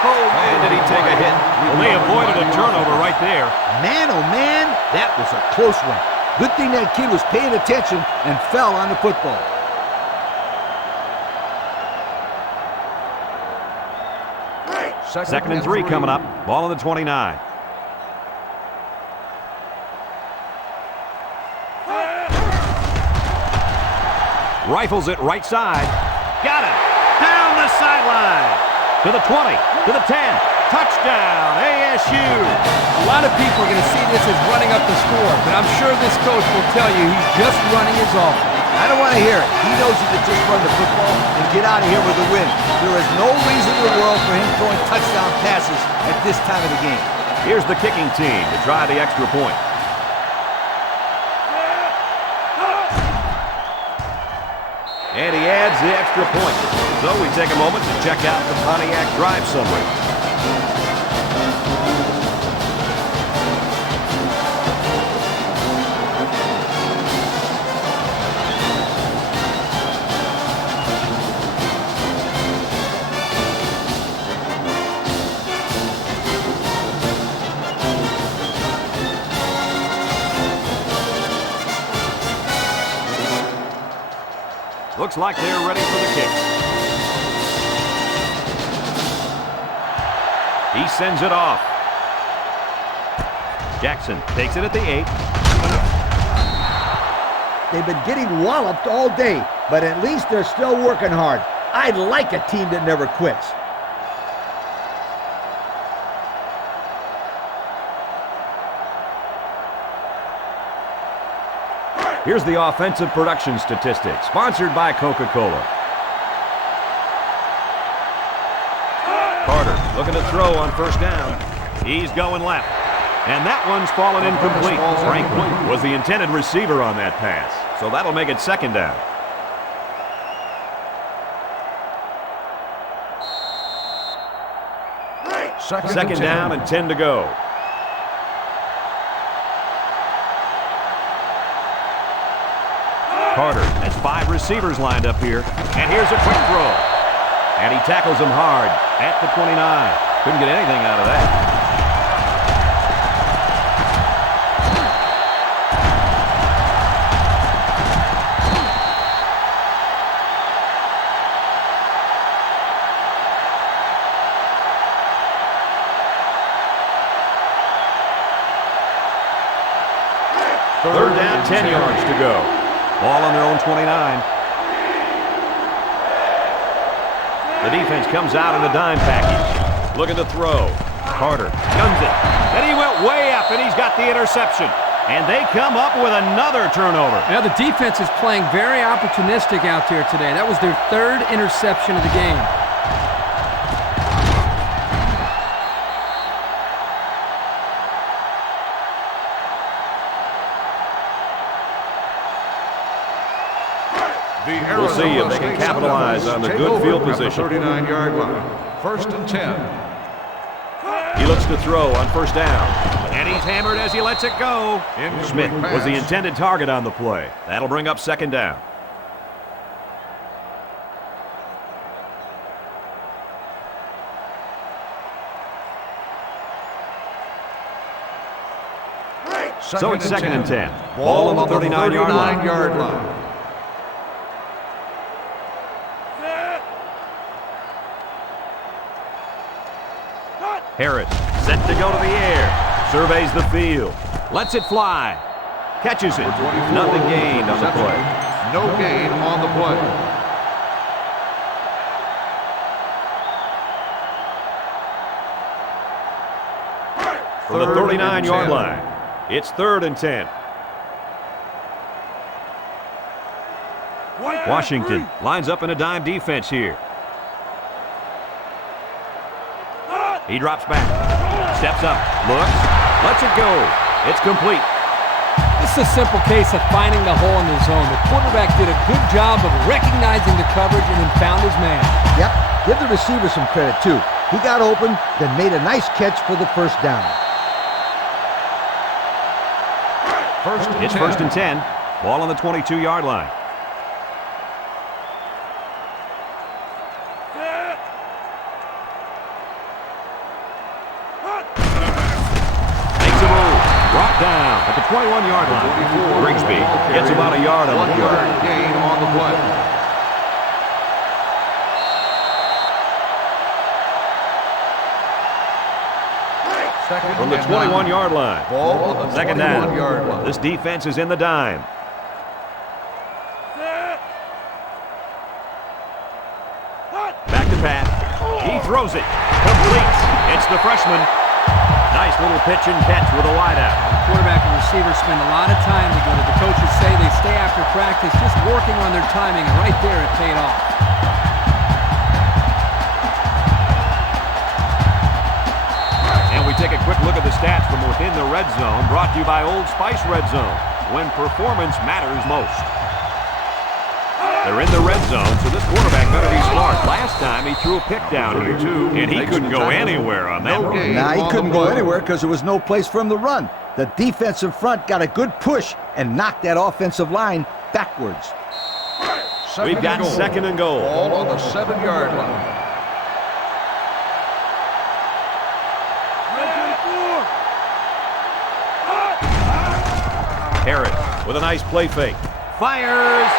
Oh, man, did he take a hit. Well, they avoided a turnover right there. Man, oh man, that was a close one. Good thing that kid was paying attention and fell on the football. Second and 3 coming up. Ball on the 29. Rifles it right side. Got it. Down the sideline. To the 20. To the 10. Touchdown, ASU. A lot of people are going to see this as running up the score, but I'm sure this coach will tell you he's just running his offense. I don't want to hear it. He knows he can just run the football and get out of here with a win. There is no reason in the world for him throwing touchdown passes at this time of the game. Here's the kicking team to try the extra point. And he adds the extra point. So we take a moment to check out the Pontiac drive summary. Looks like they're ready for the kicks. He sends it off. Jackson takes it at the 8. They've been getting walloped all day, but at least they're still working hard. I like a team that never quits. Here's the offensive production statistics, sponsored by Coca-Cola. Carter looking to throw on first down. He's going left. And that one's fallen incomplete. Franklin was the intended receiver on that pass. So that'll make it second down. Second down and 10 to go. Carter has 5 receivers lined up here. And here's a quick throw. And he tackles him hard at the 29. Couldn't get anything out of that. Third down, 10 yards to go. Ball on their own 29. The defense comes out in a dime package. Looking to throw. Carter guns it. And he went way up, and he's got the interception. And they come up with another turnover. Now the defense is playing very opportunistic out there today. That was their 3rd interception of the game. We'll see if they can capitalize on the good field position. 39-yard line. First and 10. He looks to throw on first down. And he's hammered as he lets it go. Smith was the intended target on the play. That'll bring up second down. So it's second and 10. Ball on the 39-yard line. Harris set to go to the air. Surveys the field. Lets it fly. Catches it. Nothing gained on the play. No gain on the play. From the 39-yard line, it's 3rd and 10. Washington lines up in a dime defense here. He drops back, steps up, looks, lets it go. It's complete. This is a simple case of finding the hole in the zone. The quarterback did a good job of recognizing the coverage and then found his man. Yep, give the receiver some credit too. He got open, then made a nice catch for the first down. It's first and 10. Ball on the 22-yard line. Down at the 21-yard line. Grigsby gets about a yard on the play. Gain on the play. From the 21-yard line. Ball on the Second down. 21-yard line. This defense is in the dime. Back to pass. He throws it. Complete. It's the freshman. Nice little pitch and catch with a wideout. Quarterback and receiver spend a lot of time together. The coaches say they stay after practice just working on their timing, and right there it paid off. And we take a quick look at the stats from within the red zone, brought to you by Old Spice Red Zone, when performance matters most. They're in the red zone, so this quarterback better be smart. Last time he threw a pick down here, and he couldn't go anywhere on that one. Nah, he couldn't go anywhere because there was no place for him to run. The defensive front got a good push and knocked that offensive line backwards. We've got second and goal. Ball on the 7-yard line. Harris with a nice play fake. Fires.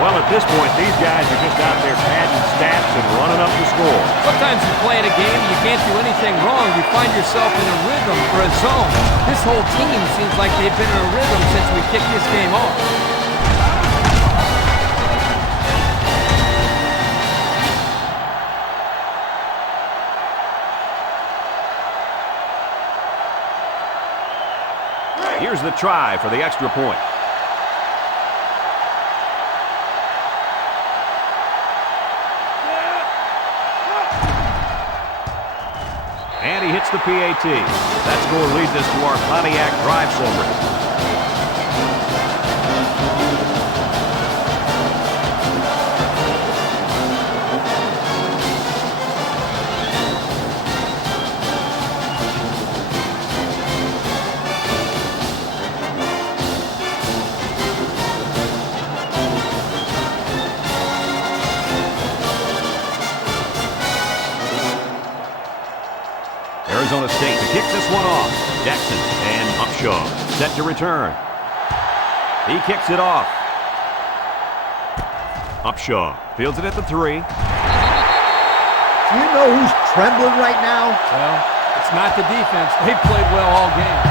Well, at this point, these guys are just out there padding stats and running up the score. Sometimes you play in a game, you can't do anything wrong. You find yourself in a rhythm or a zone. This whole team seems like they've been in a rhythm since we kicked this game off. Here's the try for the extra point. And he hits the PAT. That score leads us to our Pontiac drive summary. Arizona State to kick this one off. Jackson and Upshaw set to return. He kicks it off. Upshaw fields it at the 3. Do you know who's trembling right now? Well, it's not the defense. They've played well all game.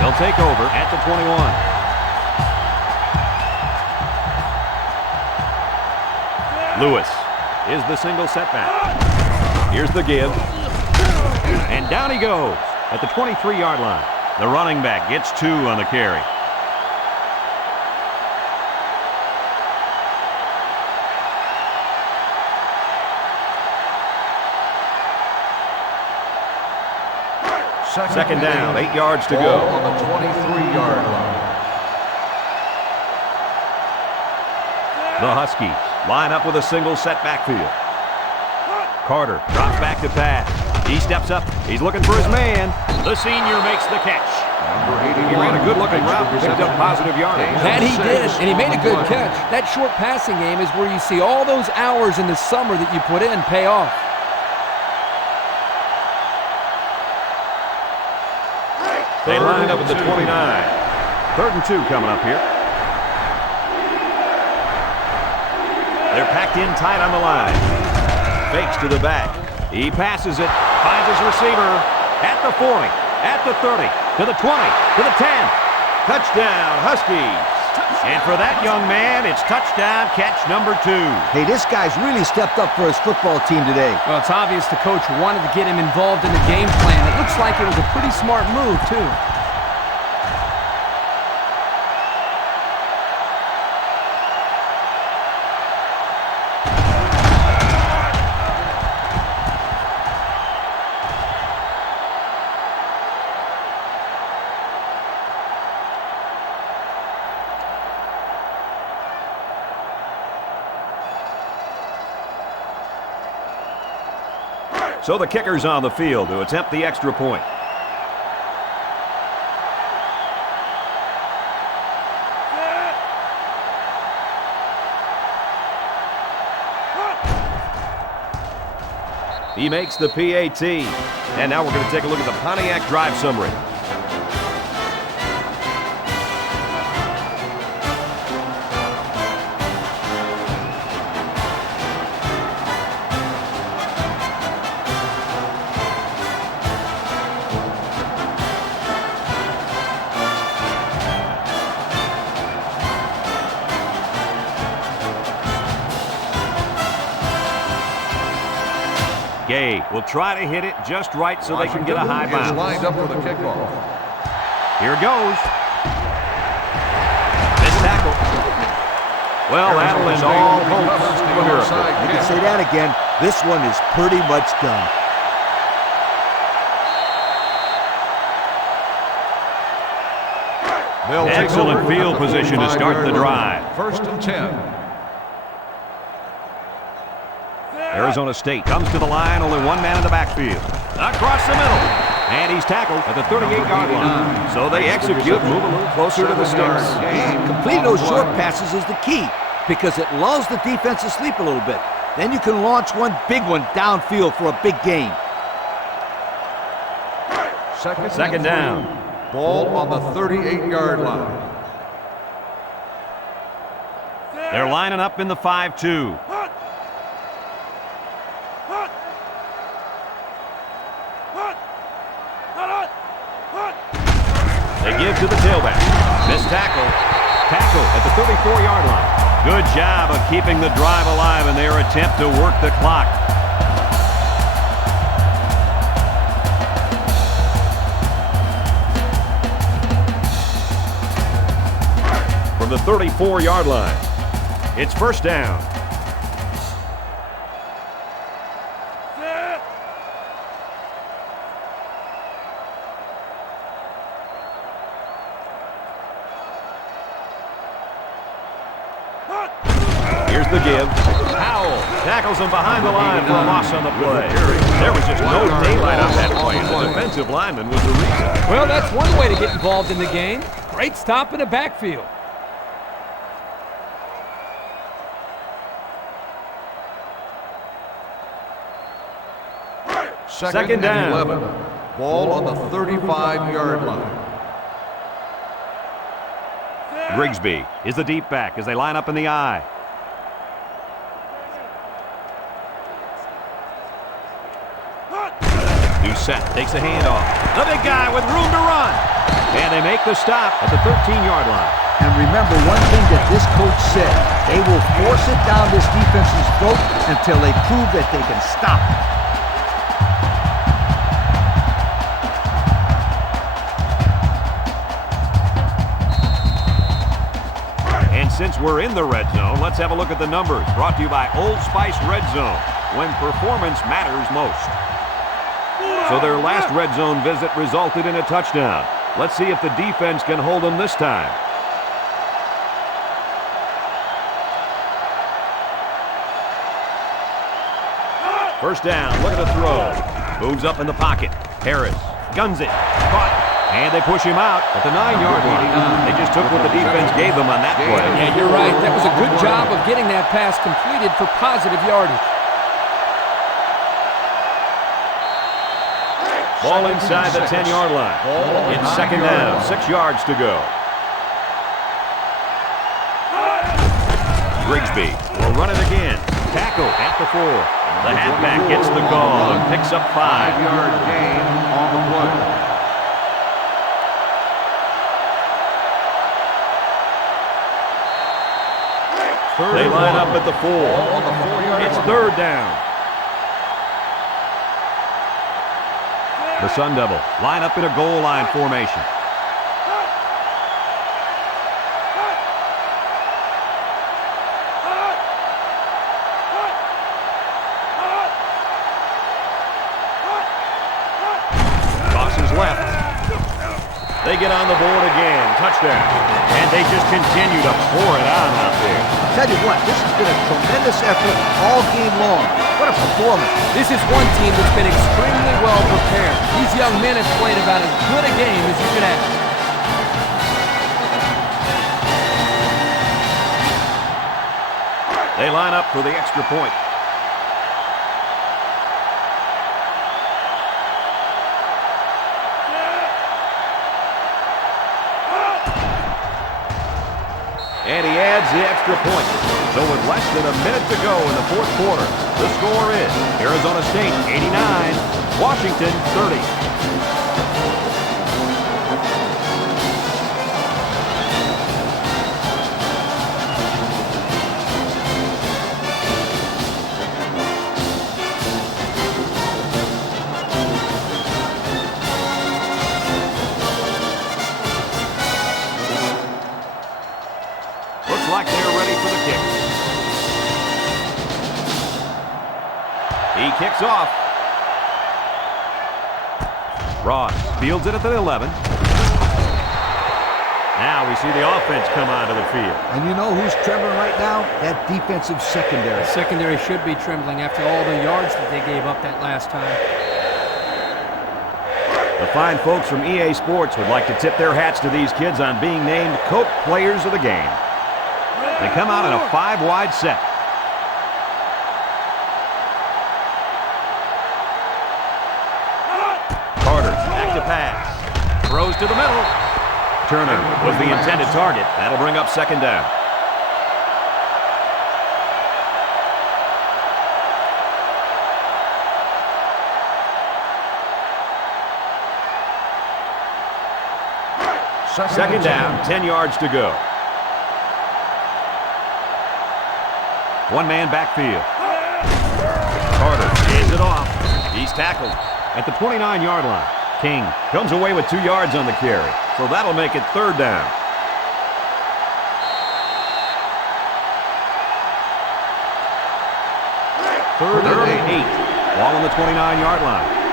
They'll take over at the 21. Lewis is the single setback. Here's the give. And down he goes at the 23-yard line. The running back gets 2 on the carry. Second down, 8 yards to go. On the 23-yard line. The Huskies line up with a single set backfield. Carter drops back to pass. He steps up. He's looking for his man. The senior makes the catch. Number 81. He ran a good-looking route and picked up positive yardage. That he did, and he made a good catch. That short passing game is where you see all those hours in the summer that you put in pay off. They line up at the 29. 3rd and 2 coming up here. They're packed in tight on the line. Fakes to the back. He passes it. Finds his receiver at the 40, at the 30, to the 20, to the 10. Touchdown, Huskies. And for that young man, it's touchdown catch number 2. Hey, this guy's really stepped up for his football team today. Well, it's obvious the coach wanted to get him involved in the game plan. It looks like it was a pretty smart move, too. So the kicker's on the field to attempt the extra point. He makes the PAT. And now we're going to take a look at the Pontiac drive summary. Gay will try to hit it just right so they can get a high bounce. Is lined up for the kickoff. Here it goes. Missed tackle. Well, that'll end all hopes of a miracle. You can say that again. This one is pretty much done. They'll take Excellent over field at the position to start the 45-yard line. drive. First and 10. Arizona State comes to the line, only one man in the backfield. Across the middle. And he's tackled at the 38-yard line. So they execute, move a little closer to the sticks. Completing those short passes is the key because it lulls the defense to sleep a little bit. Then you can launch one big one downfield for a big gain. Second down. Ball on the 38-yard line. They're lining up in the 5-2. They give to the tailback. Missed tackle. Tackle at the 34-yard line. Good job of keeping the drive alive in their attempt to work the clock. From the 34-yard line, it's first down. Here's the give. Howell tackles him behind the line for a loss on the play. There was just no daylight on that play, and the defensive lineman was the reason. Well, that's one way to get involved in the game. Great stop in the backfield. Second down. 11. Ball on the 35-yard line. Grigsby is the deep back as they line up in the I. Doucette takes a handoff. The big guy with room to run. And they make the stop at the 13-yard line. And remember one thing that this coach said. They will force it down this defense's throat until they prove that they can stop it. And since we're in the red zone, let's have a look at the numbers. Brought to you by Old Spice Red Zone, when performance matters most. So their last red zone visit resulted in a touchdown. Let's see if the defense can hold them this time. First down, look at the throw. Moves up in the pocket. Harris guns it. Caught. And they push him out at the 9-yard line. They just took what the defense gave them on that play. Yeah, you're right. That was a good job of getting that pass completed for positive yardage. Ball inside the 10-yard line. It's second down, 6 yards to go. Grigsby will run it again. Tackle at the 4. The halfback gets the call and picks up 5. 5-yard gain on the play. They line up at the 4. It's third down. The Sun Devil line up in a goal line formation. Crosses left. They get on the board again. Touchdown. And they just continue to pour it on out there. Tell you what, this has been a tremendous effort all game long. What a performance. This is one team that's been extremely well prepared. These young men have played about as good a game as you can ask. They line up for the extra point. And he adds the extra point. So with less than a minute to go in the fourth quarter, the score is Arizona State 89, Washington 30. Like they're ready for the kick. He kicks off. Ross fields it at the 11. Now we see the offense come onto the field. And you know who's trembling right now? That defensive secondary. The secondary should be trembling after all the yards that they gave up that last time. The fine folks from EA Sports would like to tip their hats to these kids on being named Coke Players of the Game. They come out in a 5-wide set. Carter, back to pass. Throws to the middle. Turner was the intended target. That'll bring up second down. Second down, 10 yards to go. One man backfield. Carter hands it off. He's tackled at the 29-yard line. King comes away with 2 yards on the carry, so that'll make it third down. Third and 8. Ball on the 29-yard line.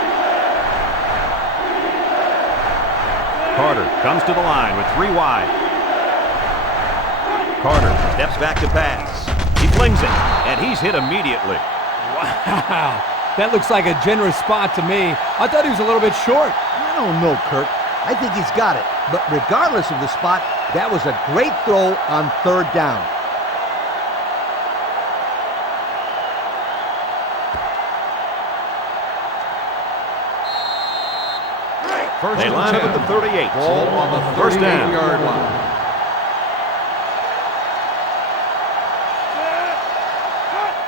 Carter comes to the line with 3 wide. Carter steps back to pass. He flings it, and he's hit immediately. Wow, that looks like a generous spot to me. I thought he was a little bit short. I don't know, Kirk. I think he's got it. But regardless of the spot, that was a great throw on third down. They line up at the 38. Ball on the 38-yard line.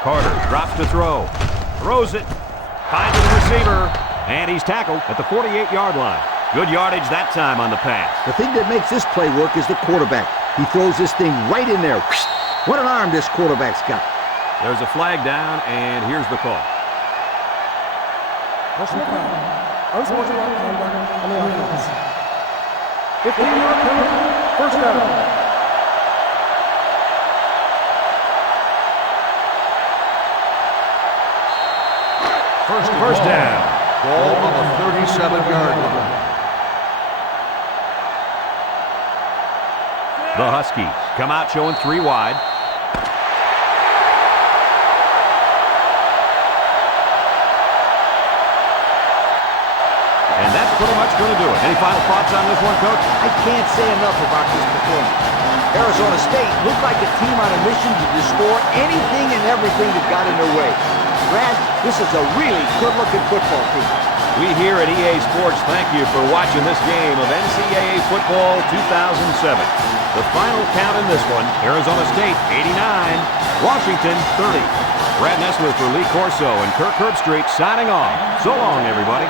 Carter drops to throw. Throws it. Finds the receiver. And he's tackled at the 48-yard line. Good yardage that time on the pass. The thing that makes this play work is the quarterback. He throws this thing right in there. What an arm this quarterback's got. There's a flag down, and here's the call. Unsportsmanlike conduct on the offense. 15-yard penalty, first down. First down. Ball on the 37-yard line. The Huskies come out showing 3 wide. And that's pretty much going to do it. Any final thoughts on this one, Coach? I can't say enough about this performance. Arizona State looked like a team on a mission to destroy anything and everything that got in their way. Brad, this is a really good-looking football team. We here at EA Sports thank you for watching this game of NCAA Football 2007. The final count in this one, Arizona State 89, Washington 30. Brad Nessler for Lee Corso and Kirk Herbstreit signing off. So long, everybody.